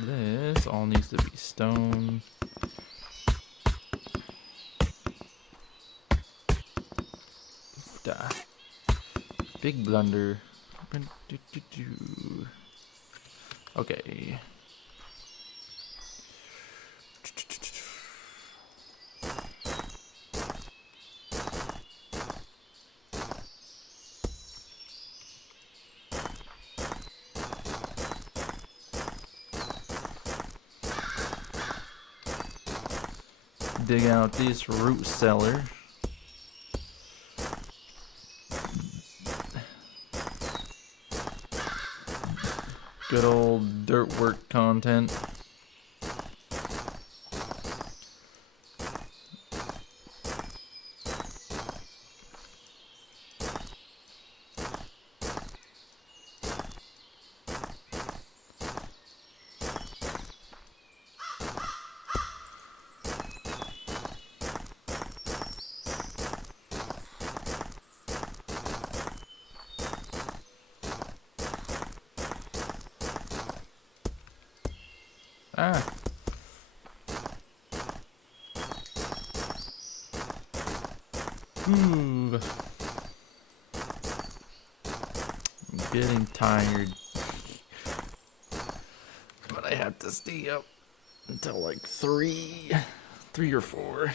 This all needs to be stone. Duh. Big blunder. Okay. Dig out this root cellar. Good old dirt work content. Ah. Ooh. I'm getting tired. But I have to stay up until like 3 or 4.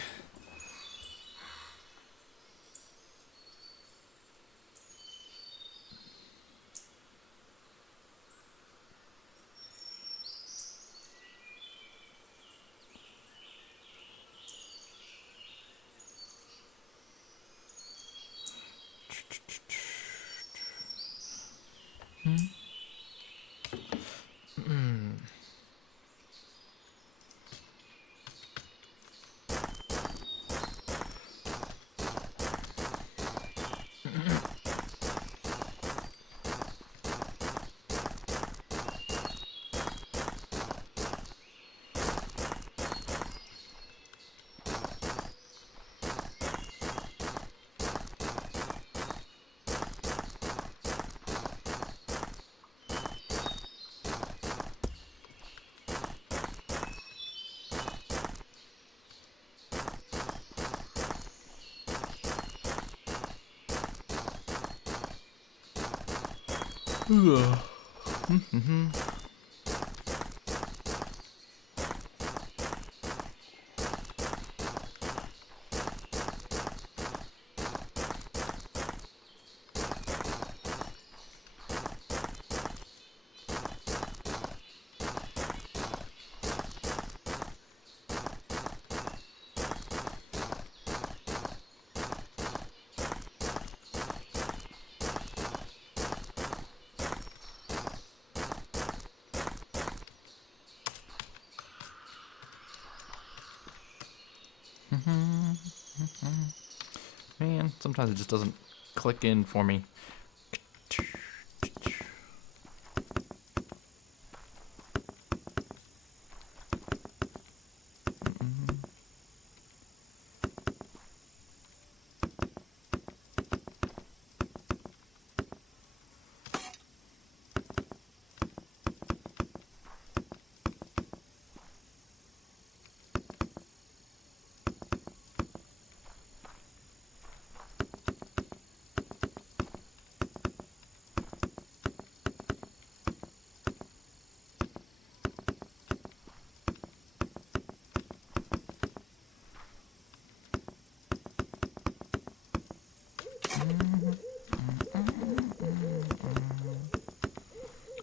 Man, sometimes it just doesn't click in for me.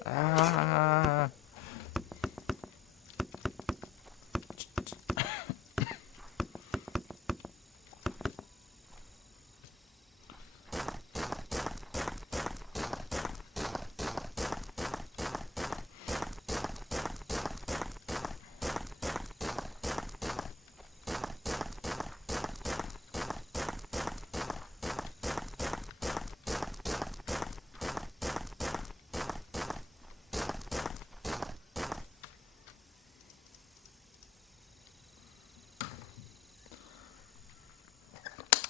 Ah.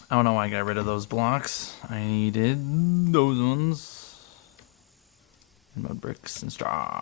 I don't know why I got rid of those blocks. I needed those ones. And mud bricks and straw.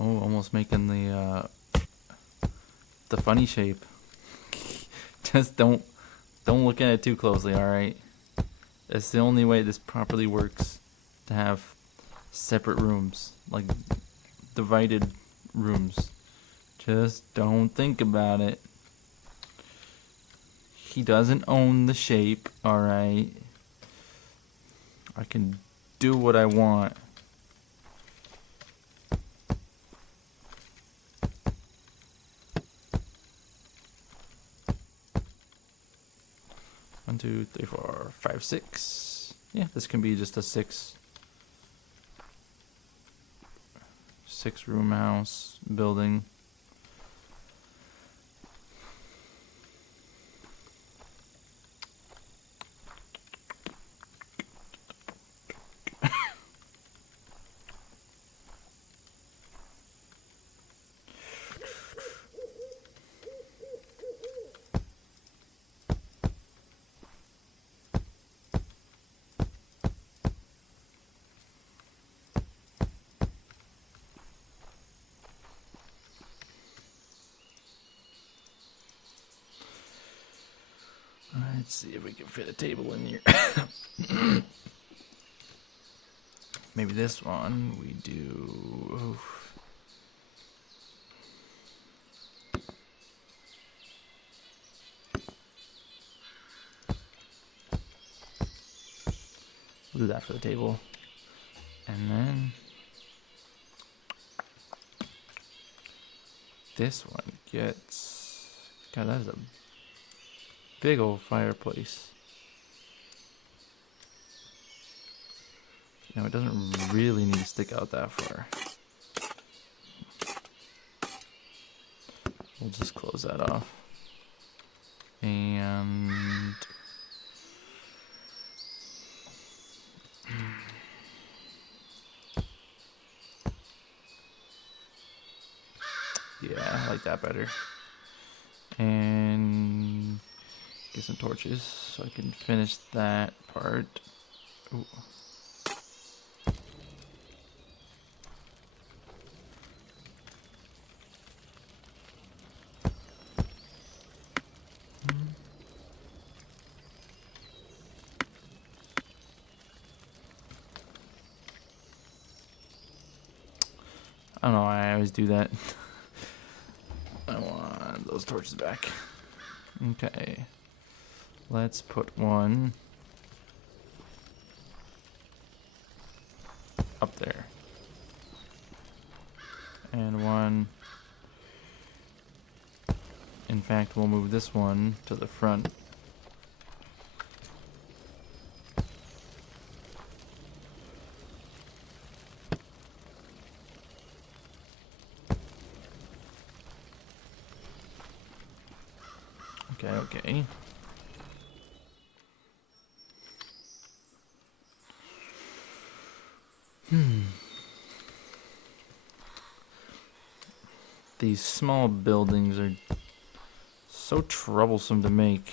Oh, almost making the funny shape. Just don't look at it too closely, all right? It's the only way this properly works, to have separate rooms, like divided rooms. Just don't think about it. He doesn't own the shape, all right? I can do what I want. One, two, three, four, five, six. Yeah, this can be just a six room house building. Let's see if we can fit a table in here. Maybe this one we do. Oof. We'll do that for the table. And then this one gets. God, that is a big old fireplace. You know, it doesn't really need to stick out that far. We'll just close that off. And yeah, I like that better. And get some torches so I can finish that part. Ooh. I don't know why I always do that. I want those torches back. Okay. Let's put one up there. And one. In fact, we'll move this one to the front. Okay. These small buildings are so troublesome to make.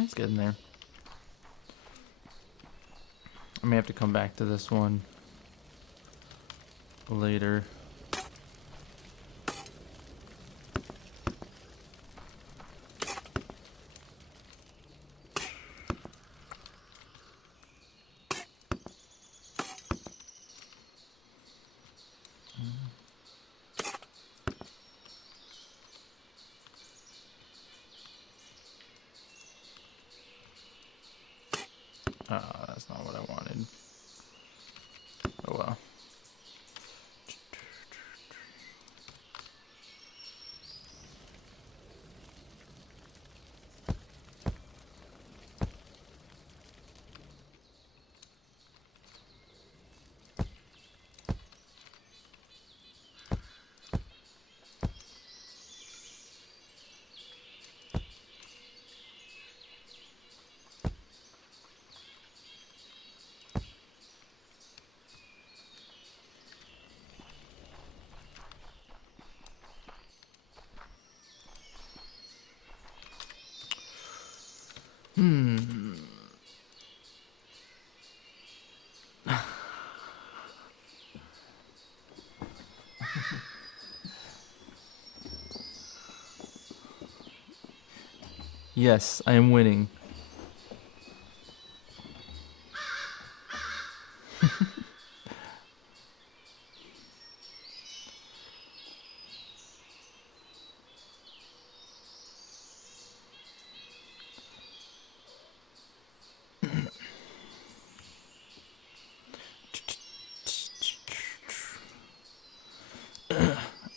It's getting there. I may have to come back to this one later. That's not what I wanted. Oh well. Yes, I am winning.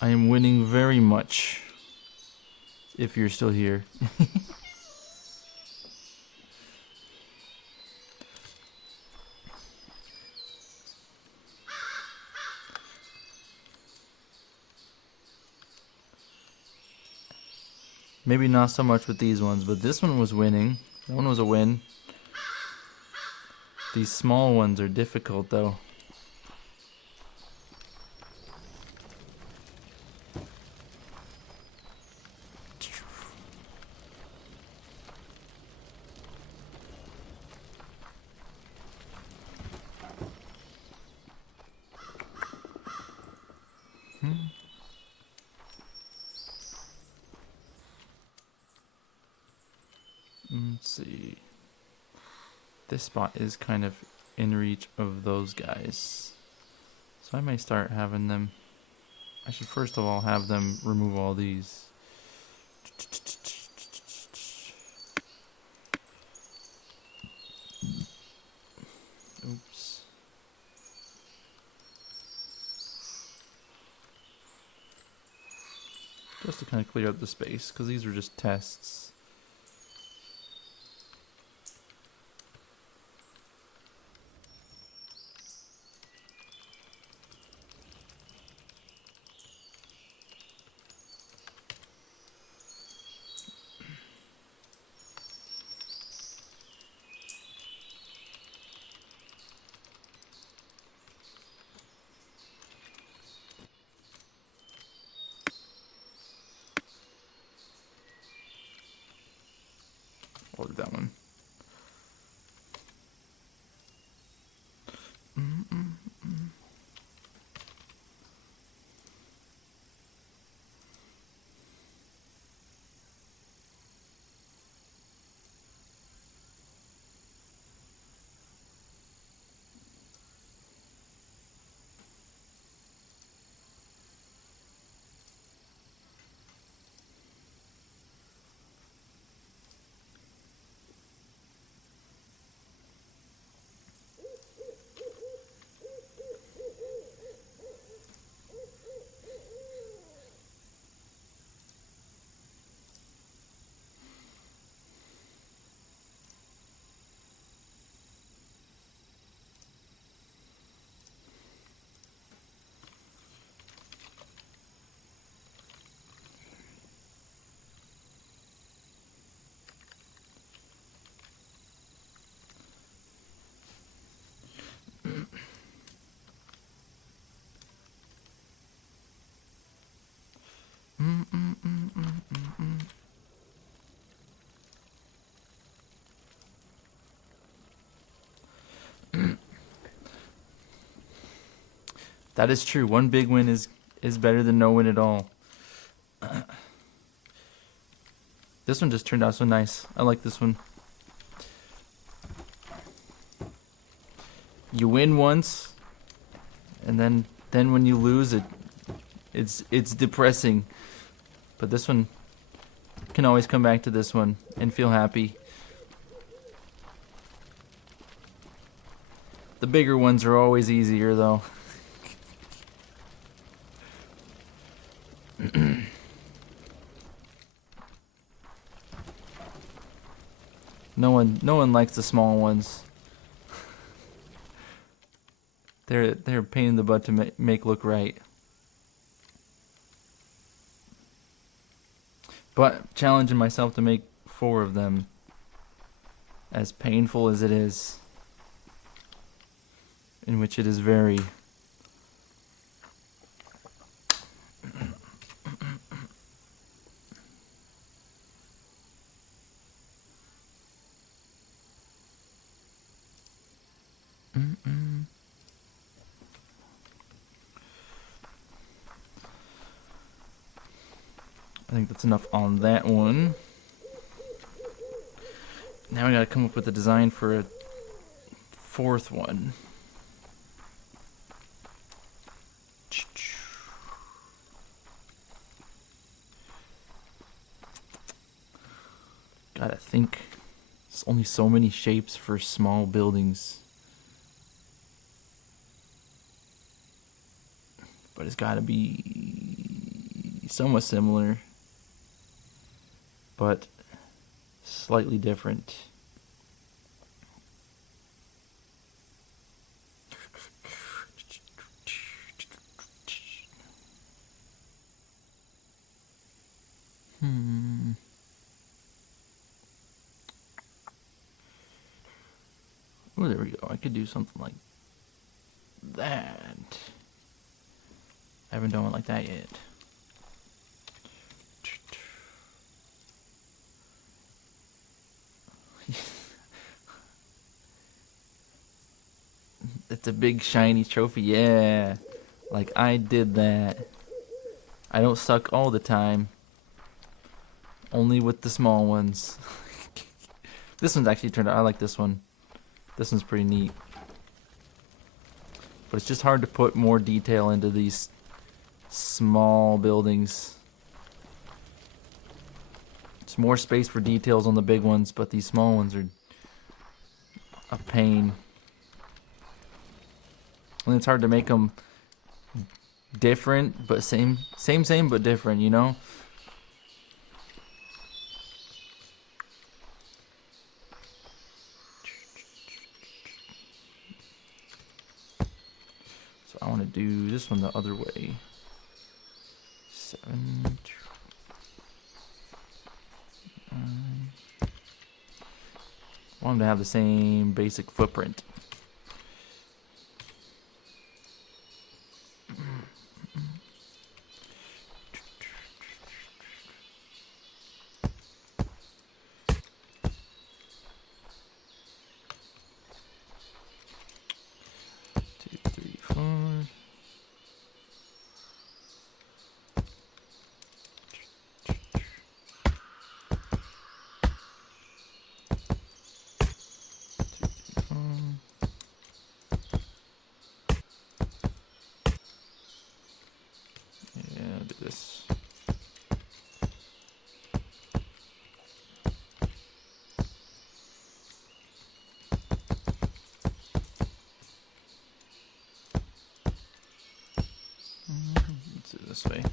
I am winning very much. If you're still here. Maybe not so much with these ones, but this one was winning. That one was a win. These small ones are difficult though. Let's see. This spot is kind of in reach of those guys. So I may start having them. I should first of all have them remove all these. Oops. Just to kind of clear up the space, because these are just tests. I'll do that one. That is true. One big win is better than no win at all. This one just turned out so nice. I like this one. You win once, and then when you lose, it's depressing. But this one can always come back to this one and feel happy. The bigger ones are always easier, though. No one likes the small ones. They're a pain in the butt to make look right. But challenging myself to make 4 of them, as painful as it is, in which it is very. I think that's enough on that one. Now we gotta come up with a design for a 4th one. Gotta think. There's only so many shapes for small buildings. But it's gotta be somewhat similar, but slightly different. Oh, there we go. I could do something like that. I haven't done one like that yet. It's a big shiny trophy, yeah. Like I did that. I don't suck all the time. Only with the small ones. This one's actually turned out, I like this one. This one's pretty neat. But it's just hard to put more detail into these small buildings. It's more space for details on the big ones, but these small ones are a pain. And it's hard to make them different, but same but different, you know? So I want to do this one the other way. 7, 9. I want them to have the same basic footprint. This. Let's do it this way.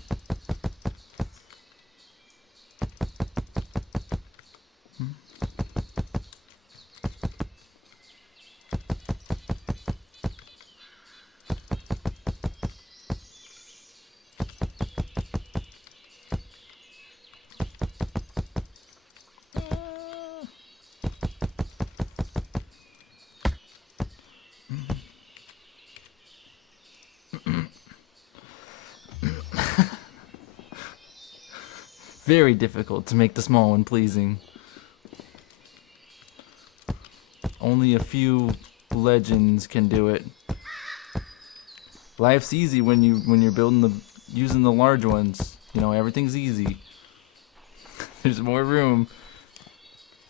Very difficult to make the small one pleasing. Only a few legends can do it. Life's easy when you're building using the large ones. You know, everything's easy. There's more room.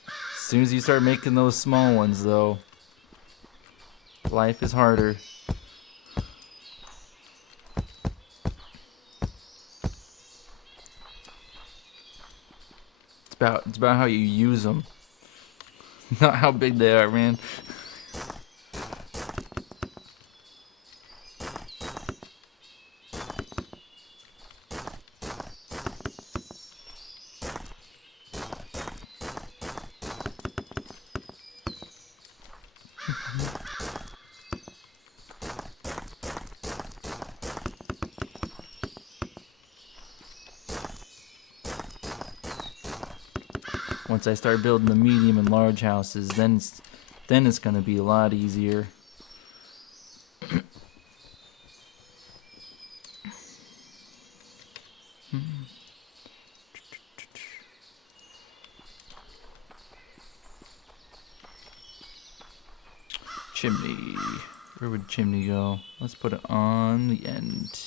As soon as you start making those small ones, though, life is harder. It's about how you use them, not how big they are, man. Once I start building the medium and large houses, then it's gonna be a lot easier. Chimney. Where would chimney go? Let's put it on the end.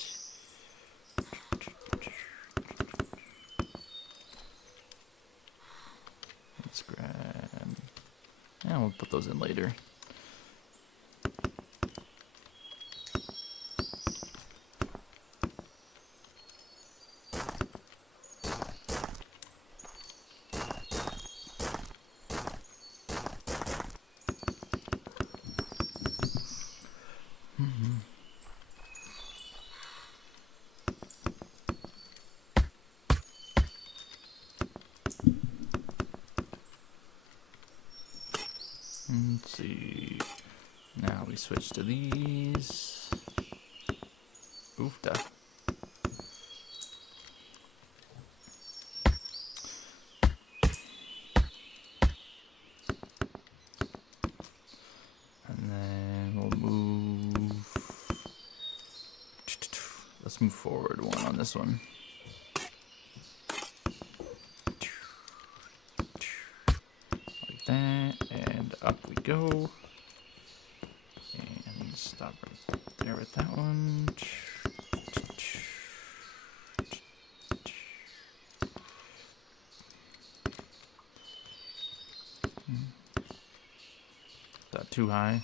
Let's grab... Yeah, we'll put those in later. Let's see. Now we switch to these. Oofda. And then we'll move. Let's move forward one on this one. Like that. And up we go. And stop right there with that one. Is that too high?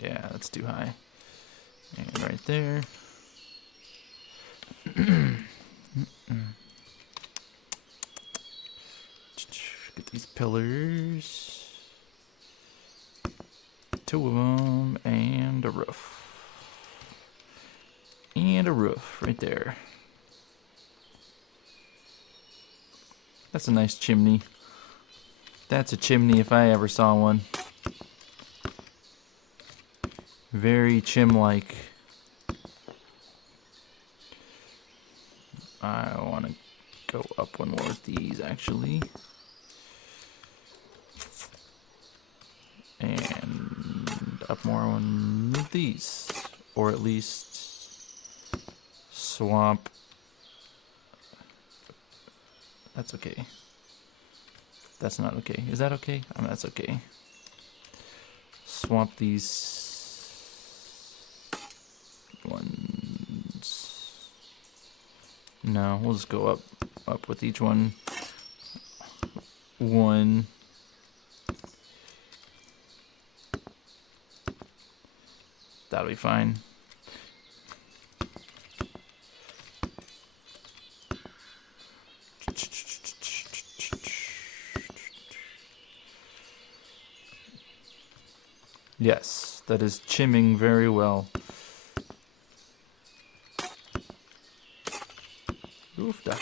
Yeah, that's too high. And right there. Get these pillars. 2 of them, and a roof. And a roof right there. That's a nice chimney. That's a chimney if I ever saw one. Very chim-like. I want to go up one more with these, actually. And up more one with these. Or at least swamp. That's okay. That's not okay. Is that okay? I mean, that's okay. Swamp these ones. No, we'll just go up with each one. One. That'll be fine. Yes, that is chimming very well. Oofda.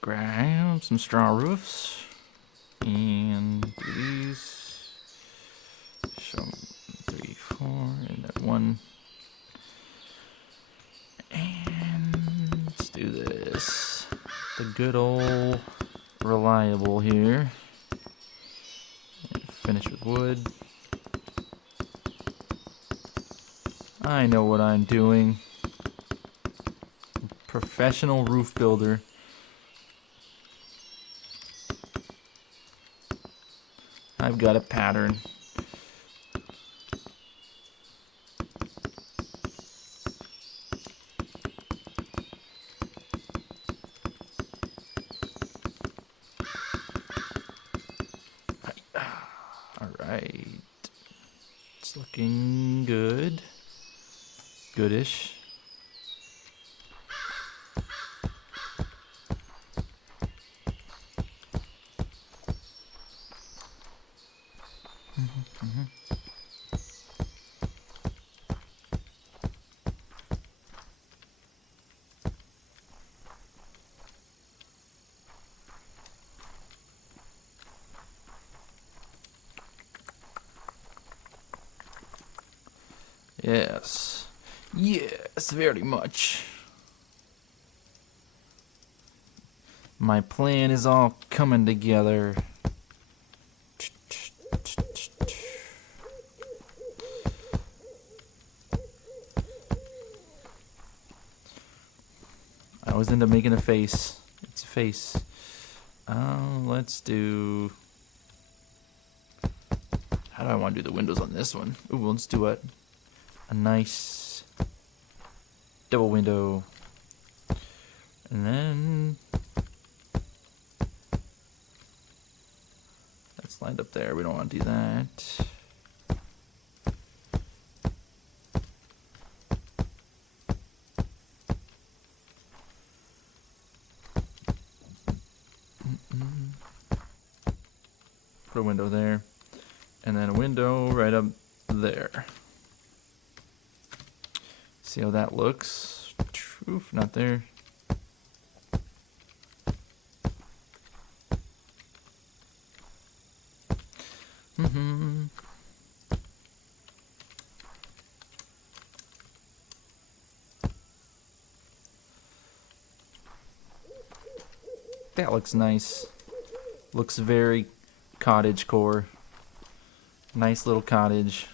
Grab some straw roofs and do these. Show 3, 4, and then 1. And let's do this. The good old reliable here. And finish with wood. I know what I'm doing. Professional roof builder. I've got a pattern. Alright. It's looking good. Goodish. Yes. Yes, very much. My plan is all coming together. I always end up making a face. It's a face. Let's do... How do I want to do the windows on this one? Ooh, let's do a nice double window. And then... That's lined up there. We don't want to do that. Put a window there. And then a window right up there. See how that looks? Oof, not there. That looks nice. Looks very cottage core. Nice little cottage.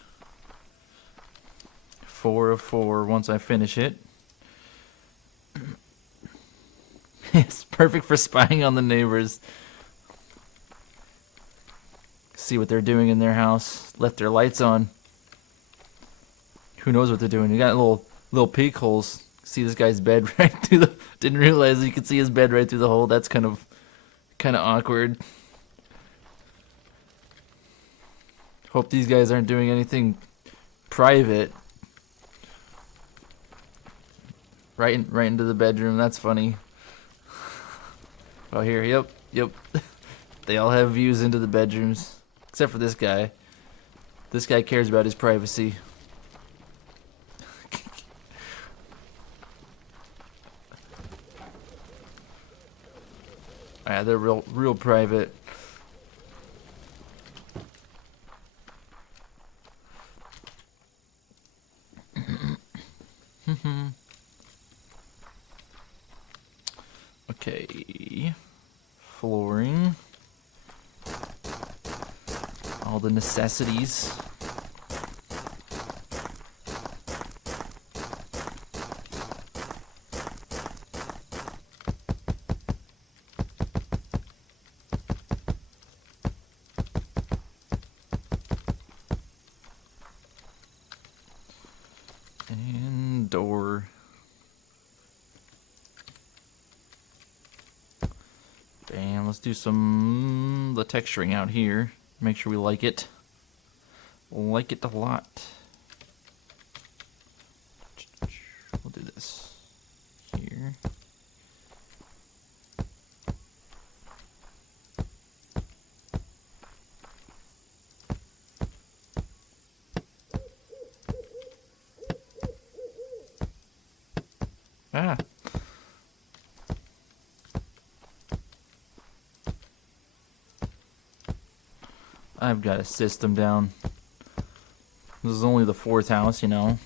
4 of 4 once I finish it. It's perfect for spying on the neighbors. See what they're doing in their house. Left their lights on. Who knows what they're doing? You got little peek holes. See this guy's bed right through the... Didn't realize you could see his bed right through the hole. That's kind of awkward. Hope these guys aren't doing anything private. Right into the bedroom. That's funny. Oh, here. Yep. They all have views into the bedrooms. Except for this guy. This guy cares about his privacy. Yeah, they're real private. Okay. Flooring. All the necessities. And door. Bam, let's do the texturing out here. Make sure we like it. Like it a lot. We'll do this here. Ah. I've got a system down. This is only the 4th house, you know.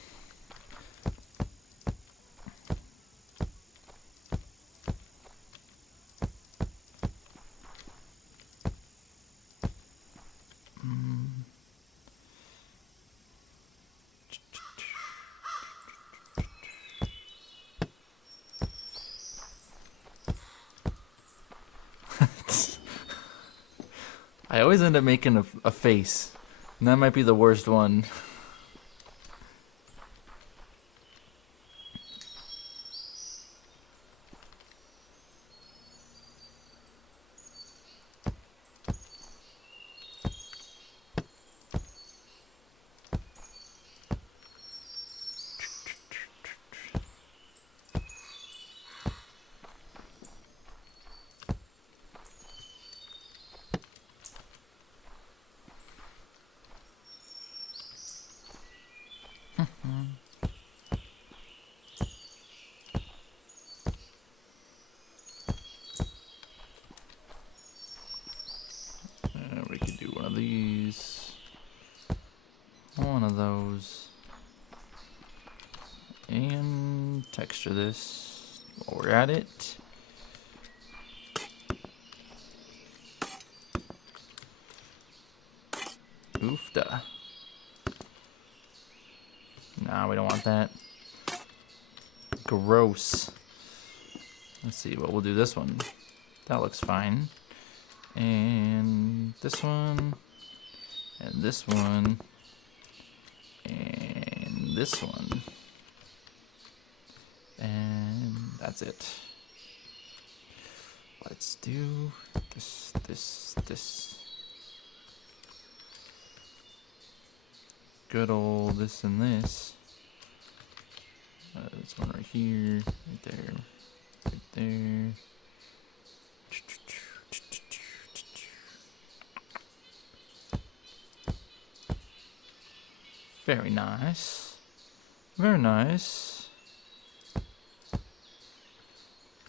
I always end up making a face. And that might be the worst one. We could do one of these. One of those. And texture this while we're at it. Oofda. Nah, we don't want that. Gross. Let's see, but we'll do this one. That looks fine. And this one. And this one. And this one. And that's it. Let's do this. Good old this and this. This one right here, right there, right there. Very nice. Very nice.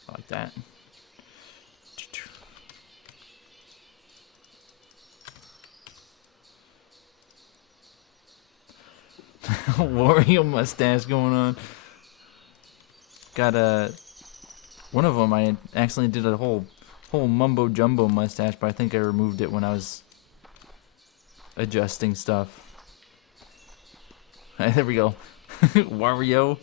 I like that. Wario mustache going on. Got one of them I accidentally did a whole mumbo jumbo mustache, but I think I removed it when I was adjusting stuff. There we go. Wario.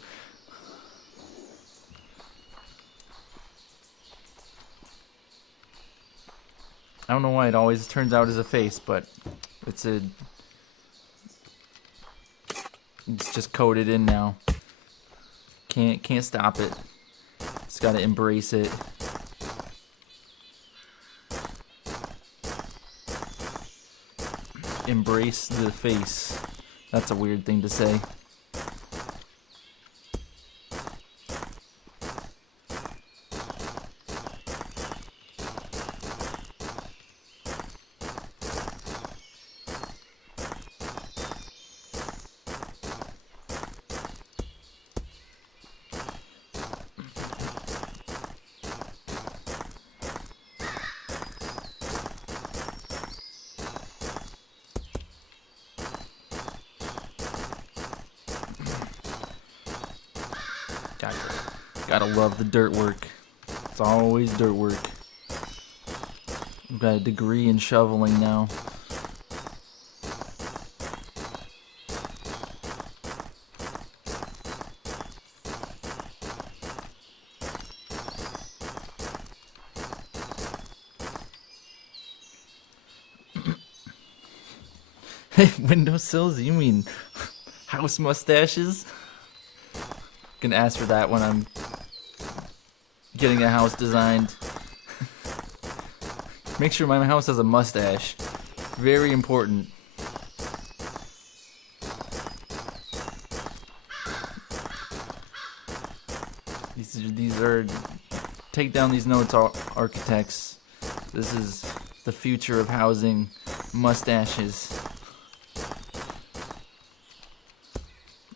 I don't know why it always turns out as a face, but it's just coded in now. Can't stop it. Just gotta embrace it. Embrace the face. That's a weird thing to say. Gotta love the dirt work. It's always dirt work. I've got a degree in shoveling now. Hey, windowsills? You mean house mustaches? Gonna ask for that when I'm getting a house designed. Make sure my house has a mustache. Very important. These are take down these notes, architects. This is the future of housing. Mustaches.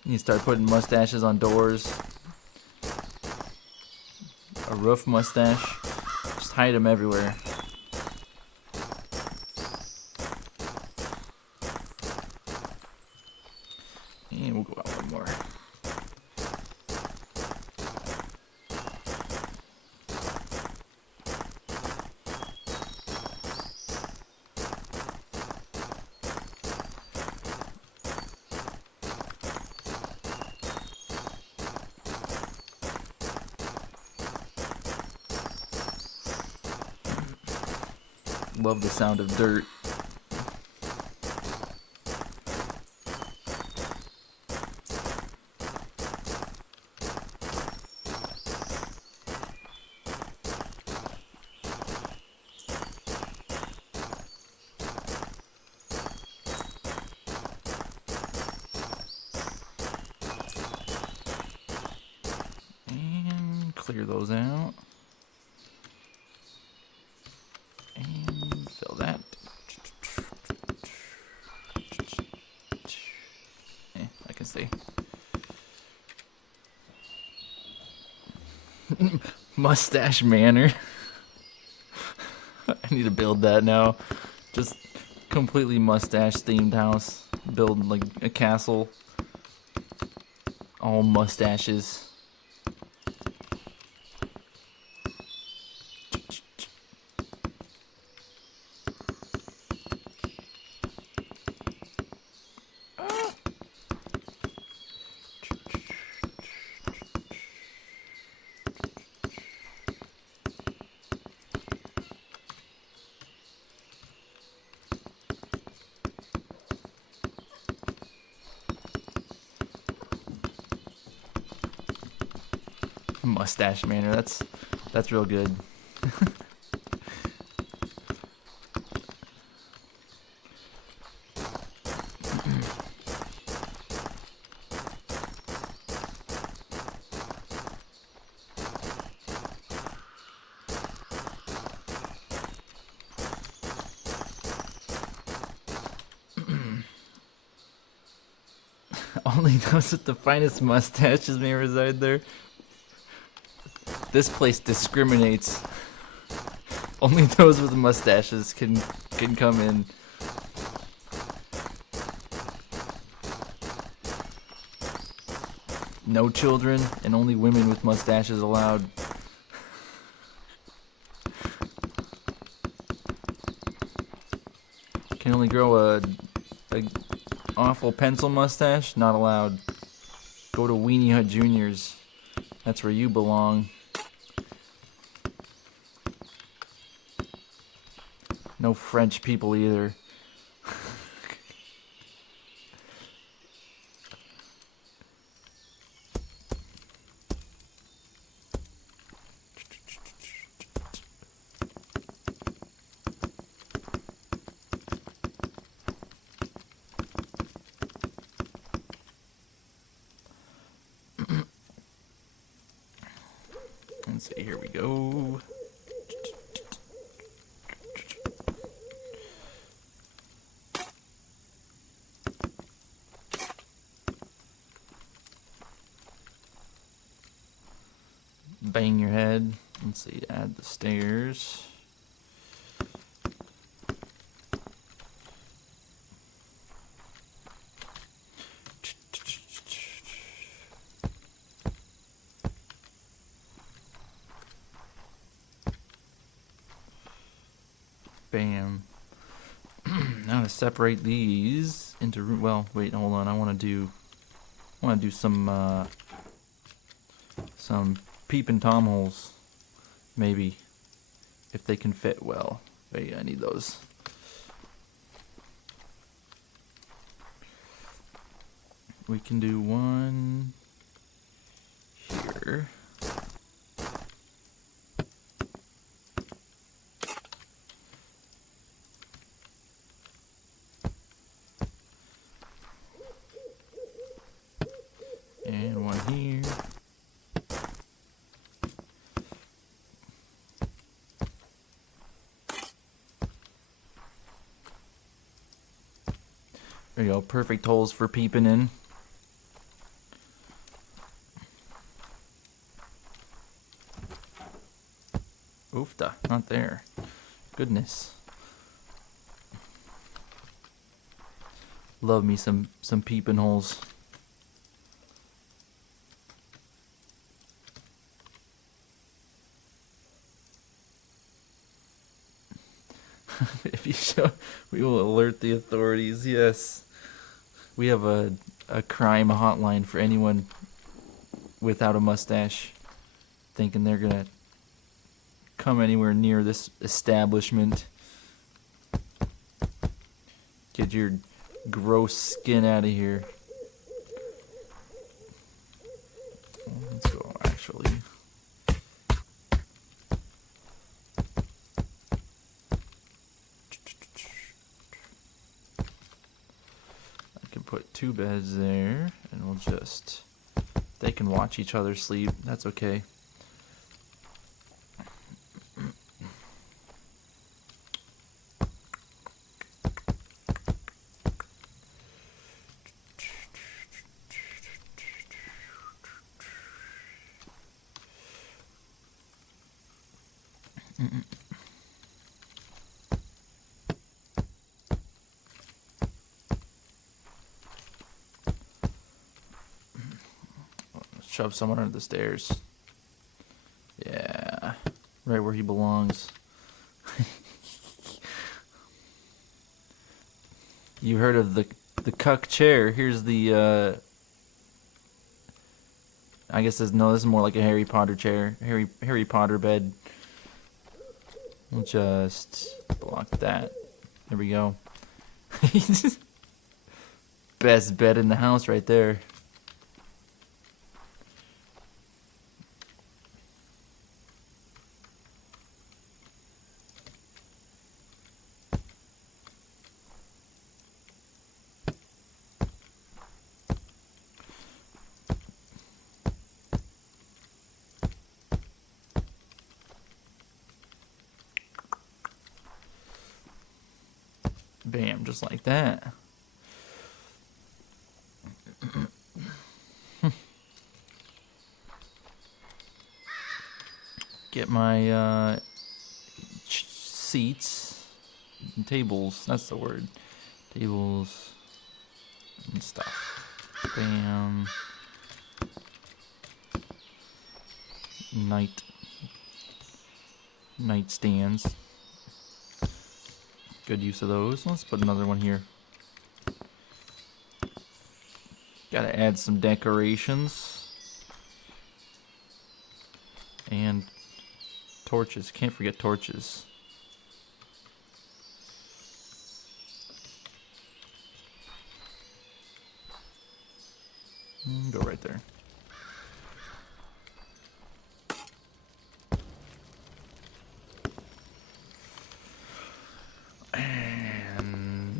You start putting mustaches on doors. A roof mustache. Just hide them everywhere. And we'll go out one more. Love the sound of dirt. clear those out. And fill that. I can see. Mustache Manor. I need to build that now. Just completely mustache themed house. Build like a castle. All mustaches. Mustache Manor, that's real good. Only those with the finest mustaches may reside there. This place discriminates. Only those with mustaches can come in. No children and only women with mustaches allowed. Can only grow a awful pencil mustache? Not allowed. Go to Weenie Hut Juniors. That's where you belong. No French people either. Let's see, here we go. Bang your head. Let's see, add the stairs. Bam. Now to separate these into well, wait, hold on. I want to do some peep and tom holes, maybe, if they can fit well. But yeah, I need those. We can do one here. And one here. There you go, perfect holes for peeping in. Oofta, not there. Goodness. Love me some peeping holes. If you show, we will alert the authorities. Yes, we have a crime hotline for anyone without a mustache, thinking they're gonna come anywhere near this establishment. Get your gross skin out of here. Let's go, actually. I can put 2 beds there, and we'll just... They can watch each other sleep. That's okay. shove someone under the stairs. Yeah, right where he belongs. You heard of the cuck chair? Here's the. I guess this is more like a Harry Potter chair. Harry Potter bed. We'll just block that. There we go. Best bed in the house right there. Bam, just like that. Get my seats and tables. That's the word. Tables and stuff. Bam. Nightstands. Good use of those. Let's put another one here. Gotta add some decorations. And torches. Can't forget torches. Go right there. And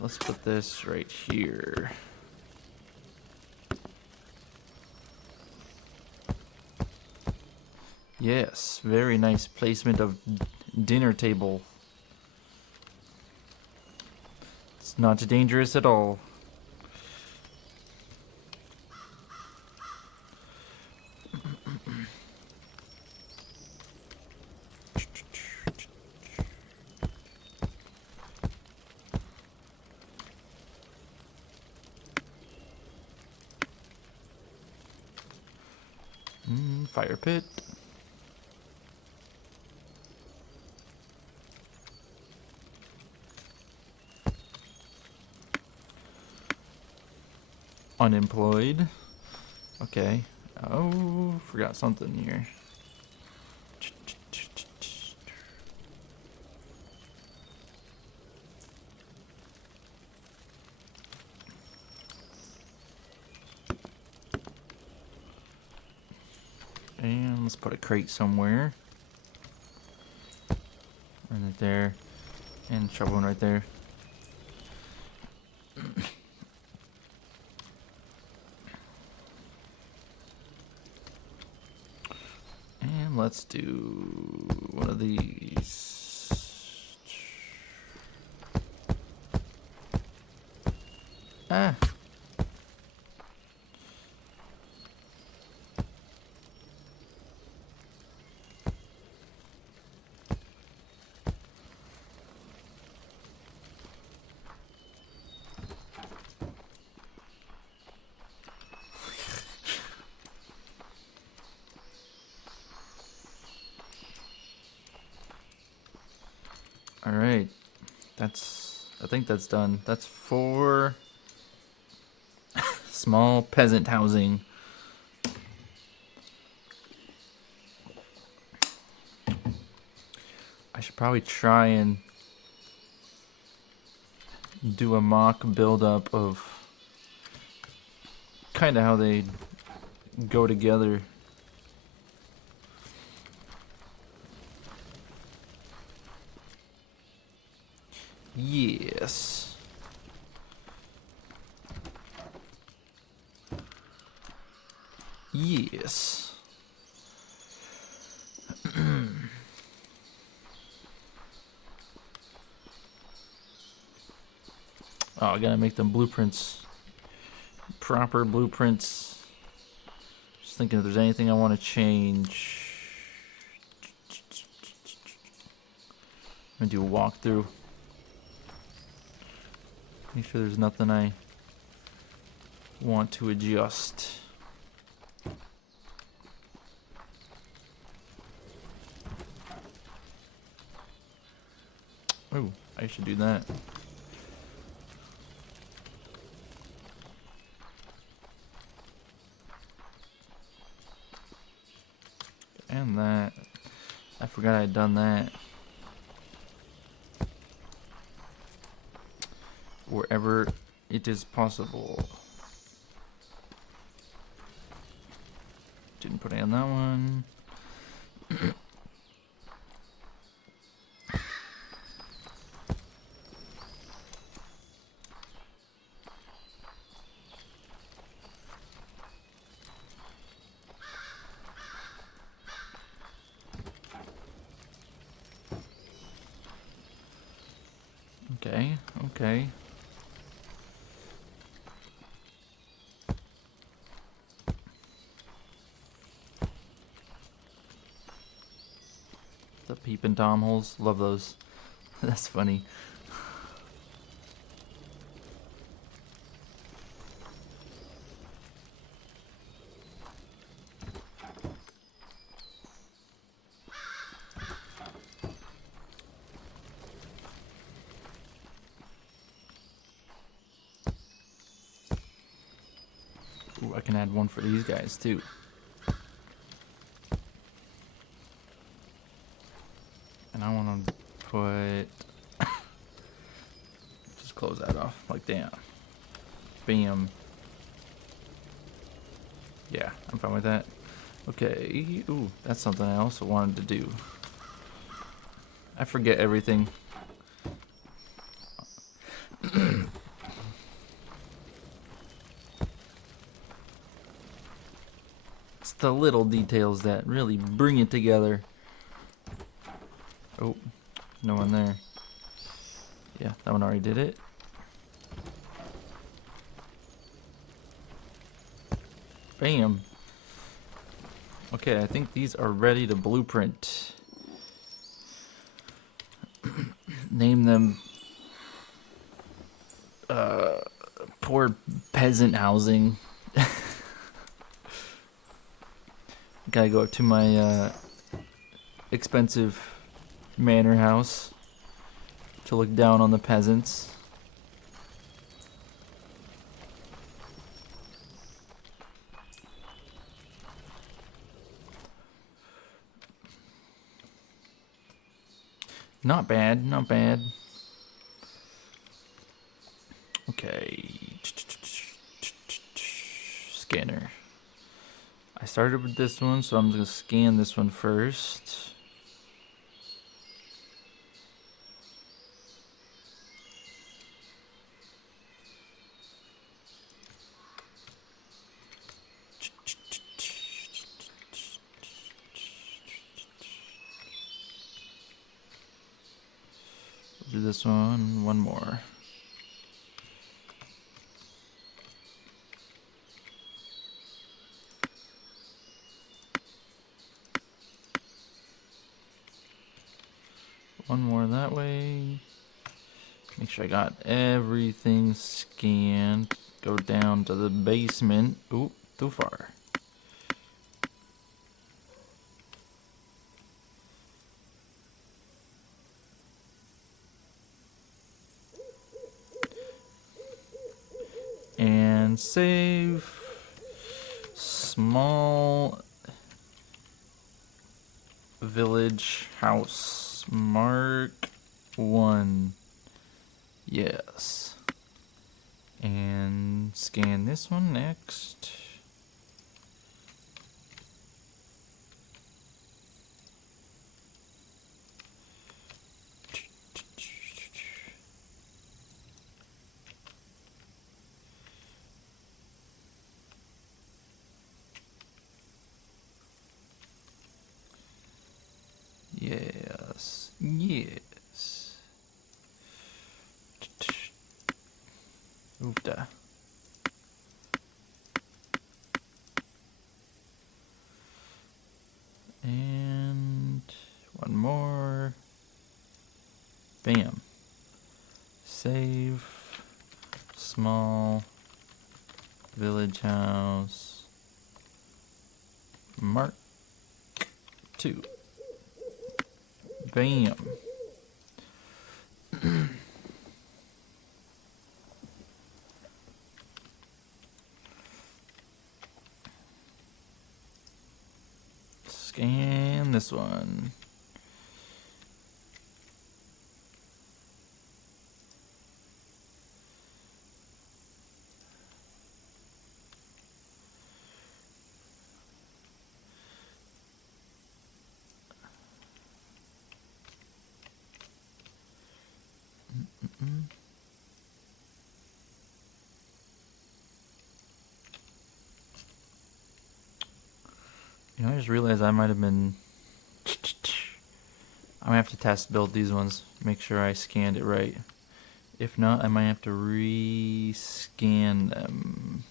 let's put this right here. Yes, very nice placement of dinner table. It's not dangerous at all. Fire pit. Unemployed. Okay. Oh, forgot something here. And let's put a crate somewhere. Right there. And shovel one right there. And let's do one of these. Ah. All right, I think that's done. That's 4 small peasant housing. I should probably try and do a mock build-up of kind of how they go together. Yes. Yes. Oh, I gotta make them blueprints. Proper blueprints. Just thinking if there's anything I want to change. I'm gonna do a walkthrough. Make sure there's nothing I want to adjust. Oh, I should do that. And that. I forgot I had done that. Wherever it is possible. Didn't put it on that one. Okay, okay. The peeping Tom holes, love those. That's funny. Ooh, I can add one for these guys too. And I want to put... just close that off, like damn. Bam. Yeah, I'm fine with that. Okay, ooh, that's something I also wanted to do. I forget everything. It's the little details that really bring it together. Oh, no one there. Yeah, that one already did it. Bam. Okay, I think these are ready to blueprint. Name them poor peasant housing. Gotta go up to my expensive manor house to look down on the peasants. Not bad, not bad. Okay. Scanner. I started with this one, so I'm just gonna scan this one first. Do this one more. One more that way. Make sure I got everything scanned. Go down to the basement. Ooh, too far. And save. Small village house. Mark 1. Yes. And scan this one next. Yes. Yes. Oofda. And one more. Bam. Save. Small Village house. Mark 2. Bam. Scan this one. You know, I just realized I might have been... I'm gonna have to test build these ones, make sure I scanned it right. If not, I might have to re-scan them.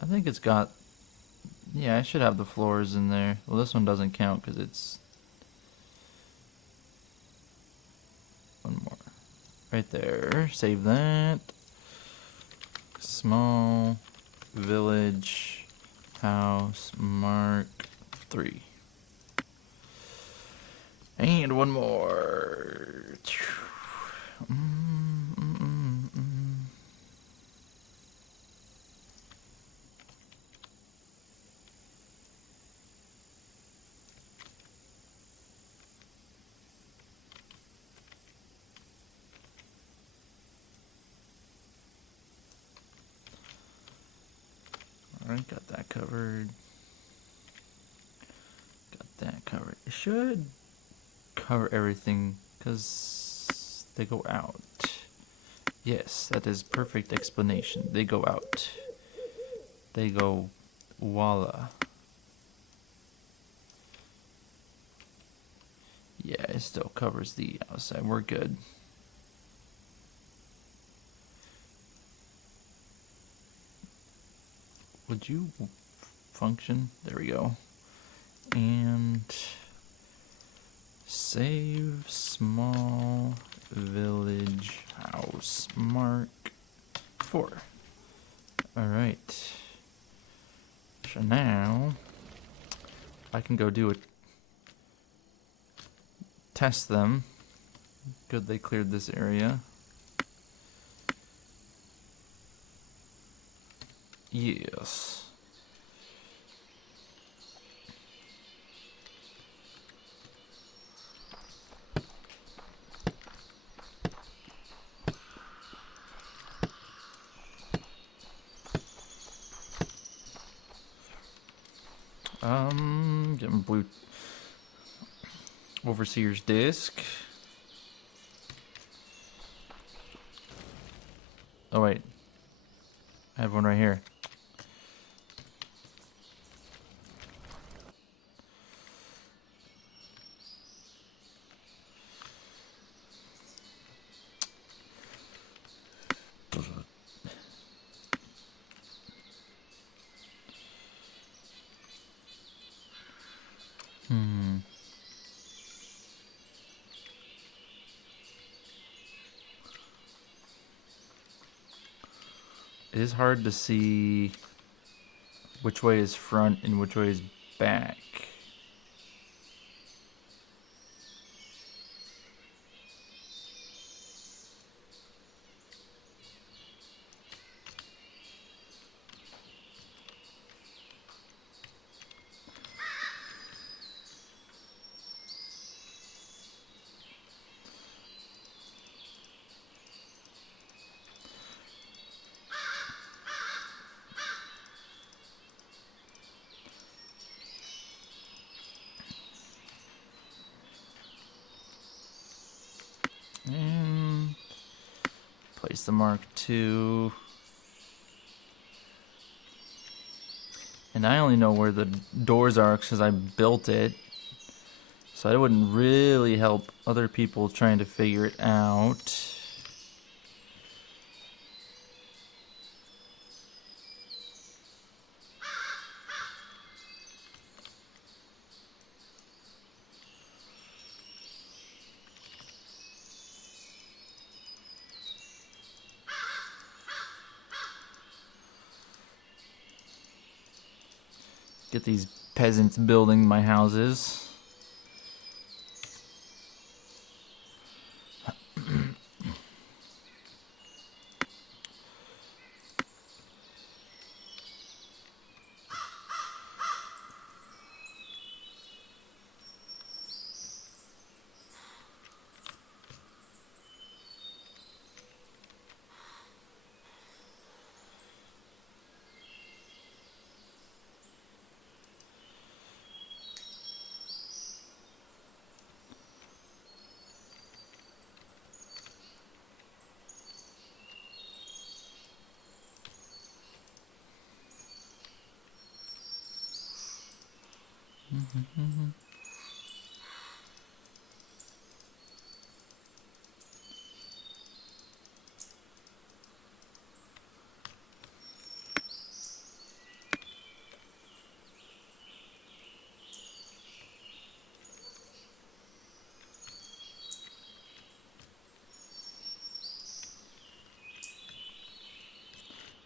I think it's got... Yeah, I should have the floors in there. Well, this one doesn't count because it's... One more. Right there. Save that. Small village house Mark 3. And one more. Alright, got that covered. Got that covered. It should cover everything because they go out. Yes, that is perfect explanation. They go out. They go voila. Yeah, it still covers the outside. We're good. Would you function? There we go. And save small village house Mark 4. Alright. So now I can go do it. Test them. Good, they cleared this area. Yes. Getting blue overseer's disc. Oh wait, I have one right here. It is hard to see which way is front and which way is back. And place the Mark II. And I only know where the doors are because I built it. So it wouldn't really help other people trying to figure it out. Get these peasants building my houses.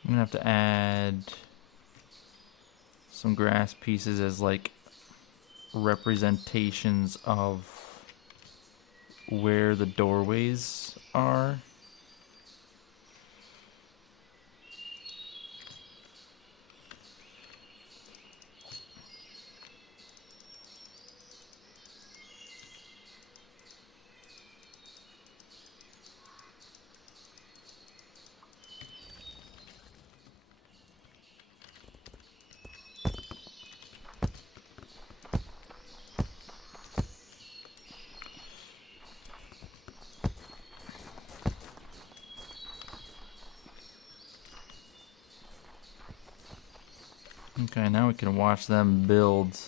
I'm gonna have to add some grass pieces as like representations of where the doorways are. Okay, now we can watch them build.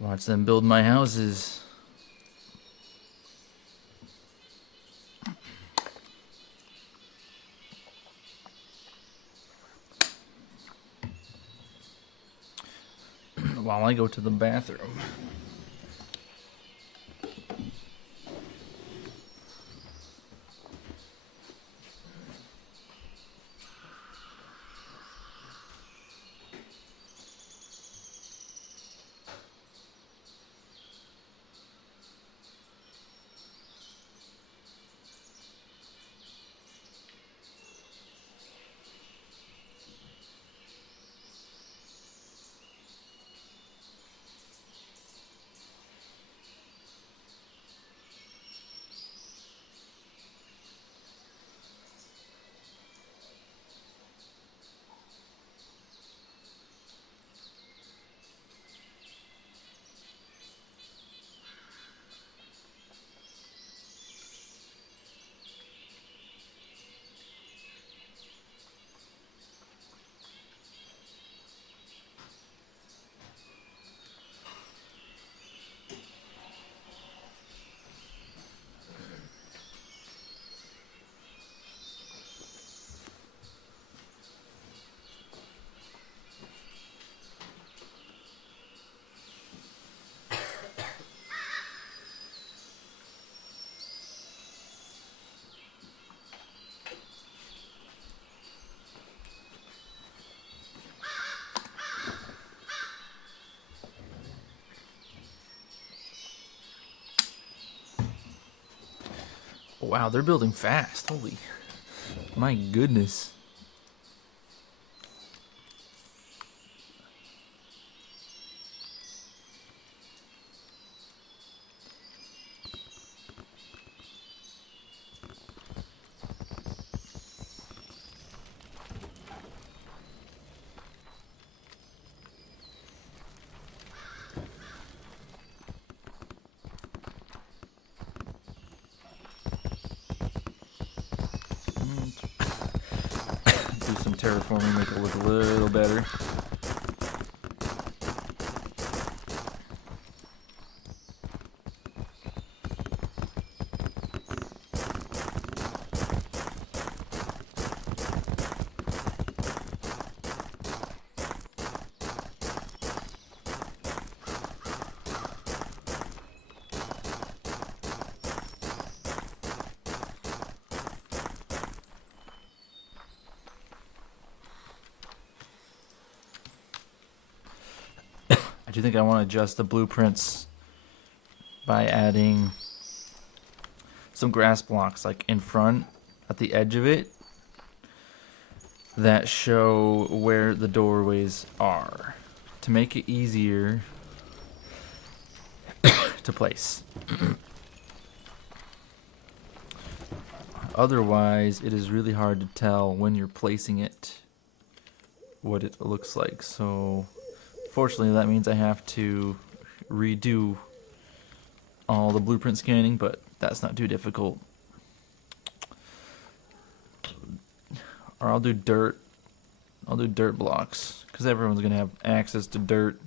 Watch them build my houses. While I go to the bathroom. Wow, they're building fast. Holy, my goodness. Do some terraforming, make it look a little better. do think I want to adjust the blueprints by adding some grass blocks like in front at the edge of it that show where the doorways are to make it easier to place. Otherwise, it is really hard to tell when you're placing it what it looks like. So, fortunately, that means I have to redo all the blueprint scanning, but that's not too difficult. Or I'll do dirt. I'll do dirt blocks because everyone's gonna have access to dirt.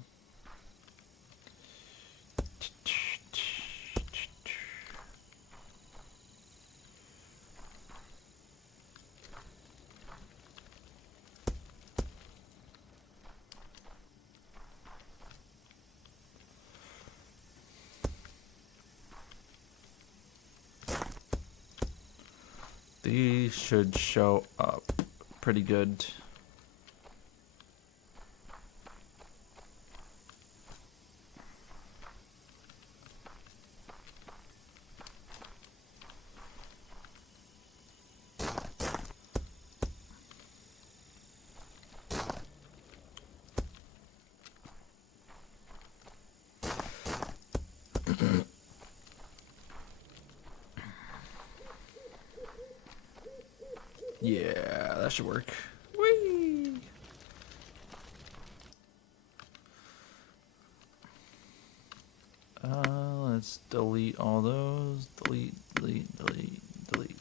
These should show up pretty good. Yeah, that should work. Whee! Let's delete all those. Delete, delete, delete, delete.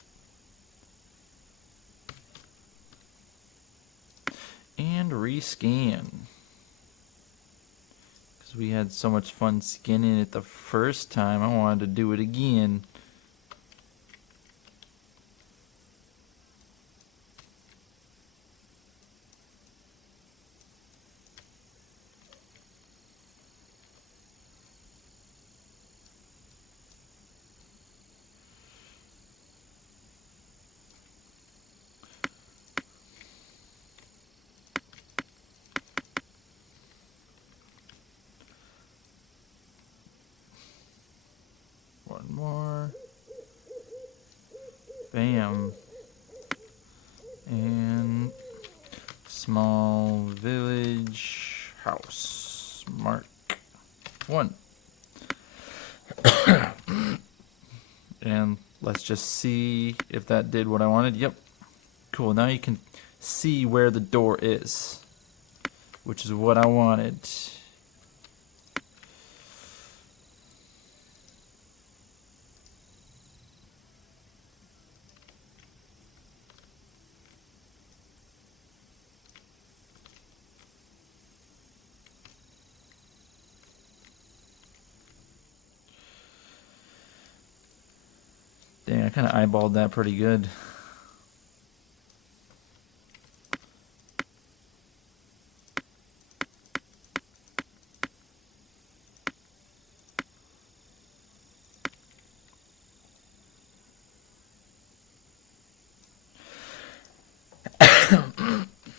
And rescan. Because we had so much fun skinning it the first time, I wanted to do it again. One more. Bam. And small village house. Mark 1. And let's just see if that did what I wanted. Yep. Cool. Now you can see where the door is, which is what I wanted. Dang, I kind of eyeballed that pretty good.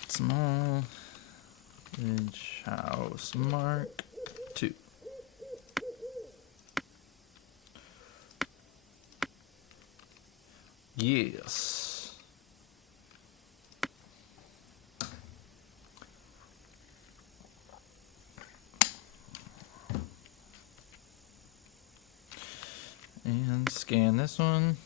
Small village house Mark 2. Yes. And scan this one.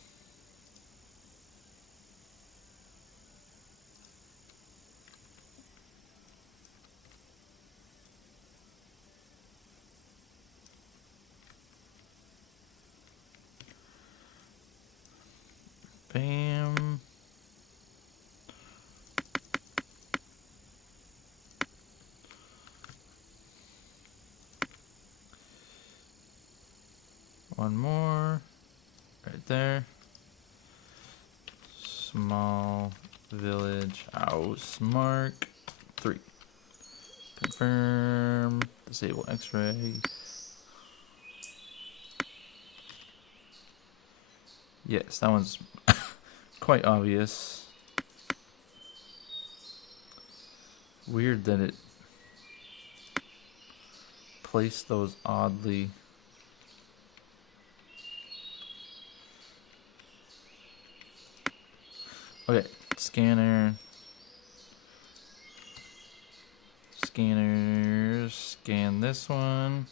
Bam. One more. Right there. Small village house Mark 3. Confirm. Disable X-ray. Yes, that one's quite obvious. Weird that it place those oddly. Okay, scanner. Scanners. Scan this one.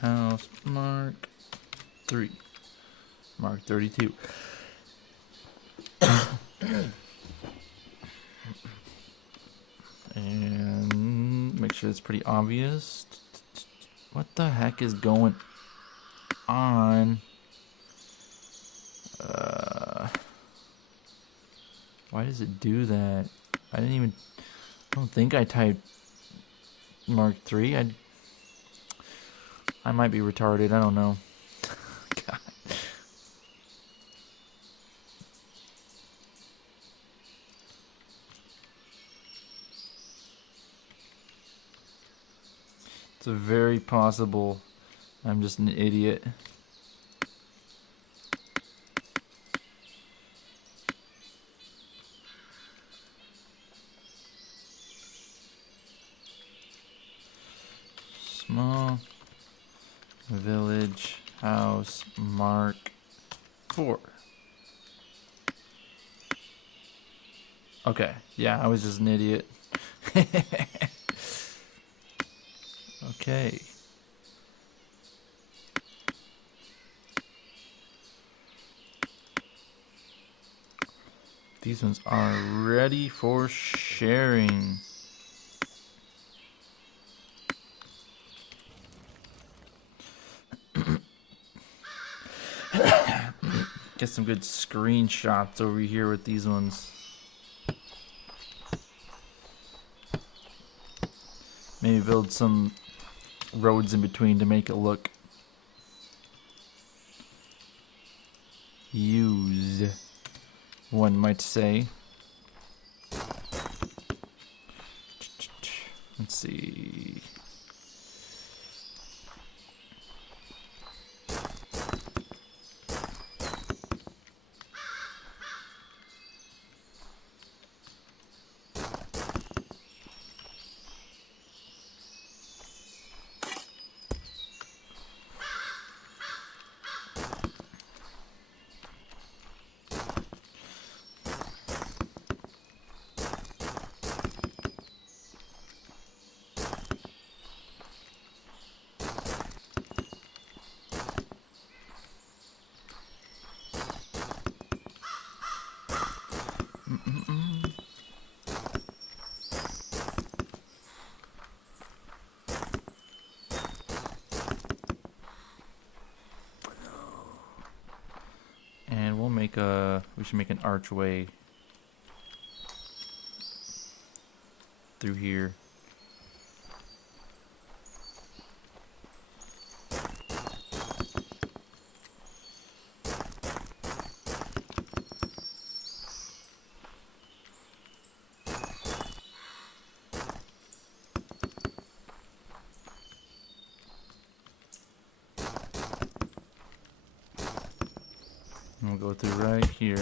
House Mark 3. Mark 32. And make sure it's pretty obvious. What the heck is going on? Why does it do that? I don't think I typed Mark 3. I might be retarded. I don't know. God. It's very possible I'm just an idiot. Small village house Mark 4. Okay, yeah, I was just an idiot. Okay. These ones are ready for sharing. Get some good screenshots over here with these ones. Maybe build some roads in between to make it look used, one might say. Let's see. And we'll make we should make an archway through here. And we'll go through right here.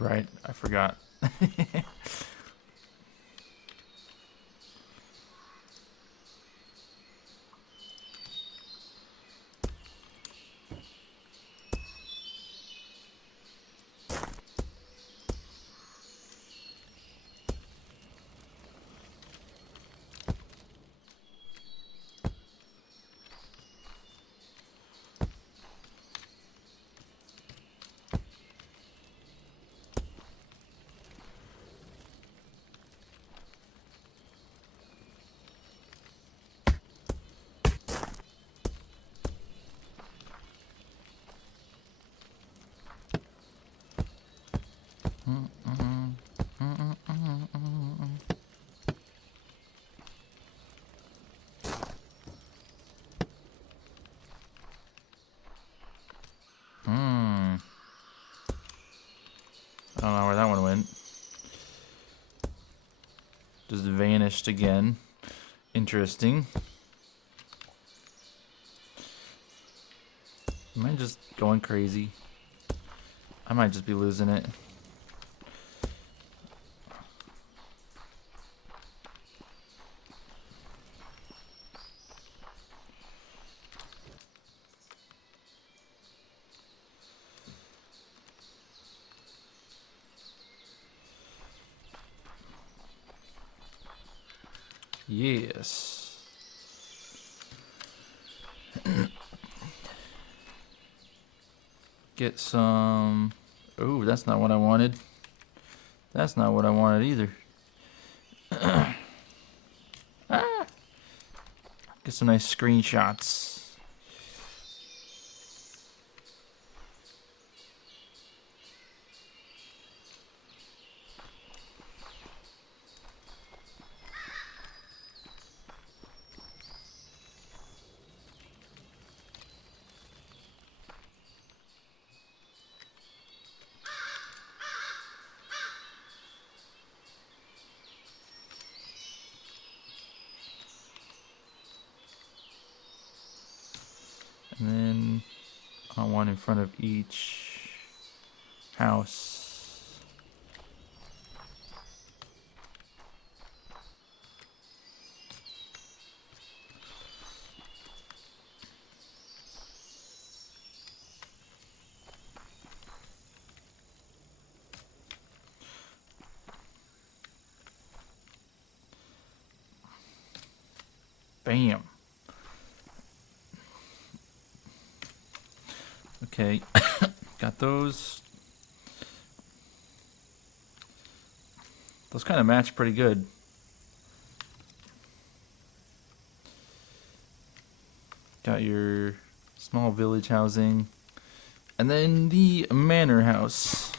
Right, I forgot. I don't know where that one went. Just vanished again. Interesting. Am I just going crazy? I might just be losing it. Yes. Get some... Oh, that's not what I wanted. That's not what I wanted either. Get some nice screenshots. And then I want in front of each house. Bam. Okay, got those. Those kind of match pretty good. Got your small village housing. And then the manor house.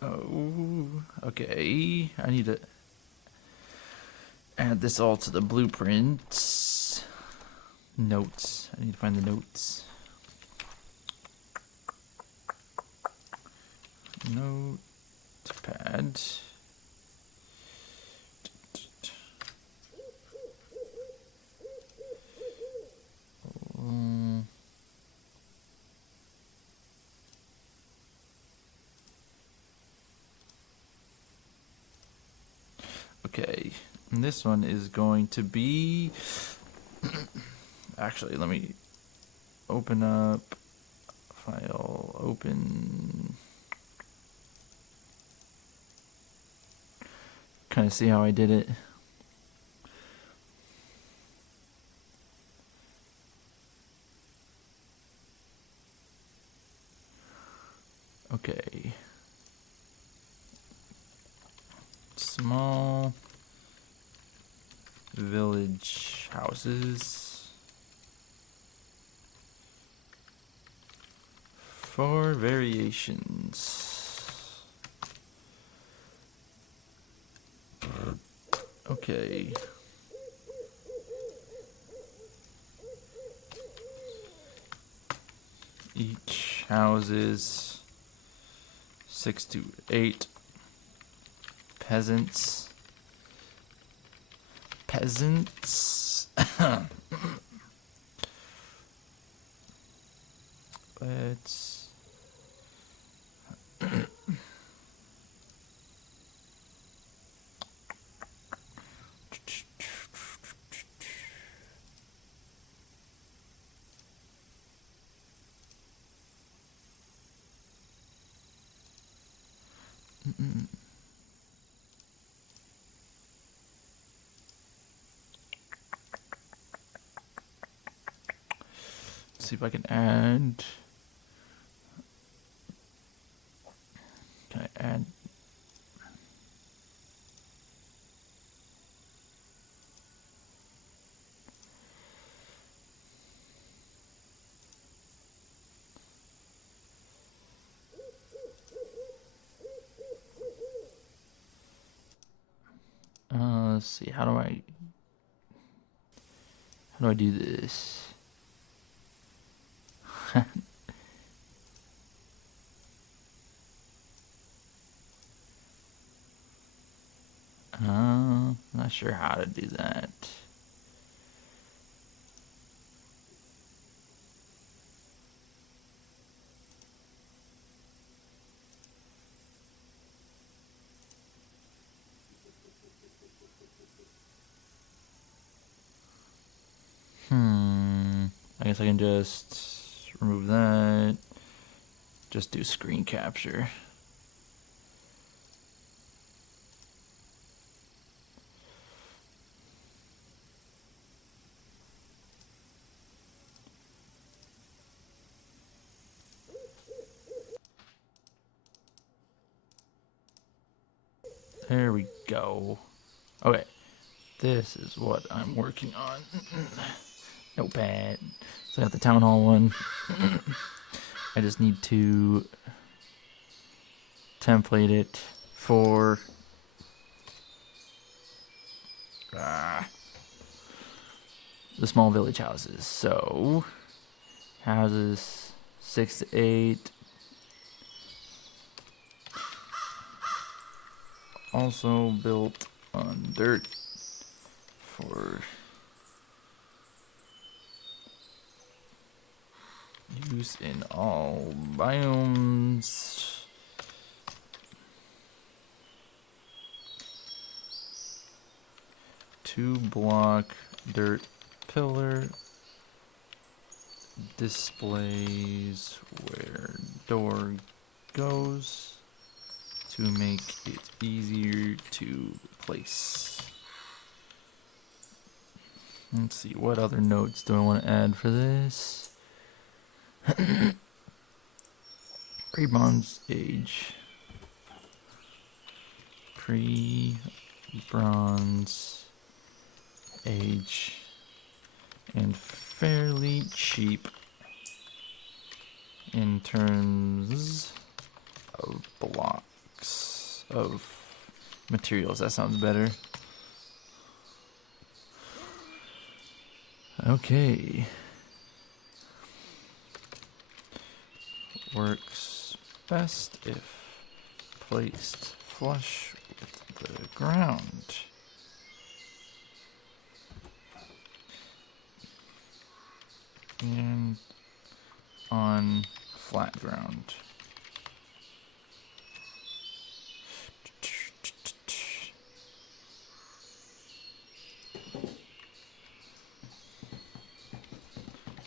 Oh, okay. I need to add this all to the blueprint. Notes. I need to find the notes. Notepad. Okay, and this one is going to be... Actually, let me open up file, open... Kind of see how I did it. Okay. Small village houses for variations. Okay. Each houses 6 to 8 peasants. Let's see if I can add. Can I add? let's see. How do I do this? Not sure how to do that. I guess I can just remove that. Just do screen capture. There we go. Okay, this is what I'm working on. Notepad. So I got the town hall one. I just need to template it for the small village houses. So houses 6 to 8. Also built on dirt for use in all biomes. Two-block dirt pillar displays where door goes to make it easier to place. Let's see, what other notes do I want to add for this? Pre-bronze age. Pre-bronze age. And fairly cheap in terms of blocks of materials. That sounds better. Okay. Works best if placed flush with the ground. And on flat ground.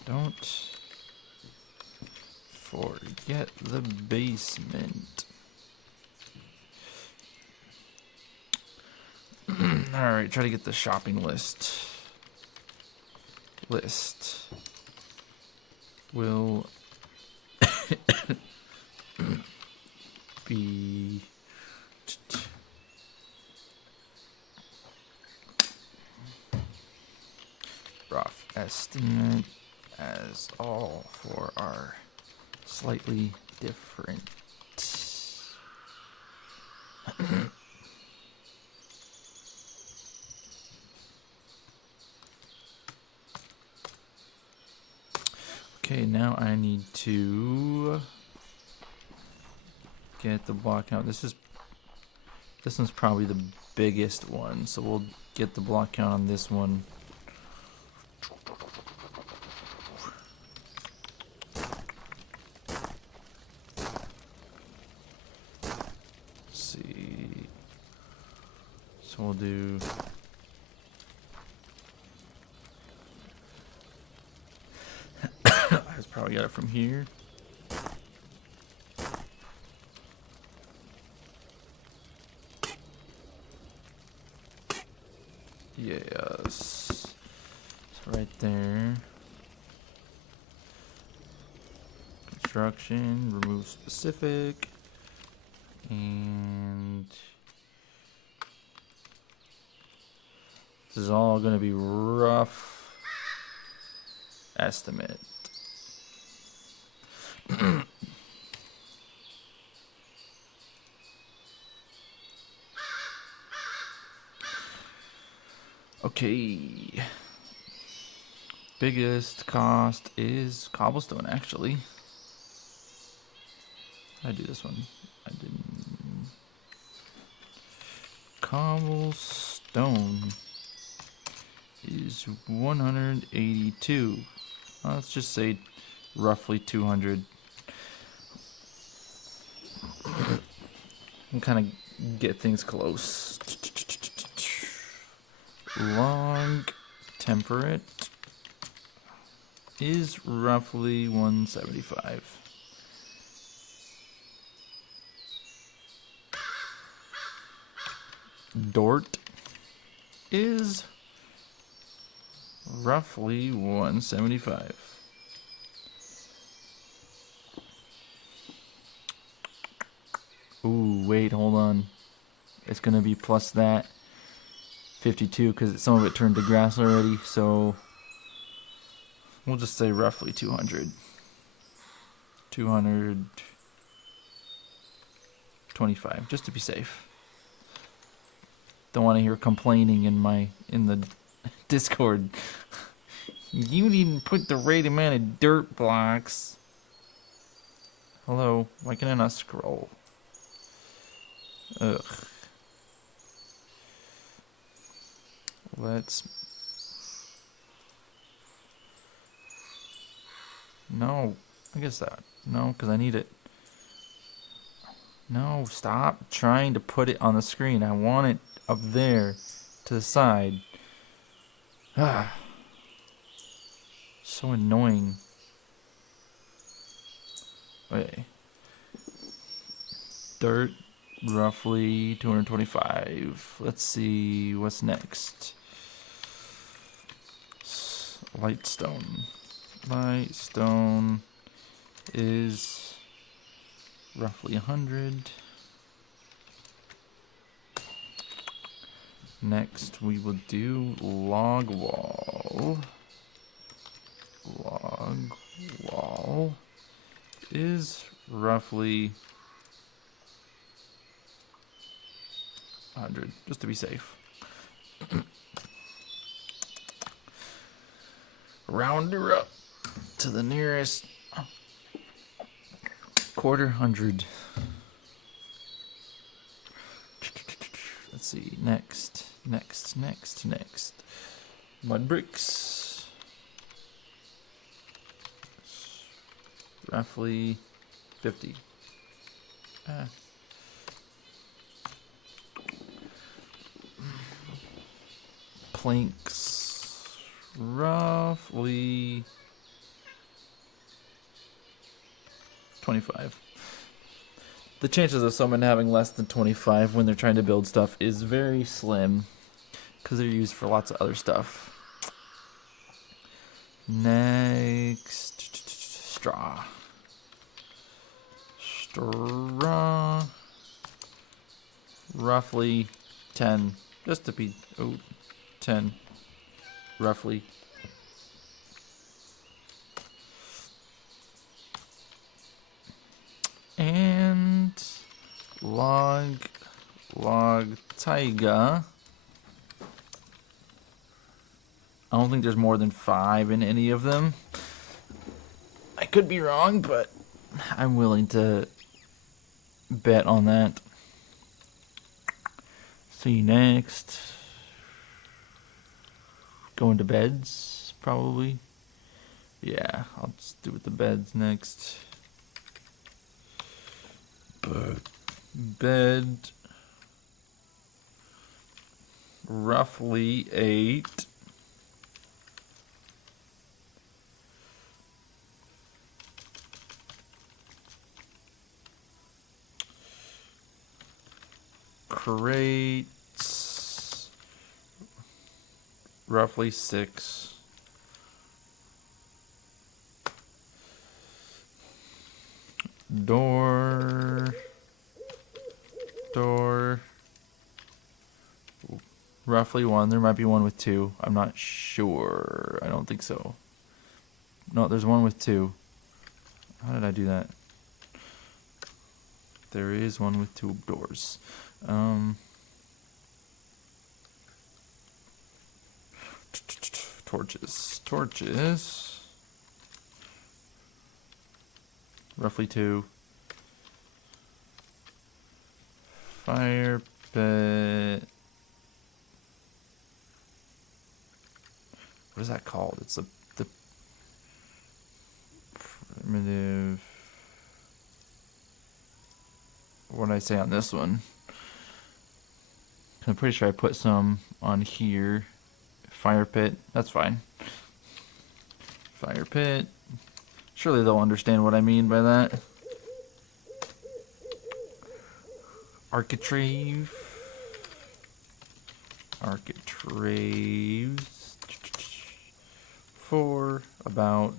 Don't forget the basement. Alright, try to get the shopping list. Will be rough estimate as all four are slightly different. Okay, now I need to get the block count. This one's probably the biggest one, so we'll get the block count on this one. Let's see. So we'll do I probably got it from here. Yes. So right there. Construction, remove specific. And this is all going to be rough estimate. Okay. Biggest cost is cobblestone, actually. I do this one. I didn't. Cobblestone is 182. Let's just say roughly 200. And kind of get things close. Log temperate is roughly 175. Dort is roughly 175. Ooh, wait, hold on. It's going to be plus that 52 because some of it turned to grass already, so we'll just say roughly 200. 225, just to be safe. Don't want to hear complaining in the Discord. You didn't put the right amount of dirt blocks. Hello, why can I not scroll? Ugh. Let's... No, I guess that. No, because I need it. No, stop trying to put it on the screen. I want it up there to the side. Ah. So annoying. Okay. Dirt, roughly 225. Let's see what's next. Lightstone. Lightstone is roughly 100. Next, we will do log wall. Log wall is roughly 100, just to be safe. Round her up to the nearest quarter hundred. Let's see, next. Mud bricks. Roughly 50. Planks. Roughly 25. The chances of someone having less than 25 when they're trying to build stuff is very slim because they're used for lots of other stuff. Next, straw. Straw. Roughly 10. Just to be 10. Roughly. And log taiga. I don't think there's more than 5 in any of them. I could be wrong, but I'm willing to bet on that. See you next. Going to beds, probably. Yeah, I'll just do with the beds next. Bed. Roughly 8. Crates. Roughly 6. Door. Roughly 1. There might be one with 2. I'm not sure. I don't think so. No, there's one with 2. How did I do that? There is one with 2 doors. Torches. Roughly 2. Fire pit. What is that called? It's the primitive. What did I say on this one? I'm pretty sure I put some on here. Fire pit. That's fine. Fire pit. Surely they'll understand what I mean by that. Architrave. Architraves. 4. About.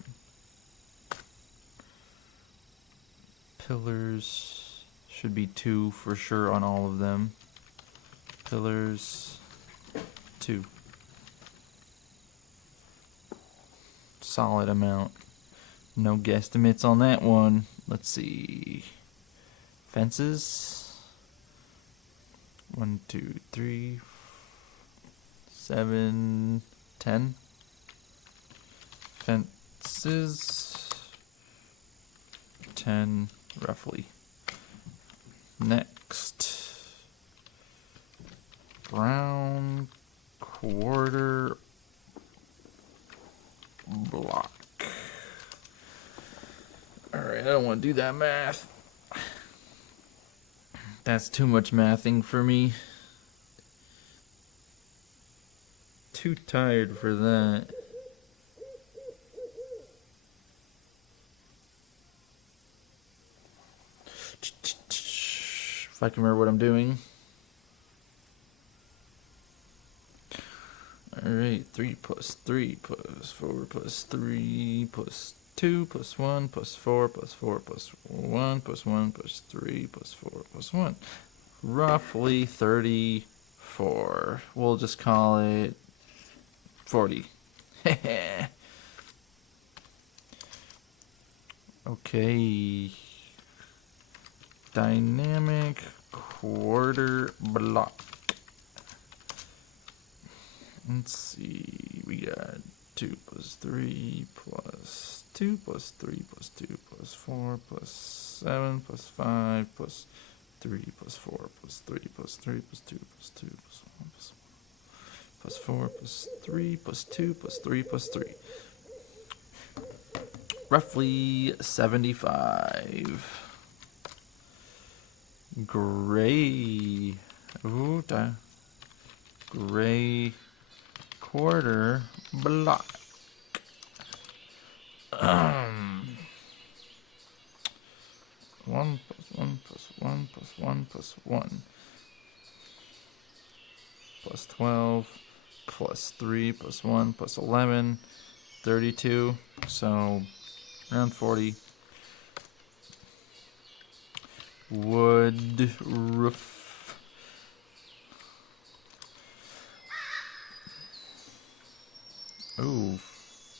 Pillars. Should be 2 for sure on all of them. Pillars. 2. Solid amount. No guesstimates on that one. Let's see. Fences. 1, 2, 3, 7, 10. Fences. 10 roughly. Next. Brown quarter block. Alright, I don't want to do that math. That's too much mathing for me. Too tired for that. If I can remember what I'm doing. Alright, 3 plus 3 plus 4 plus 3 plus 2 plus 1 plus 4 plus 4 plus 1 plus 1 plus 3 plus 4 plus 1. Roughly 34. We'll just call it 40. Okay. Dynamic quarter block. Let's see. We got 2 plus 3 plus 2 plus 3 plus 2 plus 4 plus 7 plus 5 plus 3 plus 4 plus 3 plus 3 plus 2 plus 2 plus 1 plus 4 plus 3 plus 2 plus 3 plus 3. Roughly 75. Gray. Ooh, gray quarter block. 1 plus 1 plus 1 plus 1 plus 1 plus 12 plus 3 plus 1 plus 11, 32. So around 40. Wood roof. Ooh,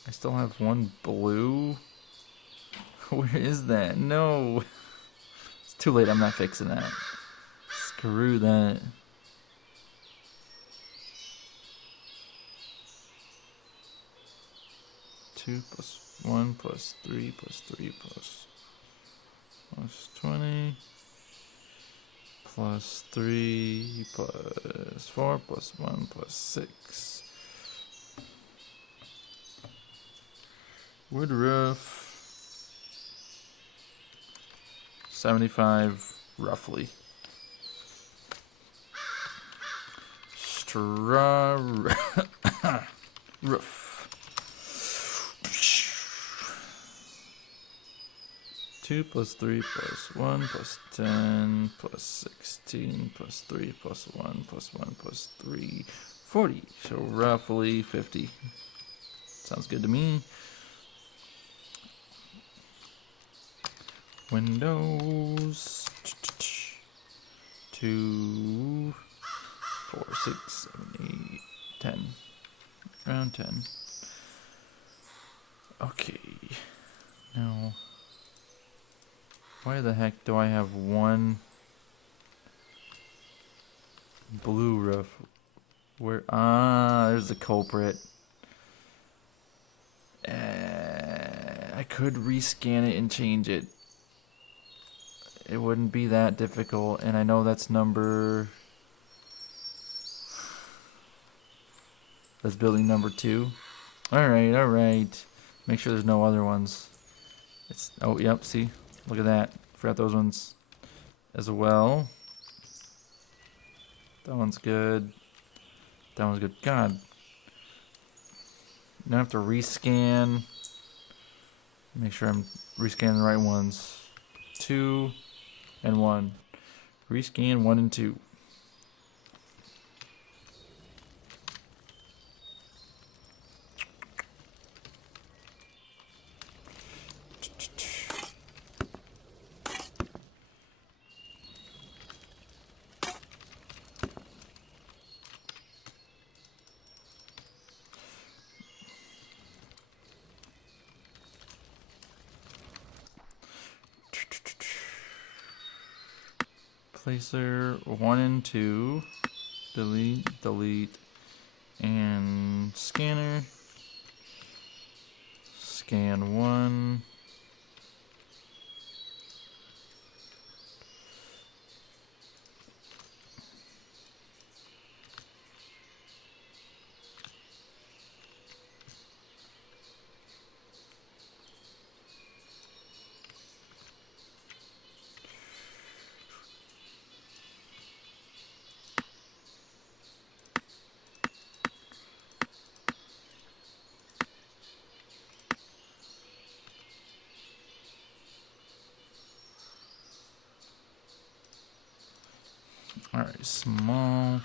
I still have one blue. Where is that? No. It's too late. I'm not fixing that. Screw that. Two plus 1 plus 3 plus 3 plus 20 plus 3 plus 4 plus 1 plus 6. Wood roof. 75 roughly. Straw roof. 2 plus 3 plus 1 plus 10 plus 16 plus 3 plus 1 plus 1 plus 3, 40. So roughly 50. Sounds good to me. Windows. 2, 4, 6, 7, 8, 10. Around 10. Okay. Now, why the heck do I have one blue roof? Where? Ah, there's the culprit. I could rescan it and change it. It wouldn't be that difficult, and I know that's number... That's building number 2. Alright, alright. Make sure there's no other ones. It's... Oh, yep, see? Look at that. Forgot those ones as well. That one's good. That one's good. God. Now I have to rescan. Make sure I'm rescanning the right ones. 2 and 1. Rescan 1 and 2. Placer 1 and 2. Delete, delete, and scanner. Scan 1. Alright, small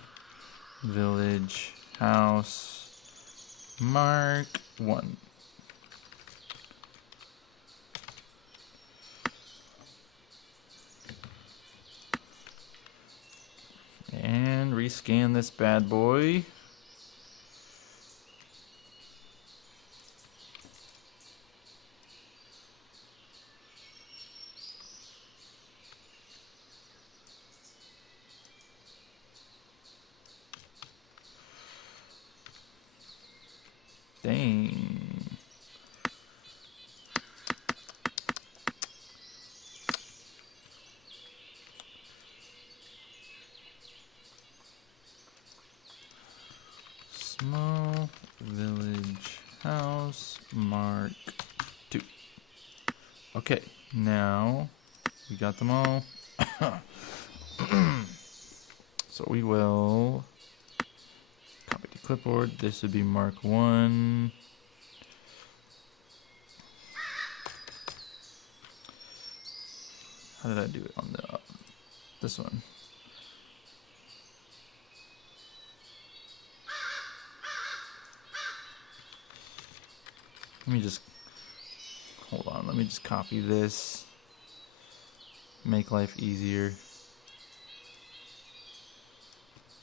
village house mark 1. And rescan this bad boy. Dang. Small village house mark 2. Okay, now we got them all. So we will copy to clipboard. This would be mark 1. How did I do it on the this one? Let me just hold on. Let me just copy this. Make life easier.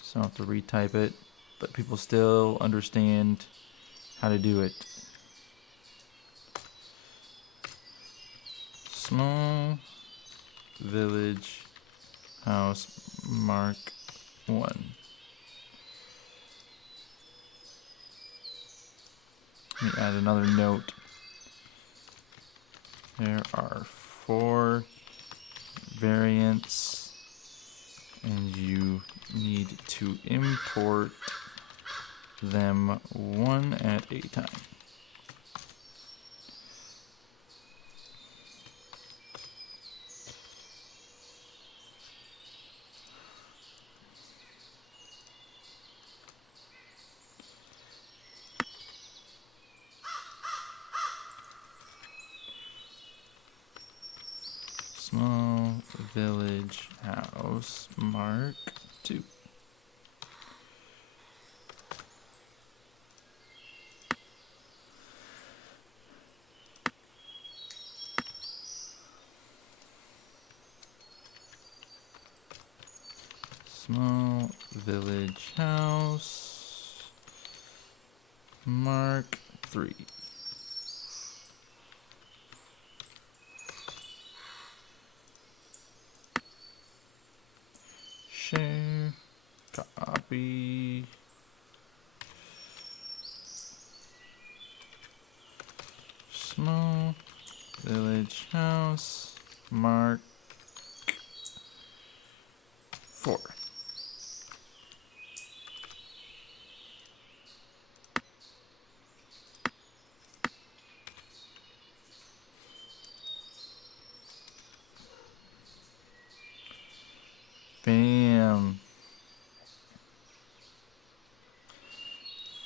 So I don't have to retype it, but people still understand how to do it. Small village house mark 1. Let me add another note. There are 4 variants, and you need to import them one at a time. Small village house mark 2. Small village house mark 3. Share, copy, small Village house. Mark 4. Bam.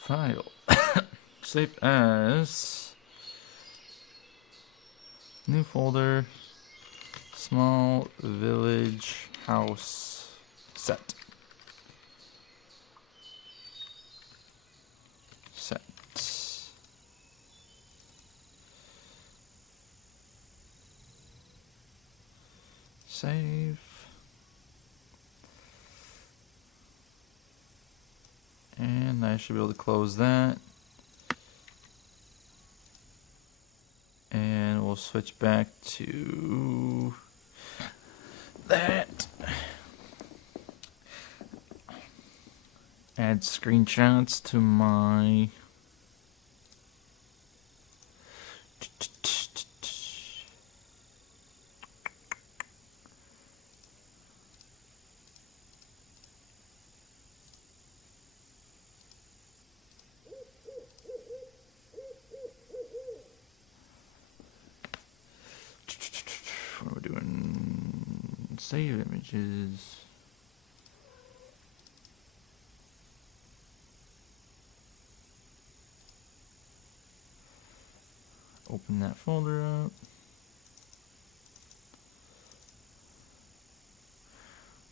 File. Save as. New folder. Small village house set. Set. Save. And I should be able to close that. And we'll switch back to that. Add screenshots to my what are we doing? Save images. Open that folder up.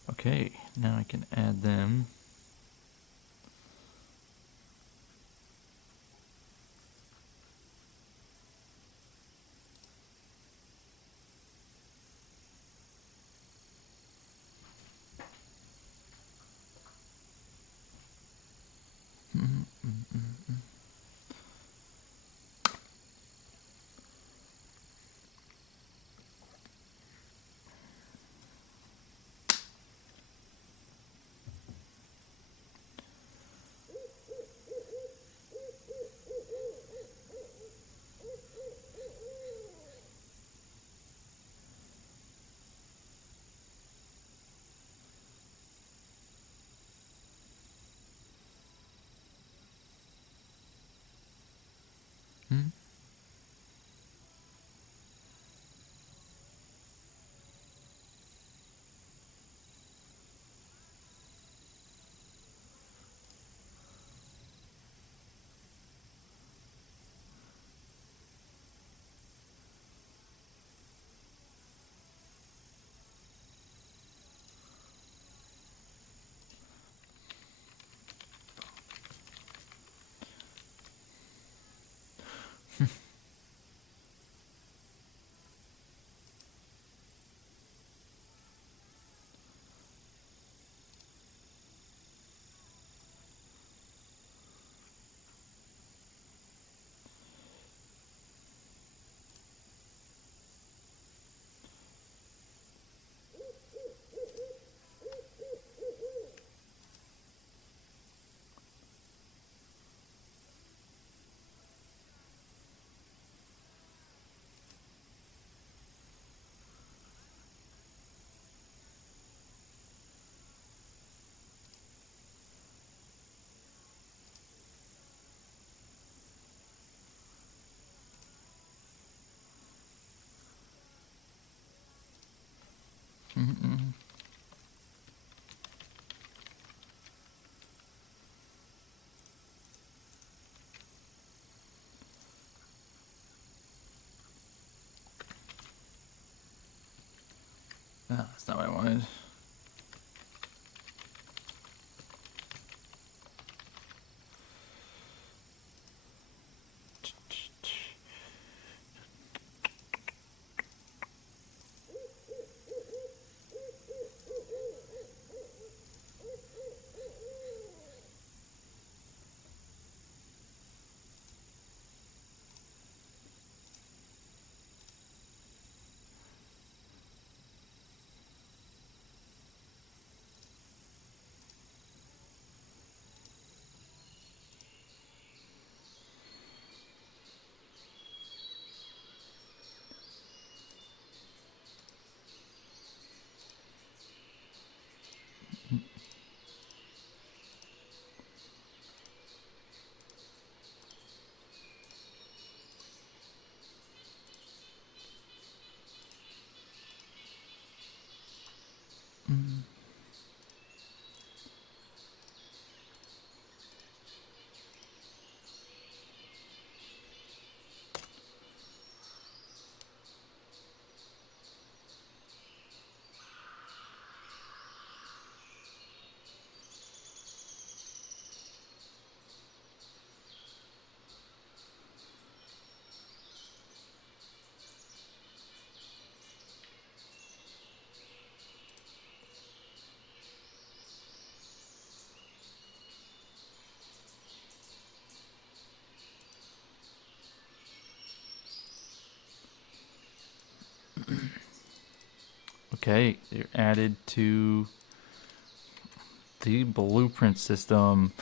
Okay, now I can add them. Hmm? Mm-mm. Ah, that's not what I wanted. Okay, they're added to the blueprint system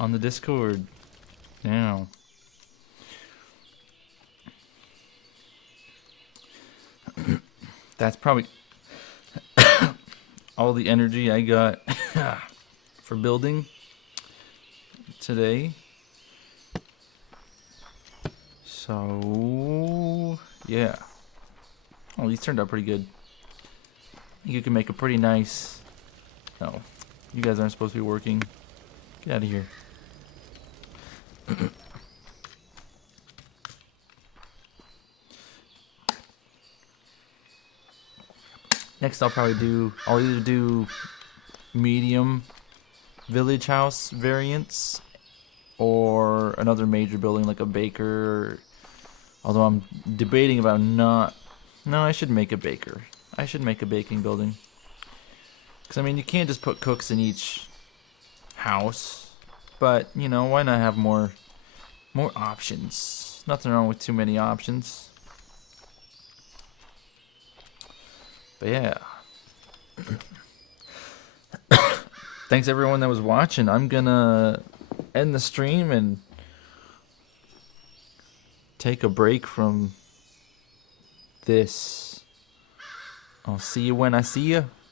on the Discord now. That's probably all the energy I got for building today. So, yeah. Oh, these turned out pretty good. I think you can make a pretty nice... No, you guys aren't supposed to be working. Get out of here. Next I'll either do medium village house variants or another major building like a baker. Although I'm debating about not... No, I should make a baker. I should make a baking building. Because, I mean, you can't just put cooks in each house. But, you know, why not have more options? Nothing wrong with too many options. But yeah. Thanks everyone that was watching. I'm gonna end the stream and take a break from this. I'll see you when I see you.